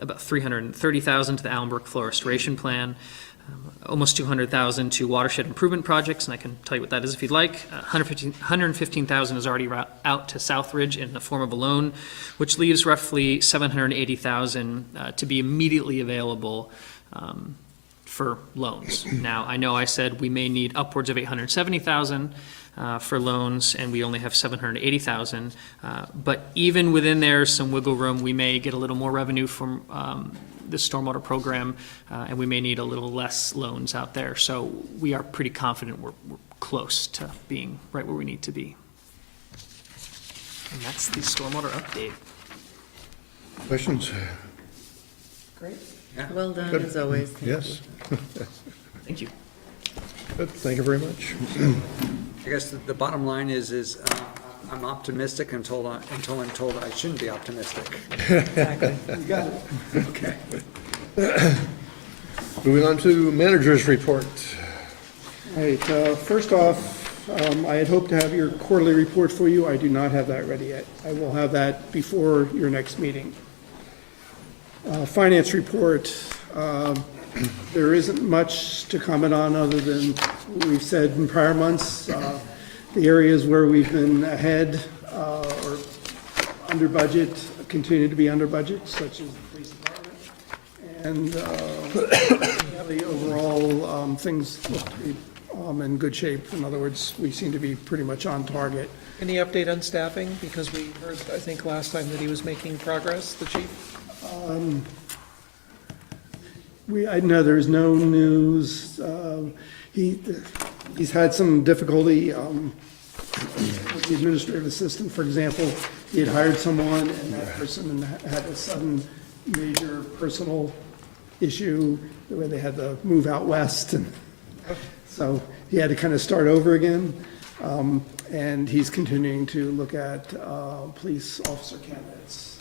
about 330,000 to the Allenbrook Flow Restoration Plan, almost 200,000 to watershed improvement projects, and I can tell you what that is if you'd like. 115,000 is already out to Southridge in the form of a loan, which leaves roughly 780,000 to be immediately available for loans. Now, I know I said we may need upwards of 870,000 for loans, and we only have 780,000. But even within there, some wiggle room. We may get a little more revenue from the stormwater program, and we may need a little less loans out there. So we are pretty confident we're close to being right where we need to be. And that's the stormwater update. Questions? Great. Well done, Good. as always. Thank you. Yes. Thank you. Good, thank you very much. I guess the bottom line is I'm optimistic until I'm told I shouldn't be optimistic. Exactly. You got it. Okay. Moving on to manager's report. All right, first off, I had hoped to have your quarterly report for you. I do not have that ready yet. I will have that before your next meeting. Finance report, there isn't much to comment on other than we've said in prior months. The areas where we've been ahead or under budget continue to be under budget, such as the police department. And the overall things look to be in good shape. In other words, we seem to be pretty much on target. Any update on staffing? Because we heard, I think, last time that he was making progress, the chief. I know there's no news. He's had some difficulty with the administrative assistant, for example. He had hired someone, and that person had a sudden major personal issue where they had to move out west, and so he had to kind of start over again. And he's continuing to look at police officer candidates.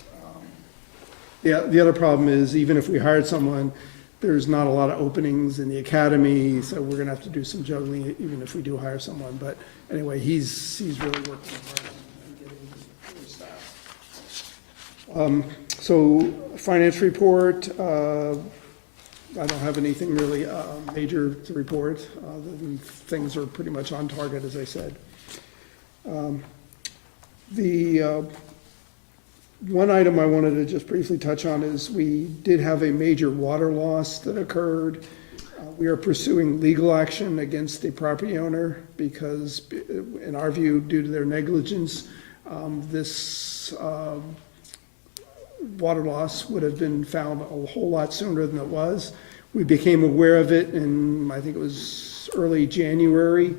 The other problem is, even if we hired someone, there's not a lot of openings in the academy, so we're gonna have to do some juggling even if we do hire someone. But anyway, he's really working hard on getting his staff. So finance report, I don't have anything really major to report. Things are pretty much on target, as I said. The one item I wanted to just briefly touch on is we did have a major water loss that occurred. We are pursuing legal action against the property owner because, in our view, due to their negligence, this water loss would have been found a whole lot sooner than it was. We became aware of it in, I think it was early January,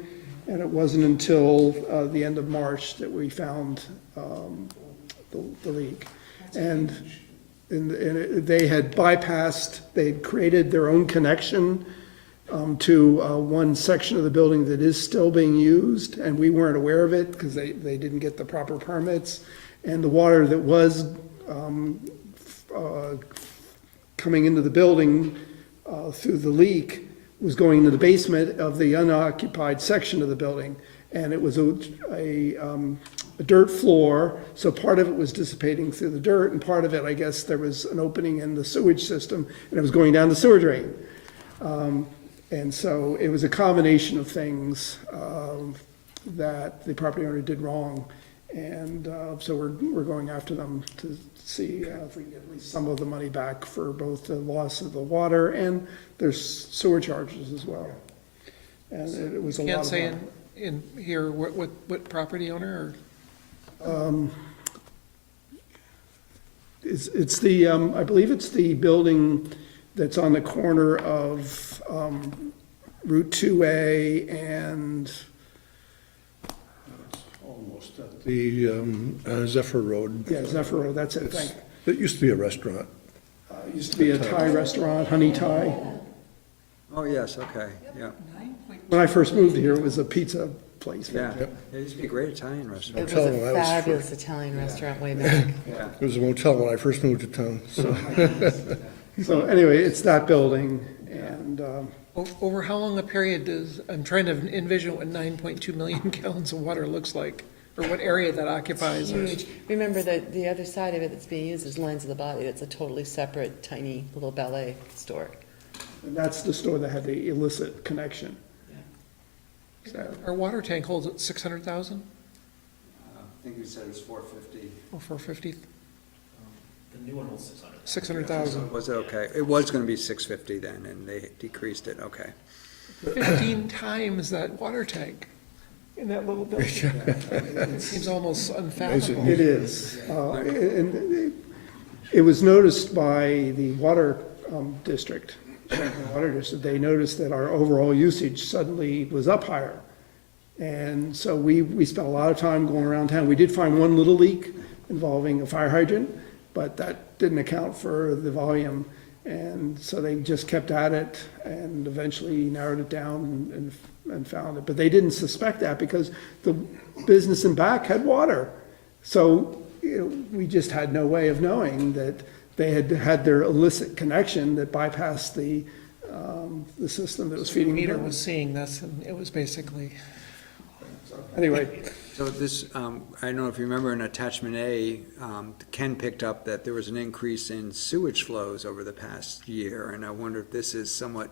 and it wasn't until the end of March that we found the leak. And they had bypassed, they had created their own connection to one section of the building that is still being used, and we weren't aware of it because they didn't get the proper permits. And the water that was coming into the building through the leak was going into the basement of the unoccupied section of the building. And it was a dirt floor, so part of it was dissipating through the dirt, and part of it, I guess, there was an opening in the sewage system, and it was going down the sewer drain. And so it was a combination of things that the property owner did wrong. And so we're going after them to see if we can get at least some of the money back for both the loss of the water and their sewer charges as well. And it was a lot of money. Can't say in here what property owner, or? It's the, I believe it's the building that's on the corner of Route 2A and Almost at the Zephyr Road. yeah, Zephyr Road, that's it, thank you. It used to be a restaurant. It used to be a Thai restaurant, Honey Thai. Oh, yes, okay, yeah, When I first moved here, it was a pizza place. yeah. Yep. It used to be a great Italian restaurant. It was Hotel when I a was fabulous Italian restaurant way back. Yeah. It was a motel when I first moved to town, so. So anyway, it's that building, and Over how long a period I'm trying to envision what 9.2 million gallons of water looks like, or what area that occupies. or- Huge. Remember that the other side of it that's being used is Lines of the Body. That's a totally separate, tiny little ballet store. that's the store that had the illicit connection. So, Our water tank holds at 600,000 I think we said it was 450. or 450? The new one holds 600. 600,000. Was it okay? It was gonna be 650 then, and they decreased it, okay. 15 times that water tank in that little building. It seems almost unfathomable. it is, and it was noticed by the water district, Champlain Water District. They noticed that our overall usage suddenly was up higher. And so we spent a lot of time going around town. We did find one little leak involving a fire hydrant, but that didn't account for the volume. And so they just kept at it and eventually narrowed it down and found it. But they didn't suspect that because the business in back had water. So we just had no way of knowing that they had their illicit connection that bypassed the system that was feeding the Meter building. was seeing this, and it was basically, Anyway, So this, I don't know if you remember in attachment A, Ken picked up that there was an increase in sewage flows over the past year, and I wonder if this is somewhat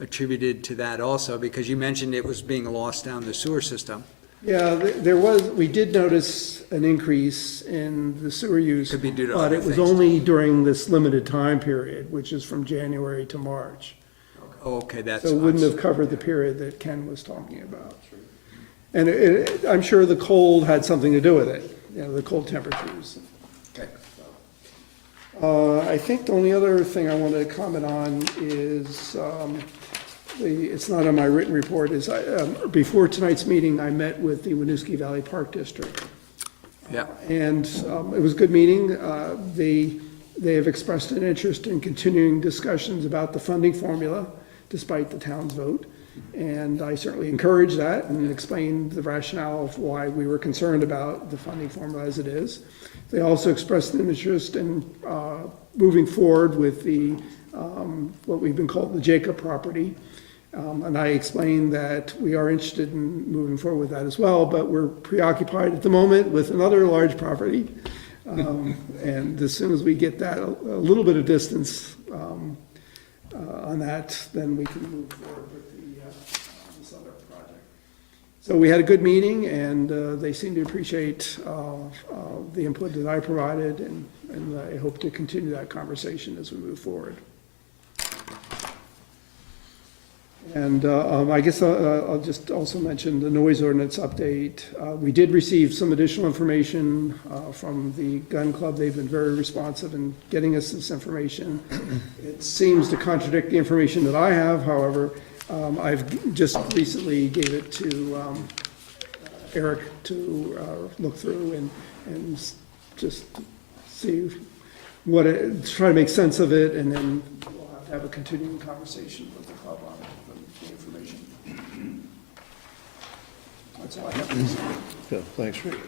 attributed to that also, because you mentioned it was being lost down the sewer system. Yeah, we did notice an increase in the sewer use. Could be due to But other it was things. only during this limited time period, which is from January to March. Oh, okay, that's. So it wouldn't have covered the period that Ken was talking about. And I'm sure the cold had something to do with it, the cold temperatures. Okay. I think the only other thing I wanted to comment on is, it's not on my written report, is before tonight's meeting, I met with the Winooski Valley Park District. Yeah. And it was a good meeting. They have expressed an interest in continuing discussions about the funding formula, despite the town's vote. And I certainly encourage that and explained the rationale of why we were concerned about the funding formula as it is. They also expressed an interest in moving forward with the, what we've been called the Jacob property. And I explained that we are interested in moving forward with that as well, but we're preoccupied at the moment with another large property. And as soon as we get that, a little bit of distance on that, then we can move forward with this other project. So we had a good meeting, and they seemed to appreciate the input that I provided, and I hope to continue that conversation as we move forward. And I guess I'll just also mention the noise ordinance update. We did receive some additional information from the gun club. They've been very responsive in getting us this information. It seems to contradict the information that I have, however, I've just recently gave it to Eric to look through and just see try to make sense of it, and then we'll have to have a continuing conversation with the club on the information. That's all I have to say. Yeah, thanks, Rick.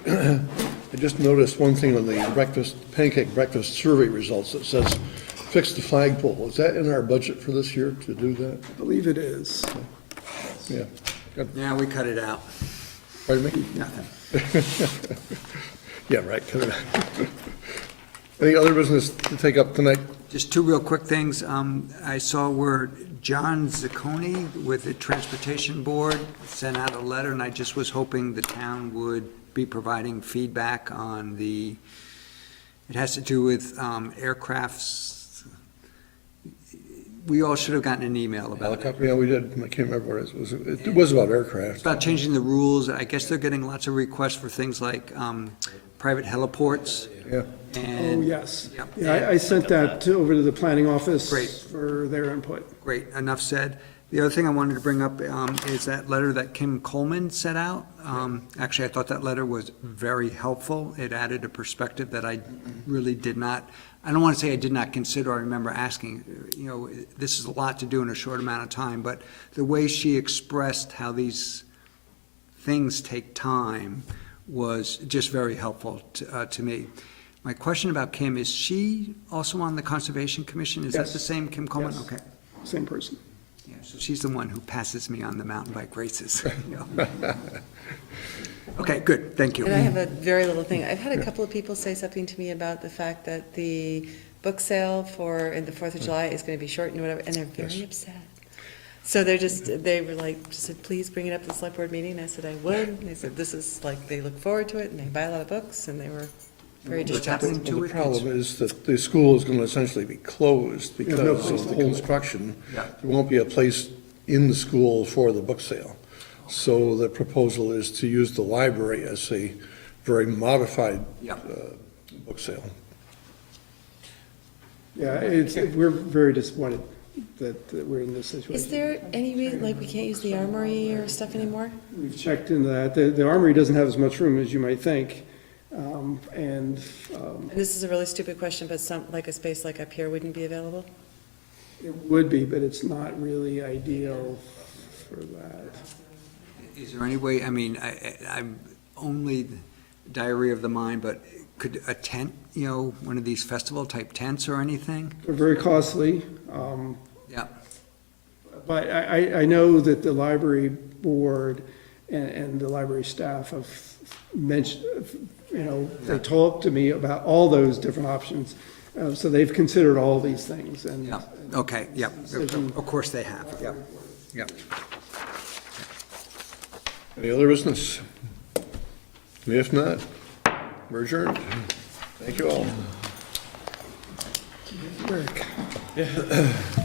I just noticed one thing on the pancake breakfast survey results. It says, fix the flagpole. Is that in our budget for this year to do that? I believe it is. Yeah. Good. Yeah, we cut it out. Pardon me? Nothing. Yeah, right, cut it out. Any other business to take up tonight? Just two real quick things. I saw where John Zacconi with the Transportation Board sent out a letter, and I just was hoping the town would be providing feedback on it has to do with aircrafts. We all should have gotten an email about it. Helicopter, yeah, we did. I can't remember what it was. It was about aircraft. It's about changing the rules. I guess they're getting lots of requests for things like private heliports. Yeah. And, Oh, yes. Yep. Yeah, I sent that over to the planning office. Great. For their input. Great, enough said. The other thing I wanted to bring up is that letter that Kim Coleman sent out. Actually, I thought that letter was very helpful. It added a perspective that I really did not, I don't want to say I did not consider. I remember asking, this is a lot to do in a short amount of time, but the way she expressed how these things take time was just very helpful to me. My question about Kim, is she also on the Conservation Commission? Is that Yes. the same Kim Coleman? Yes. Okay. Same person. Yeah, so she's the one who passes me on the mountain bike races. Okay, good, thank you. And I have a very little thing. I've had a couple of people say something to me about the fact that the book sale in the 4th of July is going to be shortened or whatever, and they're very upset. So they were like, said, please bring it up at the select board meeting. I said I would. And they said, this is like, they look forward to it, and they buy a lot of books, and they were very What's distressed. happening to Well, it? the problem is that the school is going to essentially be closed because no of place to the hold it. construction. Yeah. There won't be a place in the school for the book sale. So the proposal is to use the library as a very modified Yeah. book sale. Yeah, we're very disappointed that we're in this situation. Is there any reason, like, we can't use the armory or stuff anymore? We've checked into that. The Armory doesn't have as much room as you might think. And this is a really stupid question, but like a space like up here wouldn't be available? It would be, but it's not really ideal for that. Is there any way, I'm only diarrhea of the mind, but could a tent, one of these festival-type tents or anything? They're very costly. Yeah. But I know that the library board and the library staff have mentioned, they talked to me about all those different options. So they've considered all these things and. Yeah, okay, yeah, of course they have, yeah, yeah. Any other business? If not, we're adjourned. Thank you all. Eric.